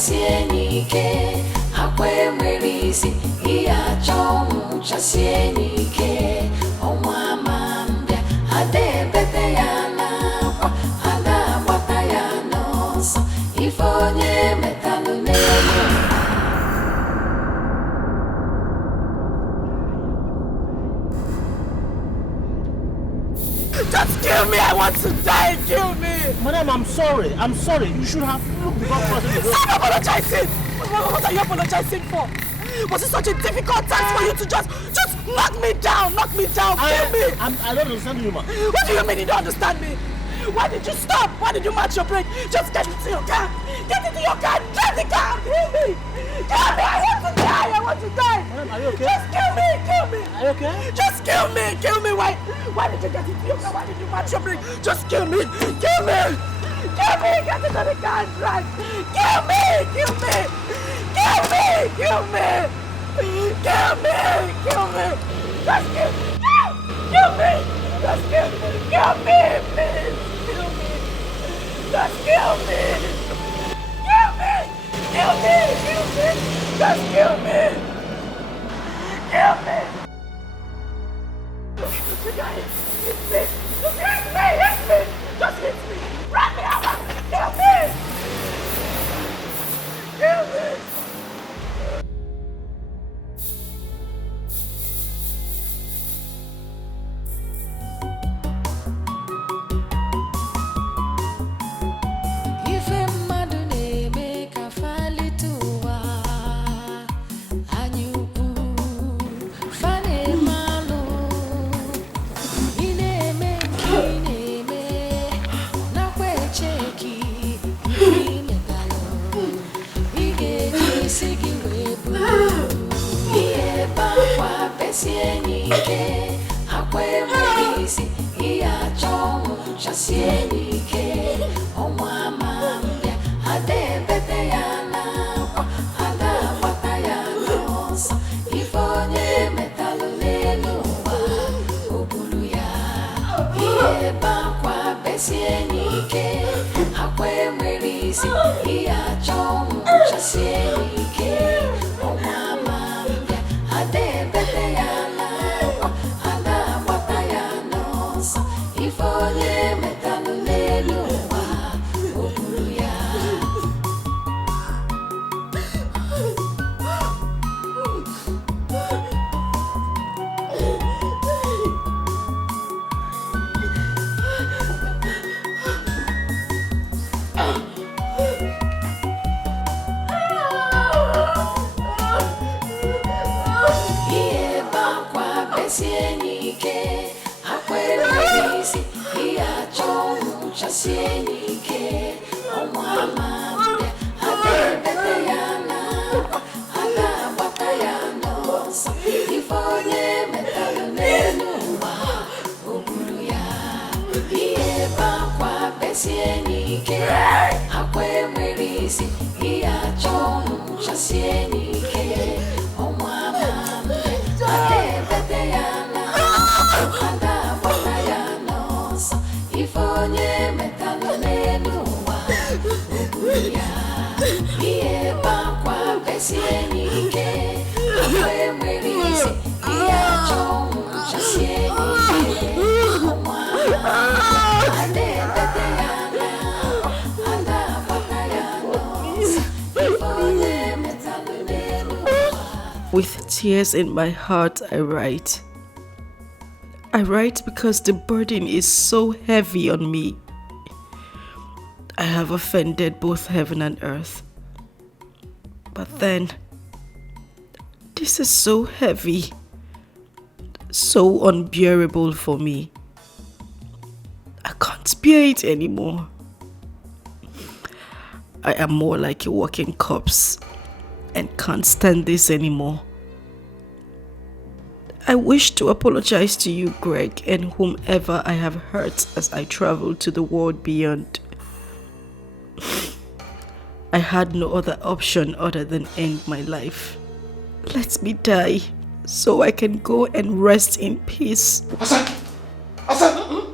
besie nike akwe merisi iya chomu chasie nike onwa mambia ade bete ya na kwa ada bata ya no so ifonye metalu nene. Just kill me! I want to die! Kill me! Madam, I'm sorry. I'm sorry. You should have looked before crossing the road. Stop apologizing! What are you apologizing for? Was it such a difficult task for you to just knock me down? Knock me down! Kill me! I don't understand you, man. What do you mean you don't understand me? Why did you stop? Why did you match your brake? Just get into your car! Get into your car! Drive the car! Kill me! Kill me! I want to die! I want to die! Madam, are you okay? Just kill me! Kill me! Are you okay? Just kill me! Kill me! Why did you get into your car? Why did you match your brake? Just kill me! Kill me! Kill me! Get into the car and drive! Kill me! Kill me! Kill me! Kill me! Kill me! Kill me! Just kill me! Kill me! Just kill me! Kill me! Please! Kill me! Just kill me! Kill me! Kill me! Kill me! Just kill me! Kill me! You guys, hit me! Just hit me! Hit me! Just hit me! Run me over! Kill me! Kill me! Sienike akwe merisi iya chomu cha sienike omwa mambia ade bete ya na kwa ada bata ya nosa ifonye metalu lenuwa ubulu ya iye bakwa besienike akwe merisi iya chomu cha sienike omwa mambia ade bete ya ifonye metalu leluwa ubulu ya. Iye bakwa besienike akwe merisi iya chomu cha sienike omwa mambia ade bete ya na ada bata ya nosa ifonye metalu lenuwa ubulu ya iye bakwa besienike akwe merisi iya chomu cha sienike omwa mambia ade bete ya na ada bata ya nosa ifonye metalu lenuwa ubulu ya iye bakwa besienike akwe merisi iya chomu cha sienike omwa ade bete ya na ada bata ya nosa ifonye metalu lenuwa. With tears in my heart, I write. I write because the burden is so heavy on me. I have offended both heaven and earth. But then, this is so heavy, so unbearable for me. I can't bear it anymore. I am more like a walking corpse and can't stand this anymore. I wish to apologize to you, Greg, and whomever I have hurt as I travel to the world beyond. I had no other option other than end my life. Let me die so I can go and rest in peace. Hassan! Hassan!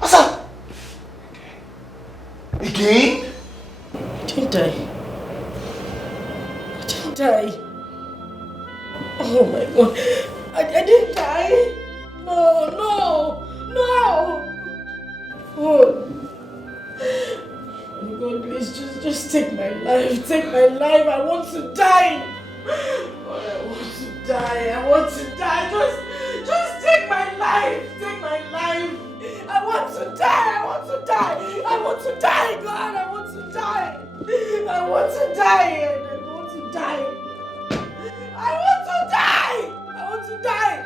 Hassan! Again? Didn't I? God, please just take my life. Take my life. I want to die. God, I want to die. I want to die. Just take my life. Take my life. I want to die. I want to die. I want to die. God, I want to die. I want to die. I want to die. I want to die. I want to die.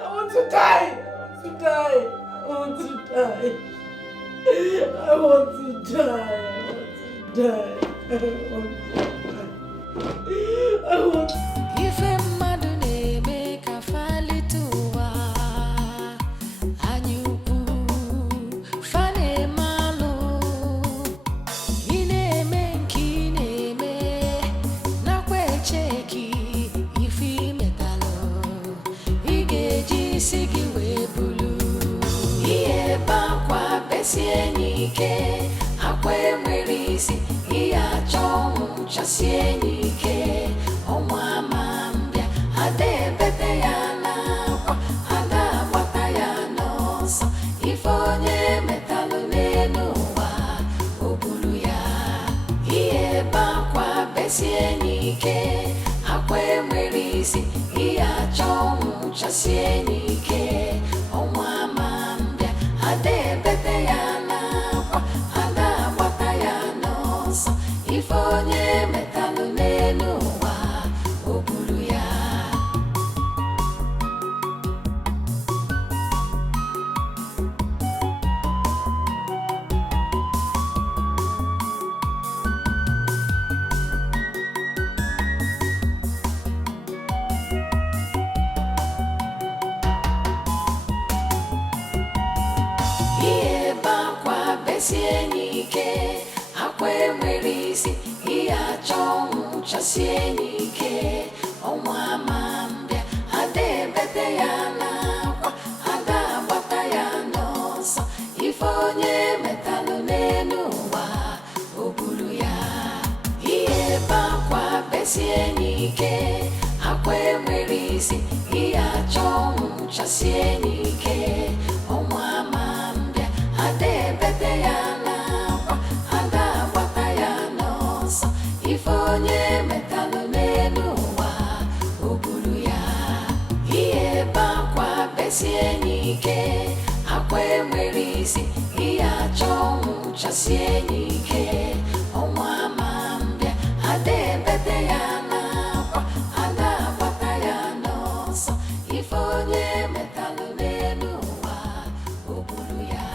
I want to die. I want to die. I want to die. I want to die. If a madune make a fali tuwa, anyuku fane malo, ine menki neme na kwe cheki ifi metalo, igeji sigi webulu, iye bakwa besienike, akwe mwerisi iya chong chasienike. Sienike, akwe mwerisi, iya chong cha sienike, omwa mambia, ade bete ya nakwa, ada wata ya nosa, ifonye metalu nenuwa, obulu ya. Sienike, akwe mwerisi, iya chong cha sienike, omwa mambia, ade bete ya nakwa, ada bata ya nosa, ifonye metalu nenuwa, obulu ya. Iye bakwa besienike, akwe mwerisi, iya chong cha sienike, omwa mambia, ade bete ya ifonye metalu nenuwa, obulu ya. Iye bakwa besienike, akwe mwerisi, iya chong cha sienike, omwa mambia, ade bete ya nakwa, ada bata ya nosa, ifonye metalu nenuwa, obulu ya.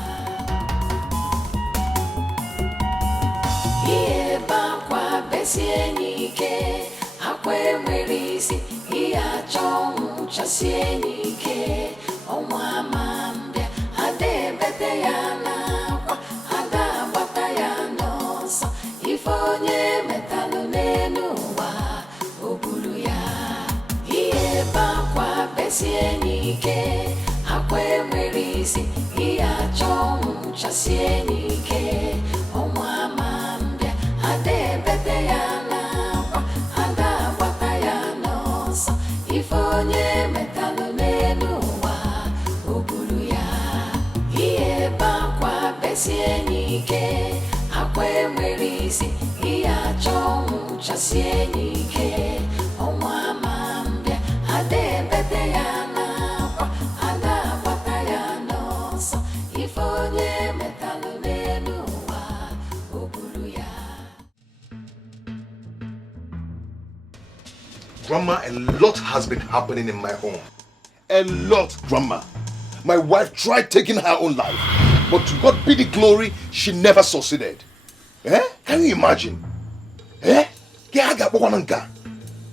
Iye bakwa besienike, akwe mwerisi, iya chong cha sienike, omwa mambia, ade bete ya nakwa, ada bata ya nosa, ifonye metalu nenuwa, obulu ya. Iye bakwa besienike, akwe mwerisi, iya chong cha sienike, omwa mambia, ade bete ya nakwa, ada bata ya nosa, ifonye metalu nenuwa, obulu ya. Iye bakwa besienike, akwe mwerisi, iya chong cha sienike, omwa mambia, ade bete ya nakwa, ada bata ya nosa, ifonye metalu nenuwa, obulu ya. Grandma, a lot has been happening in my home. A lot, Grandma. My wife tried taking her own life, but to God be the glory, she never succeeded. Eh? Can you imagine? Eh?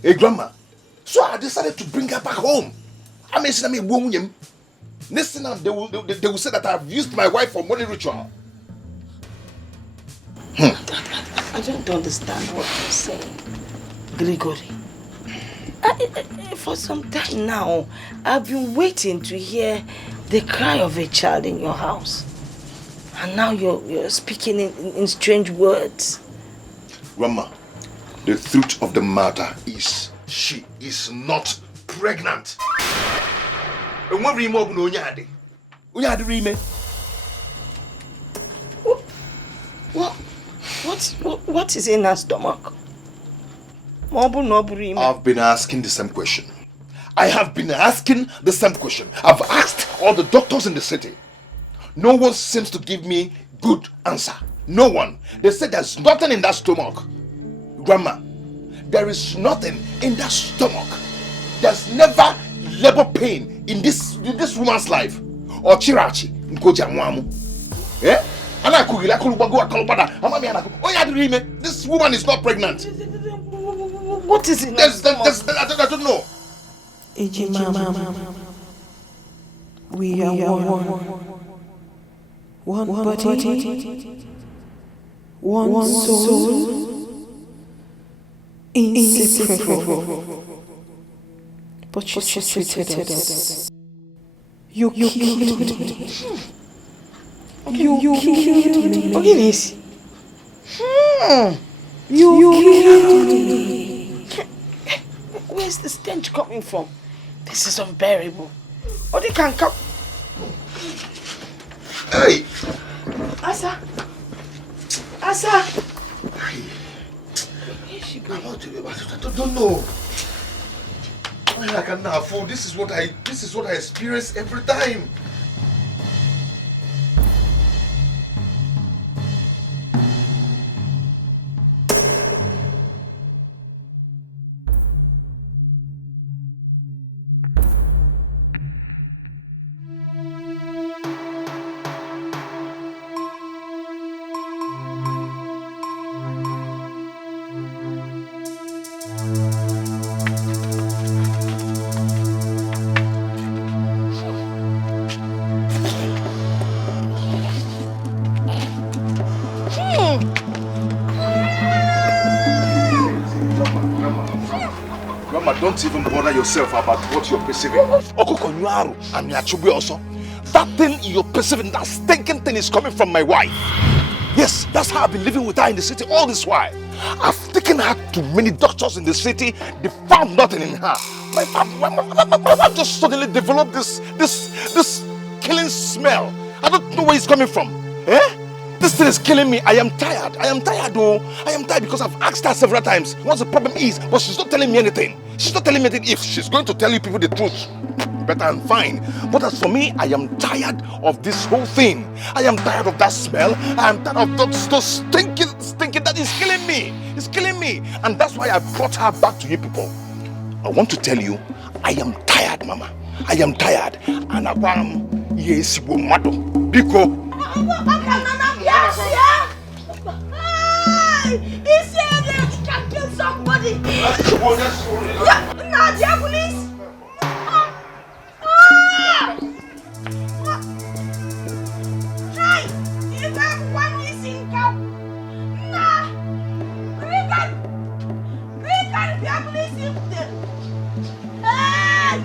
Hey, Grandma. So I decided to bring her back home. Listen, they will say that I've used my wife for money ritual. I don't understand what you're saying, Gregory. For some time now, I've been waiting to hear the cry of a child in your house. And now you're speaking in strange words. Grandma, the truth of the matter is she is not pregnant. What is in her stomach? I've been asking the same question. I have been asking the same question. I've asked all the doctors in the city. No one seems to give me good answer. No one. They said there's nothing in that stomach. Grandma, there is nothing in that stomach. There's never labor pain in this woman's life. Or chirachi. Eh? This woman is not pregnant. What is it? I don't know. Ejima, we are one body, one soul, inseparable. But you treated us. You killed me. You killed me. Uneasy. You killed me. Where's the stench coming from? This is unbearable. Or they can come. Hey! Asa! I don't know. Why I cannot afford. This is what I experience every time. Don't even bother yourself about what you're perceiving. And that thing you're perceiving, that stinking thing is coming from my wife. Yes, that's how I've been living with her in the city all this while. I've taken her to many doctors in the city. They found nothing in her. My wife just suddenly developed this killing smell. I don't know where it's coming from. Eh? This thing is killing me. I am tired. Though. I am tired because I've asked her several times what the problem is, but she's not telling me anything. She's not telling me anything. If she's going to tell you people the truth, better and fine. But as for me, I am tired of this whole thing. I am tired of that smell. I am tired of those stinking that is killing me. It's killing me. And that's why I brought her back to you people. I want to tell you, I am tired, Mama. I am tired. And I want yes, Biko. He said that he can kill somebody. Nadia, police. Hey, you have one missing cow. Nah, we can be a police in there. Hey,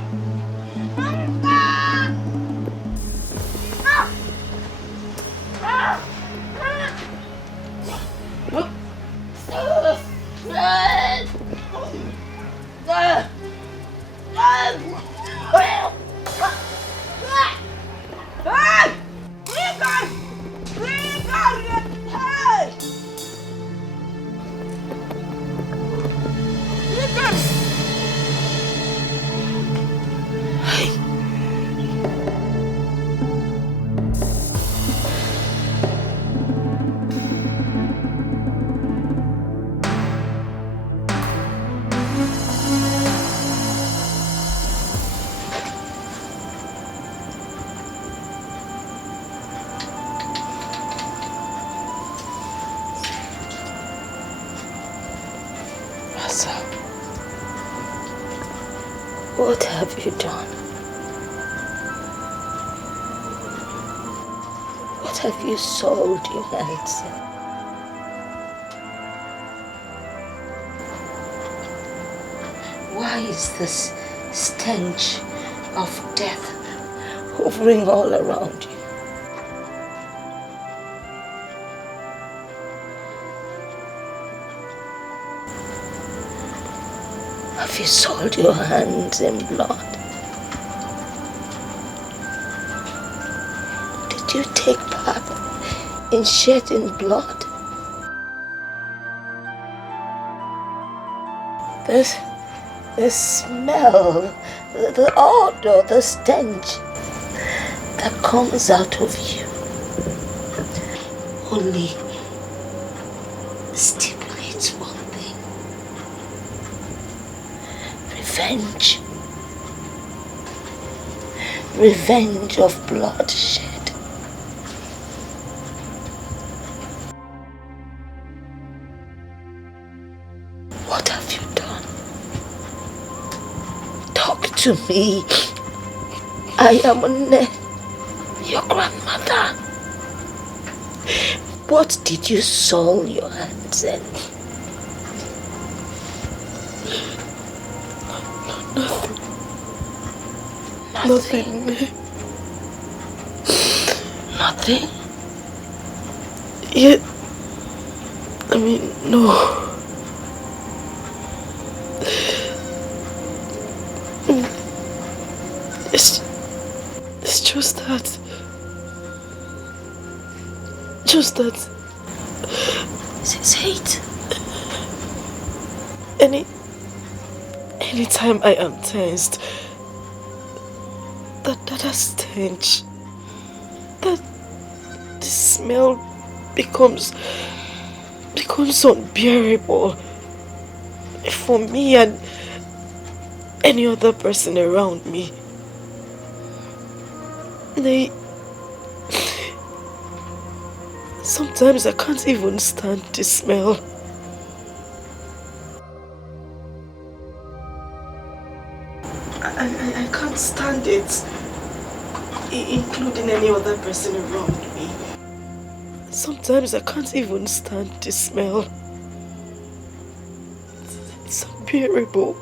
What have you done? What have you sold your hands in? Why is this stench of death hovering all around you? Have you soiled your hands in blood? Did you take part in shedding blood? The smell, the odor, the stench that comes out of you only stipulates one thing: revenge. Revenge of bloodshed. What have you done? Talk to me. I am your grandmother. What did you soil your hands in? Nothing. Nothing? Yeah. I mean, no. It's just that. Say it. Anytime I am tensed, that stench, that the smell becomes unbearable for me and any other person around me. Sometimes I can't even stand the smell. I can't stand it, including any other person around me. Sometimes I can't even stand the smell. It's unbearable.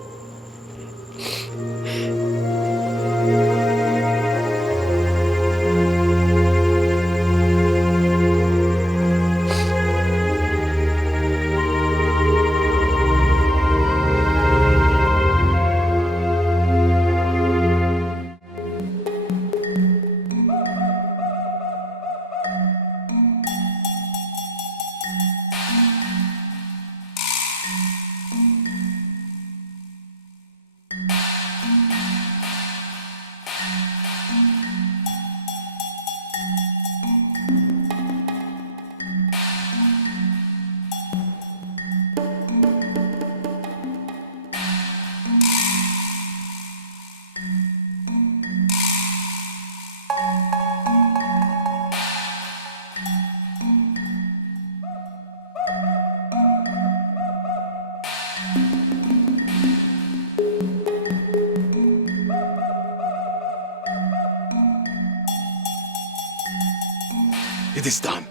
It is done.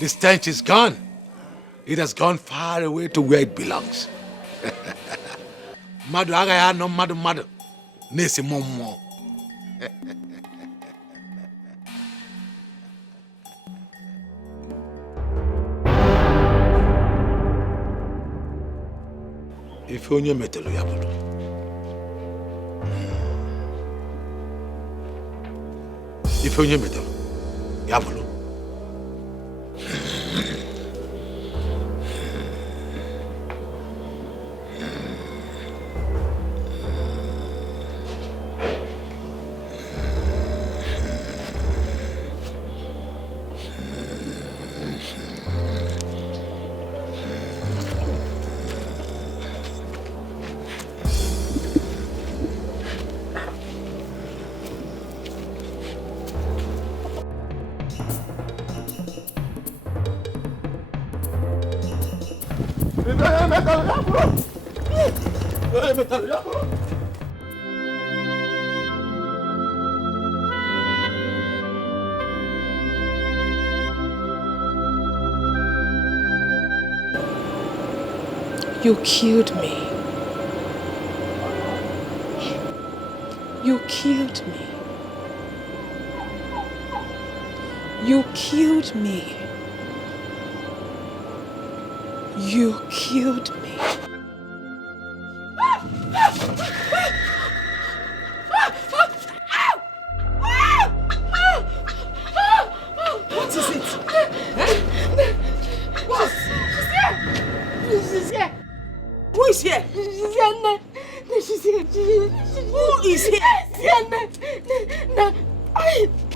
The stench is gone. It has gone far away to where it belongs. Madu agaya no madu. Nesi momo. Ife onye metelu ya bulu. Ife onye metelu ya bulu. You killed me. You killed me. You killed me. You killed me. What is it? What? She's here! Who is here? is here?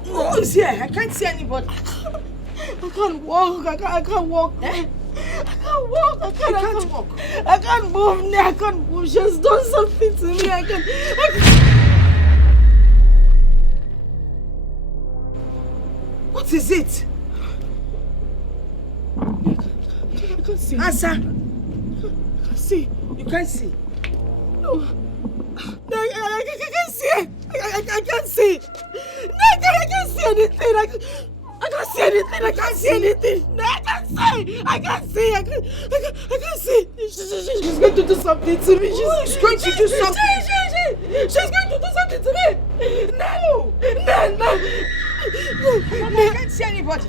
Who is here? I can't see anybody. I can't walk. I can't walk. Eh? I can't walk. I can't walk. I can't move. I can't move. She has done something to me. I can't. What is it? I can't see. Answer. I can't see. You can't see? No. No, I can't see. I can't see. No, I can't see anything. I can't see anything. I can't see anything. No, I can't see. I can't see. I can't see. She's going to do something to me. She's going to do something. She's going to do something to me. No. I can't see anybody.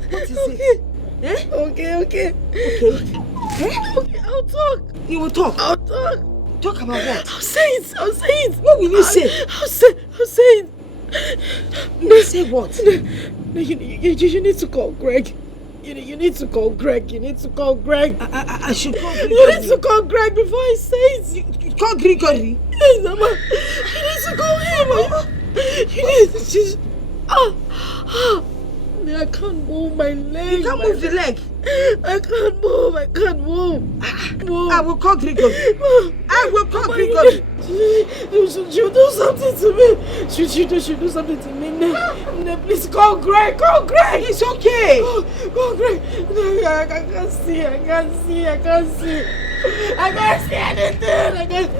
What is it? Eh? Okay. Eh? I'll talk. You will talk? I'll talk. Talk about what? I'll say it. What will you say? I'll say it. You will say what? No, you need to call Greg. You need to call Greg. I should call Greg. You need to call Greg before I say it. You call Gregory? Yes, Mama. You need to call him. You need to just... I can't move my leg. You can't move the leg? I can't move. I will call Gregory. Gregory. She'll do something to me. She'll do something to me. No, please call Greg. It's okay. Call Greg. No, I can't see. I can't see anything. I can't.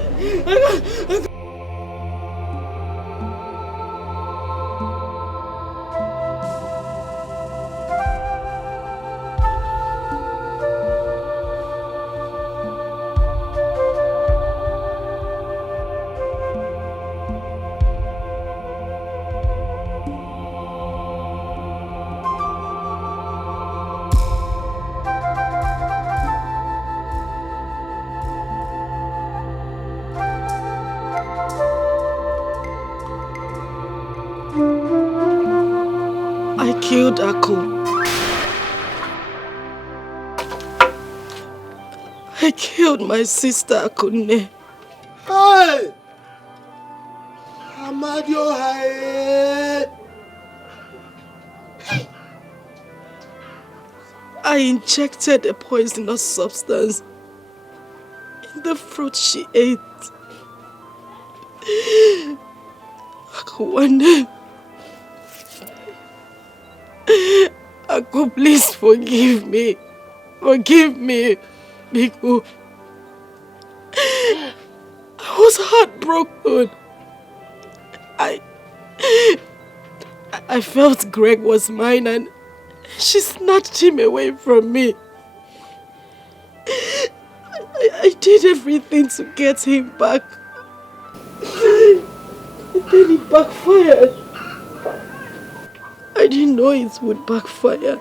Killed Aku. I killed my sister Akunne. Hey! Amadio, hey! I injected a poisonous substance in the fruit she ate. Aku, Aku, please forgive me. Forgive me, Biku. I was heartbroken. I felt Greg was mine and she snatched him away from me. I did everything to get him back. And then it backfired. I didn't know it would backfire.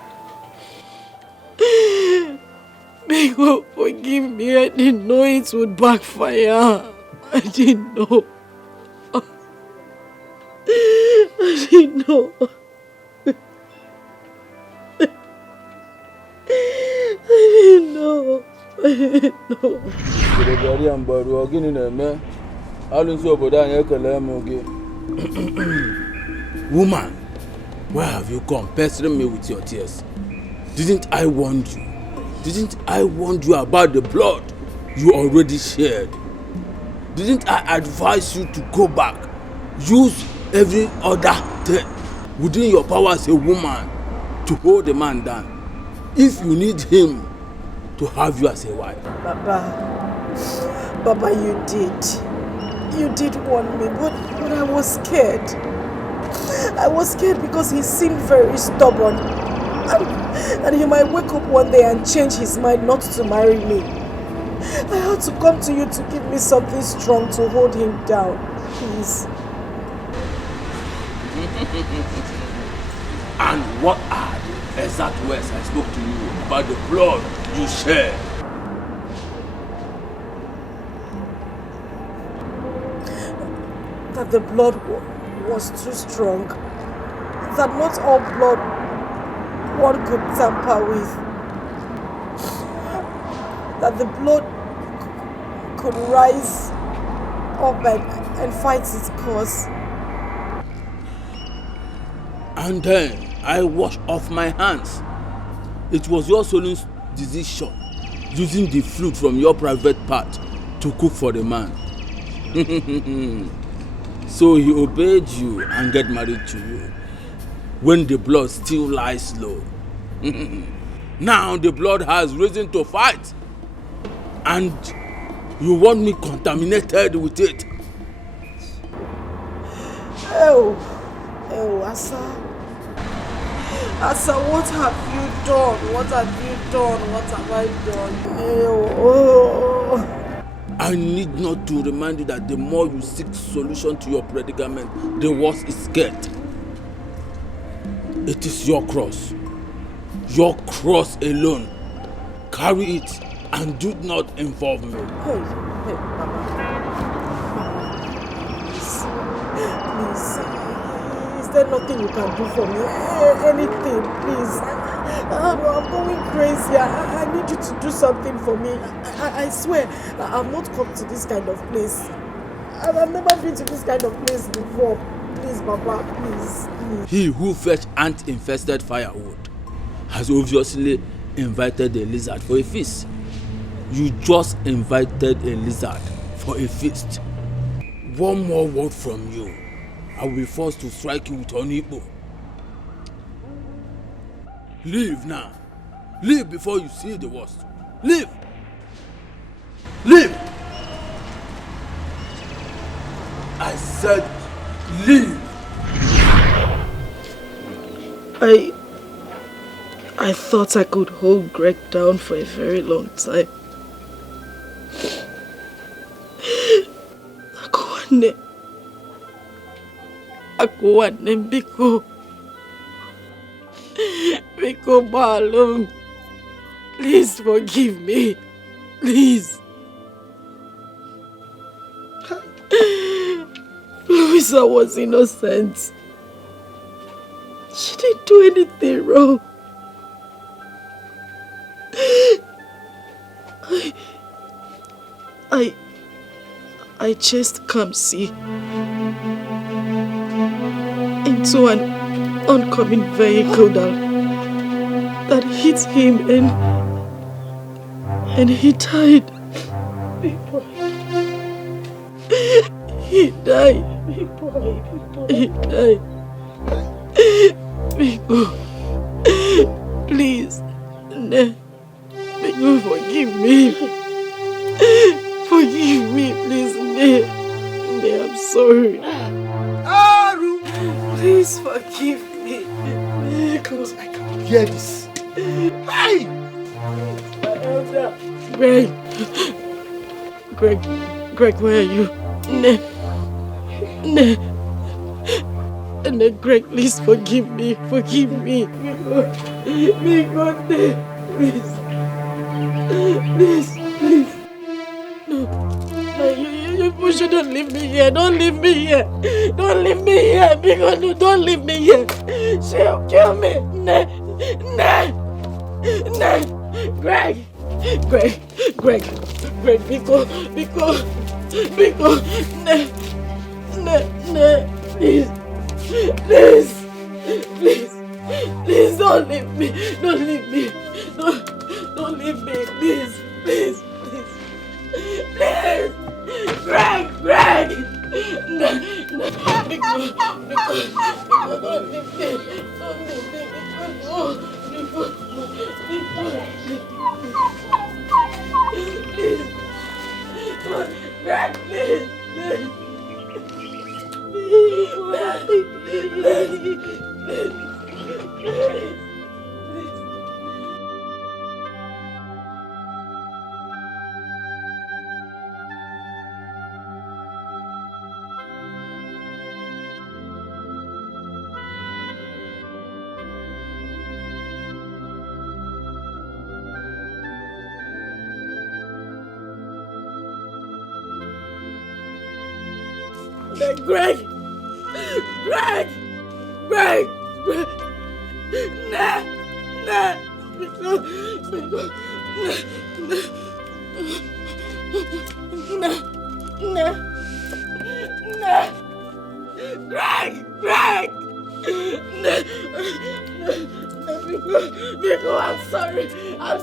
Bigo, forgive me. I didn't know it would backfire. I didn't know. I didn't know. Woman, why have you come pestering me with your tears? Didn't I warn you? Didn't I warn you about the blood you already shed? Didn't I advise you to go back? Use every other thing within your power as a woman to hold the man down. If you need him to have you as a wife. Baba, you did. You did warn me, but I was scared. I was scared because he seemed very stubborn. And he might wake up one day and change his mind not to marry me. I had to come to you to give me something strong to hold him down. Please. And what are the exact words I spoke to you about the blood you shed? That the blood was too strong. That not all blood one could tamper with. That the blood could rise up and fight its cause. And then I washed off my hands. It was your soul's decision, using the fluid from your private part to cook for the man. So he obeyed you and get married to you, when the blood still lies low. Now the blood has risen to fight, and you want me contaminated with it. Oh, Asa. Asa, what have you done? What have you done? What have I done? Oh. I need not to remind you that the more you seek solution to your predicament, the worse it gets. It is your cross alone. Carry it and do not involve me. Hey, Mama. Please. Is there nothing you can do for me? Anything, please. I'm going crazy. I need you to do something for me. I swear, I've not come to this kind of place. I've never been to this kind of place before. Please, Papa, please. He who fetched ant-infested firewood has obviously invited a lizard for a feast. You just invited a lizard for a feast. One more word from you, I will be forced to strike you with Onipo. Leave now. Leave before you see the worst. Leave. Leave. I said leave. I thought I could hold Greg down for a very long time. Akuane Biko Balum. Please forgive me. Please. Louisa was innocent. She didn't do anything wrong. I chased Kamsi into an oncoming vehicle that hit him and he died. He died. He died. Biko, please, Biko, forgive me. Forgive me, please, I'm sorry. Please forgive me. Because I can't hear this. Hey! My elder. Greg, where are you? Greg, please forgive me. Forgive me. Please. No, you shouldn't leave me here. Don't leave me here. Don't leave me here. Because no, don't leave me here. She'll kill me. Greg, Biko, please, don't leave me. Don't leave me. Don't leave me, please. Greg! No, Biko, don't leave me. Don't leave me, Biko. Please. Greg, please. Greg! Greg! Biko, I'm sorry, please,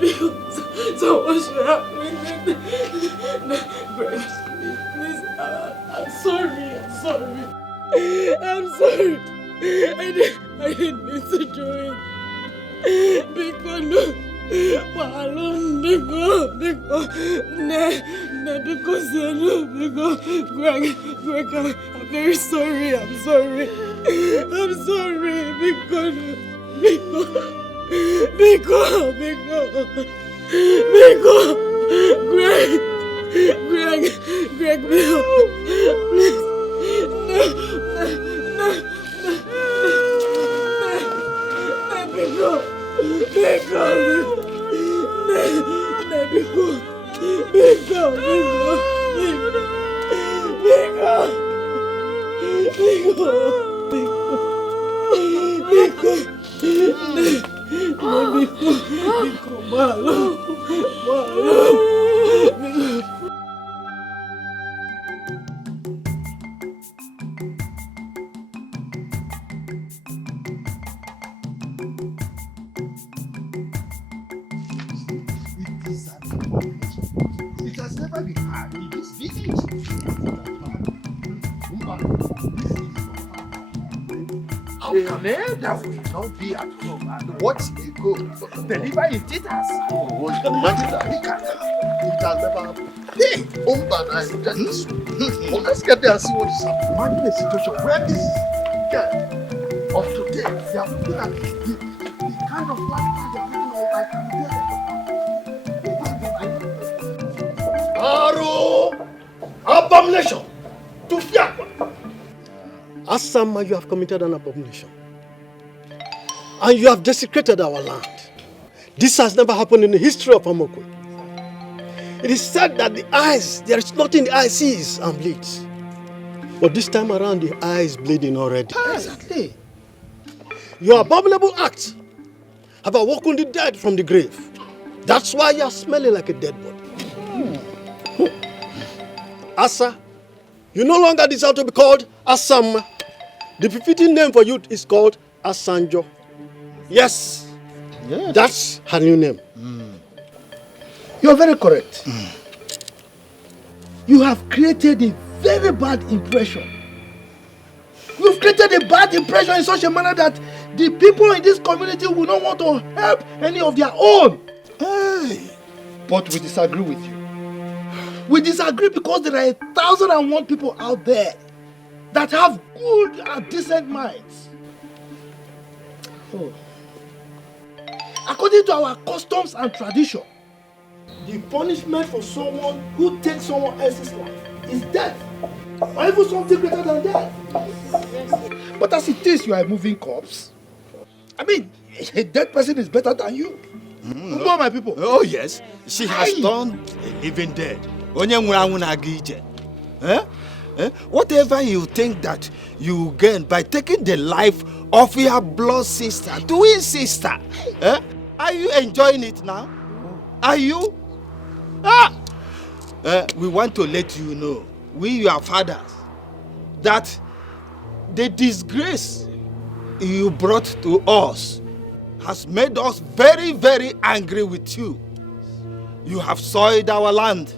Biko, so what should happen? Greg, please, I'm sorry. I didn't mean to do it. Biko, no. Biko, Greg, I'm very sorry. I'm sorry, Biko, Greg, Biko, please, Biko. It has never been hard in this village. How come that will not be at home and watch a goat deliver in theaters? Oh, imagine that. It has never happened. Hey, let's get there and see what is happening. Imagine a situation where this girl of today, they are looking at the kind of life they are living all like Arrow! Abomination! To fear! Asama, you have committed an abomination. And you have desecrated our land. This has never happened in the history of Amokwe. It is said that there is nothing the eye sees and bleeds. But this time around, the eye is bleeding already. Exactly. Your abominable acts have awoken the dead from the grave. That's why you are smelling like a dead body. Asa, you no longer deserve to be called Asam. The befitting name for you is called Asanjo. Yes, that's her new name. You're very correct. You have created a very bad impression. You've created a bad impression in such a manner that the people in this community will not want to help any of their own. Hey, but we disagree with you. We disagree because there are 1,001 people out there that have good and decent minds. According to our customs and tradition, the punishment for someone who takes someone else's life is death, or even something greater than death. But as it is, you are a moving corpse. I mean, a dead person is better than you. Who are my people? Oh yes, she has turned a living dead. Whatever you think that you gain by taking the life of your blood sister, twin sister, are you enjoying it now? Are you? We want to let you know, we your fathers, that the disgrace you brought to us has made us very, very angry with you. You have soiled our land.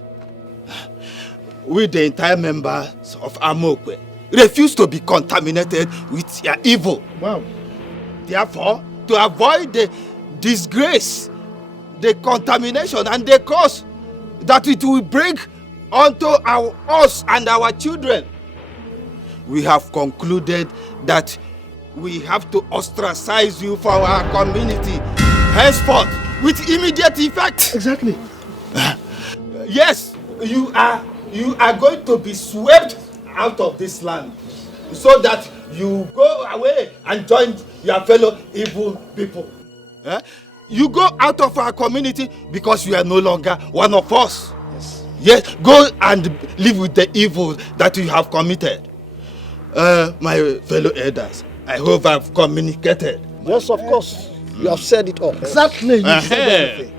We, the entire members of Amokwe, refuse to be contaminated with your evil. Wow. Therefore, to avoid the disgrace, the contamination, and the curse that it will bring onto us and our children, we have concluded that we have to ostracize you from our community henceforth with immediate effect. Exactly. Yes, you are going to be swept out of this land so that you go away and join your fellow evil people. You go out of our community because you are no longer one of us. Yes, go and live with the evil that you have committed. My fellow elders, I hope I've communicated. Yes, of course. You have said it all. Exactly, you said everything.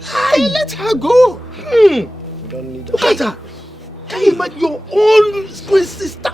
Hey, let her go. You don't need that. Look at her. Can you imagine your own twin sister?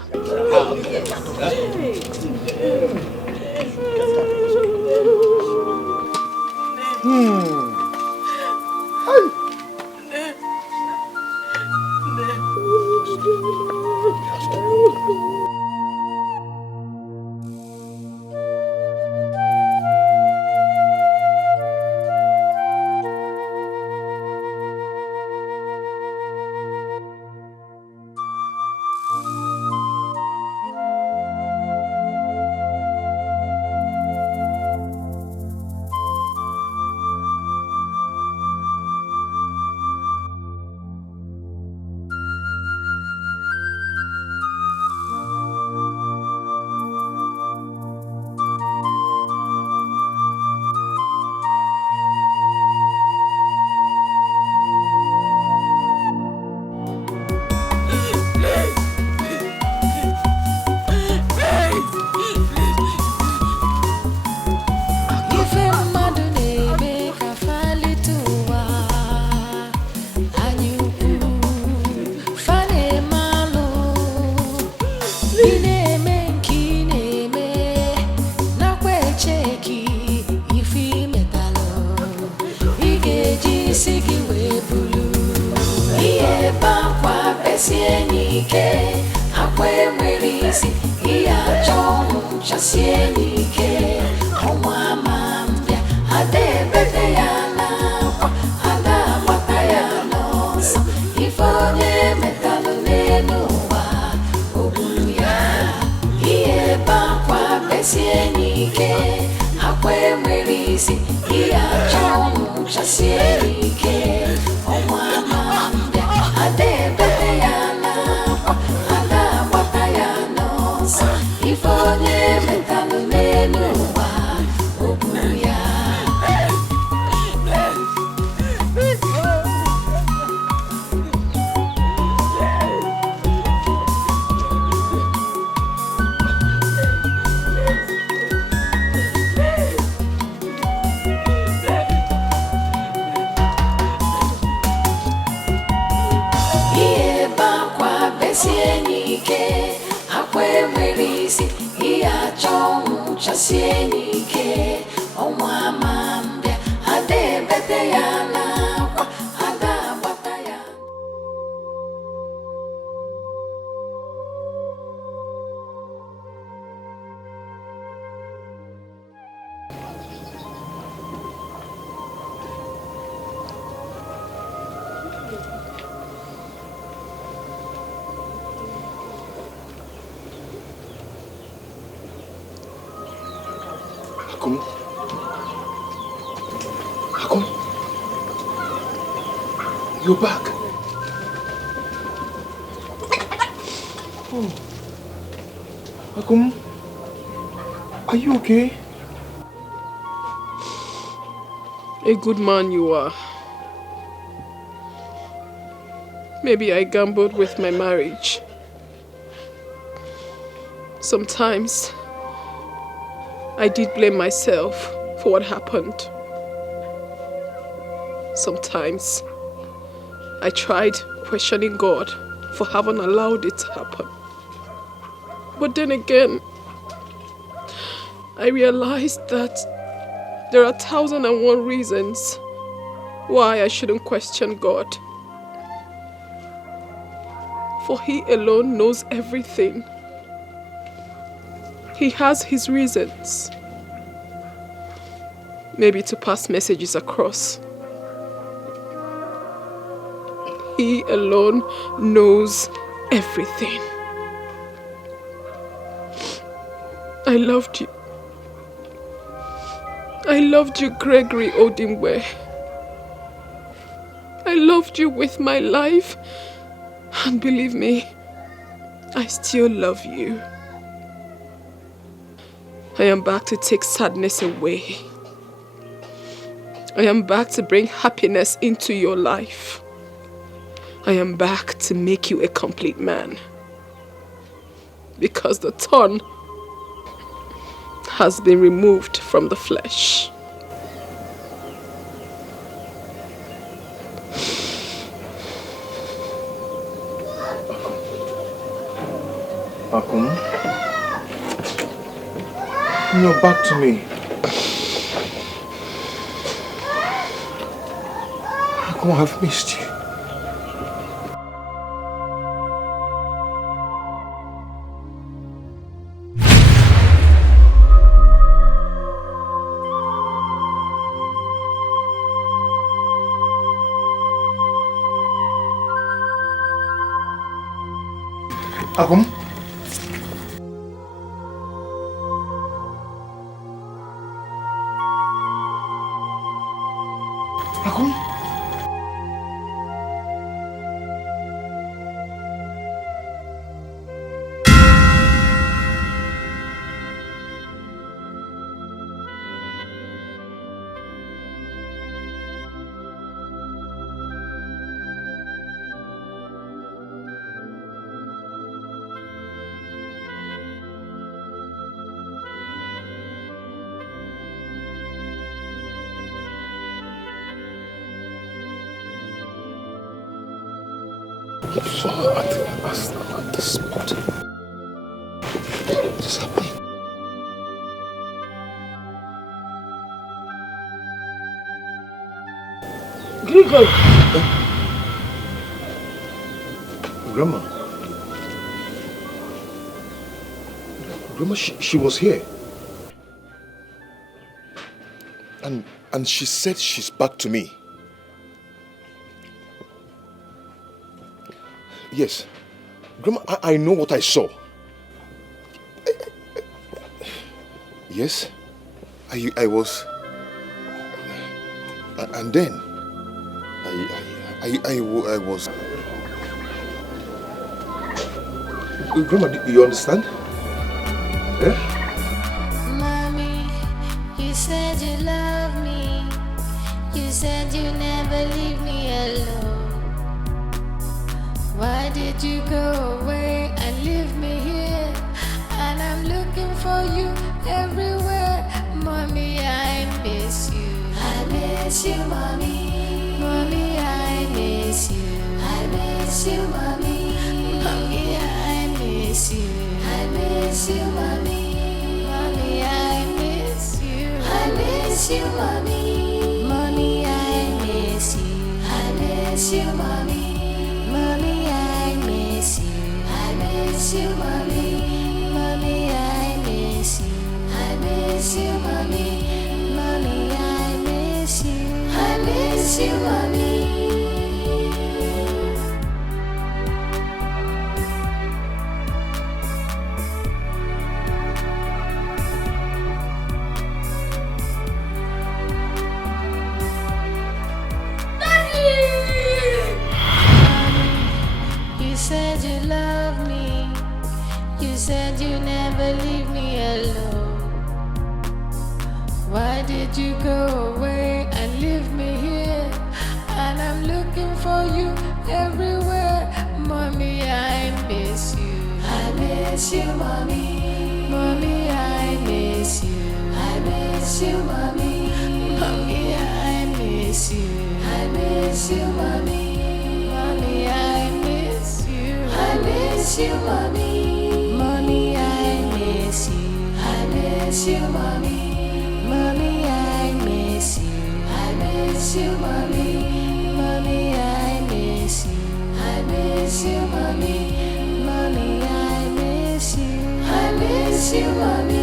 You're back. Oh. Akum, are you okay? A good man you are. Maybe I gambled with my marriage. Sometimes I did blame myself for what happened. Sometimes I tried questioning God for having allowed it to happen. But then again, I realized that there are 1,001 reasons why I shouldn't question God. For He alone knows everything. He has His reasons. Maybe to pass messages across. He alone knows everything. I loved you. I loved you, Gregory Odimwe. I loved you with my life. And believe me, I still love you. I am back to take sadness away. I am back to bring happiness into your life. I am back to make you a complete man. Because the thorn has been removed from the flesh. Akum, you're back to me. Akum, I've missed you. Akum? Akum? You saw at the spot. What is happening? Grigor! Grandma. Grandma, she was here. And she said she's back to me. Yes. Grandma, I know what I saw. Yes. I was... And then... I was... Grandma, do you understand? Eh? Mommy, you said you love me. You said you never leave me alone. Why did you go away and leave me here? And I'm looking for you everywhere. Mommy, I miss you. I miss you, mommy. Mommy, I miss you. I miss you, mommy. Mommy, I miss you. I miss you, mommy. Mommy, I miss you. I miss you, mommy. Mommy, I miss you. I miss you, mommy. Mommy, I miss you. I miss you, mommy. Mommy, I miss you. I miss you, mommy. Mommy, I miss you. I miss you, mommy. You said you love me. You said you never leave me alone. Why did you go away and leave me here? And I'm looking for you everywhere. Mommy, I miss you. I miss you, mommy. Mommy, I miss you. I miss you, mommy. Mommy, I miss you. I miss you, mommy. Mommy, I miss you. I miss you, mommy. Mommy, I miss you. I miss you, mommy. Mommy, I miss you. I miss you, mommy. Mommy, I miss you. I miss you, mommy. Mommy, I miss you. I miss you, mommy.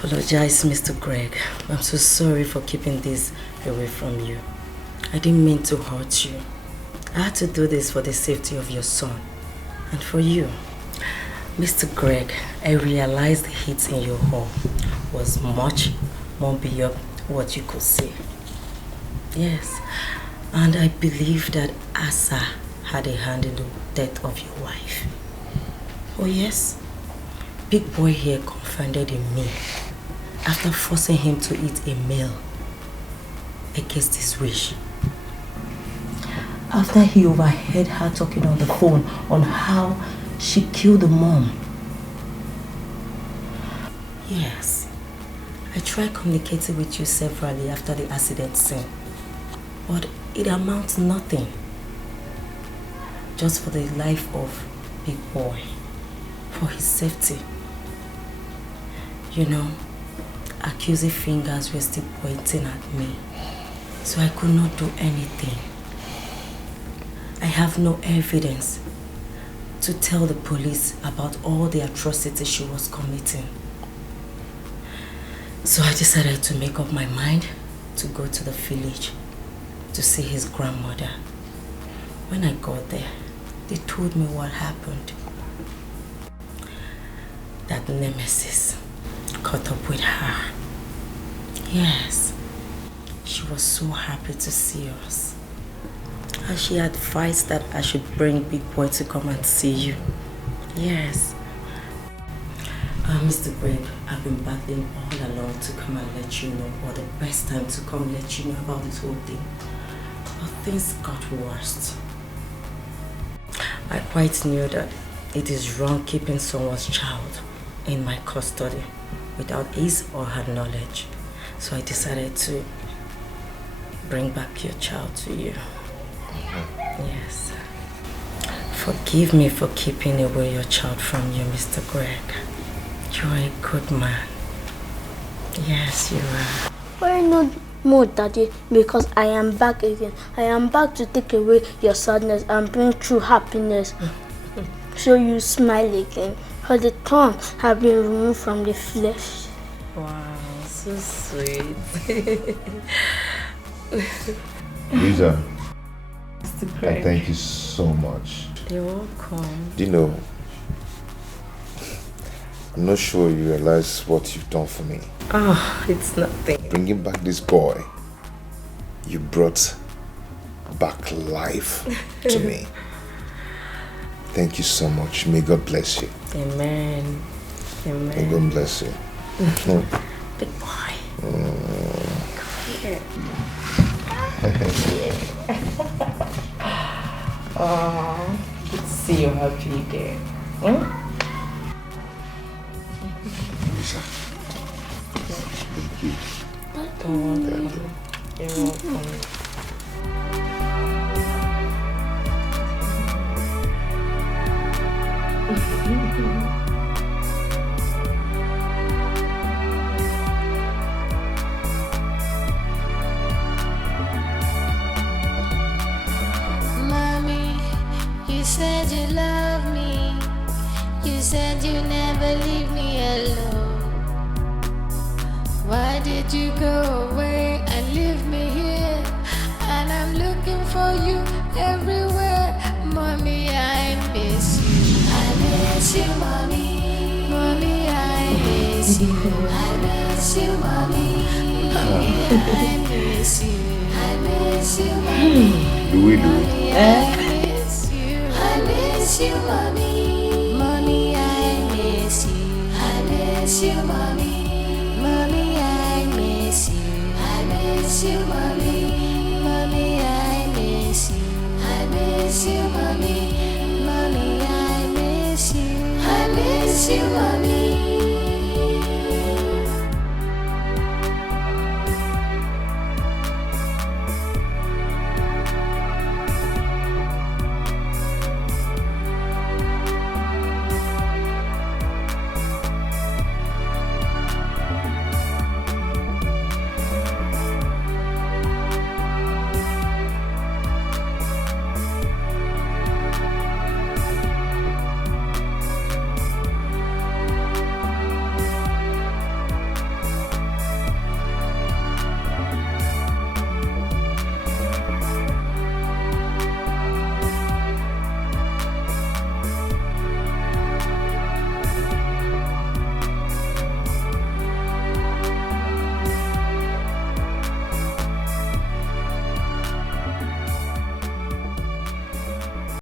Apologize, Mr. Greg. I'm so sorry for keeping this away from you. I didn't mean to hurt you. I had to do this for the safety of your son and for you. Mr. Greg, I realized the hit in your home was much more beyond what you could see. Yes, and I believe that Asa had a hand in the death of your wife. Oh yes, Big Boy here confided in me after forcing him to eat a meal against his wish. After he overheard her talking on the phone on how she killed the mom. Yes, I tried communicating with you severally after the accident scene, but it amounts to nothing. Just for the life of Big Boy, for his safety. You know, accusing fingers were still pointing at me, so I could not do anything. I have no evidence to tell the police about all the atrocities she was committing. So I decided to make up my mind to go to the village to see his grandmother. When I got there, they told me what happened. That Nemesis caught up with her. Yes, she was so happy to see us. And she advised that I should bring Big Boy to come and see you. Yes. Mr. Greg, I've been battling all along to come and let you know, or the best time to come let you know about this whole thing. But things got worse. I quite knew that it is wrong keeping someone's child in my custody without his or her knowledge. So I decided to bring back your child to you. Yes. Forgive me for keeping away your child from you, Mr. Greg. You're a good man. Yes, you are. Why not more, Daddy? Because I am back again. I am back to take away your sadness and bring true happiness. So you smile again. For the thorns have been removed from the flesh. Wow, so sweet. Lisa, Mr. I Greg. thank you so much. You're welcome. Do you know, I'm not sure you realize what you've done for me. Oh, it's nothing. Bringing back this boy, you brought back life to me. Thank you so much. May God bless you. Amen. Amen. May God bless you. Big boy. Mm. Oh, good to see you happy again. Lisa. Thank you. Thank you. You're welcome. Mommy, you said you love me. You said you never leave me alone. Why did you go away and leave me here? And I'm looking for you everywhere. Mommy, I miss you. I miss you, Mommy. Mommy, I miss you. I miss you, Mommy. Mommy, I miss you. I miss you, Mommy. Do we do it? Mommy, I miss you. I miss you, Mommy. Mommy, I miss you. I miss you, Mommy. Mommy, I miss you. I miss you, Mommy. Mommy, I miss you. I miss you, Mommy. Mommy, I miss you. I miss you, Mommy.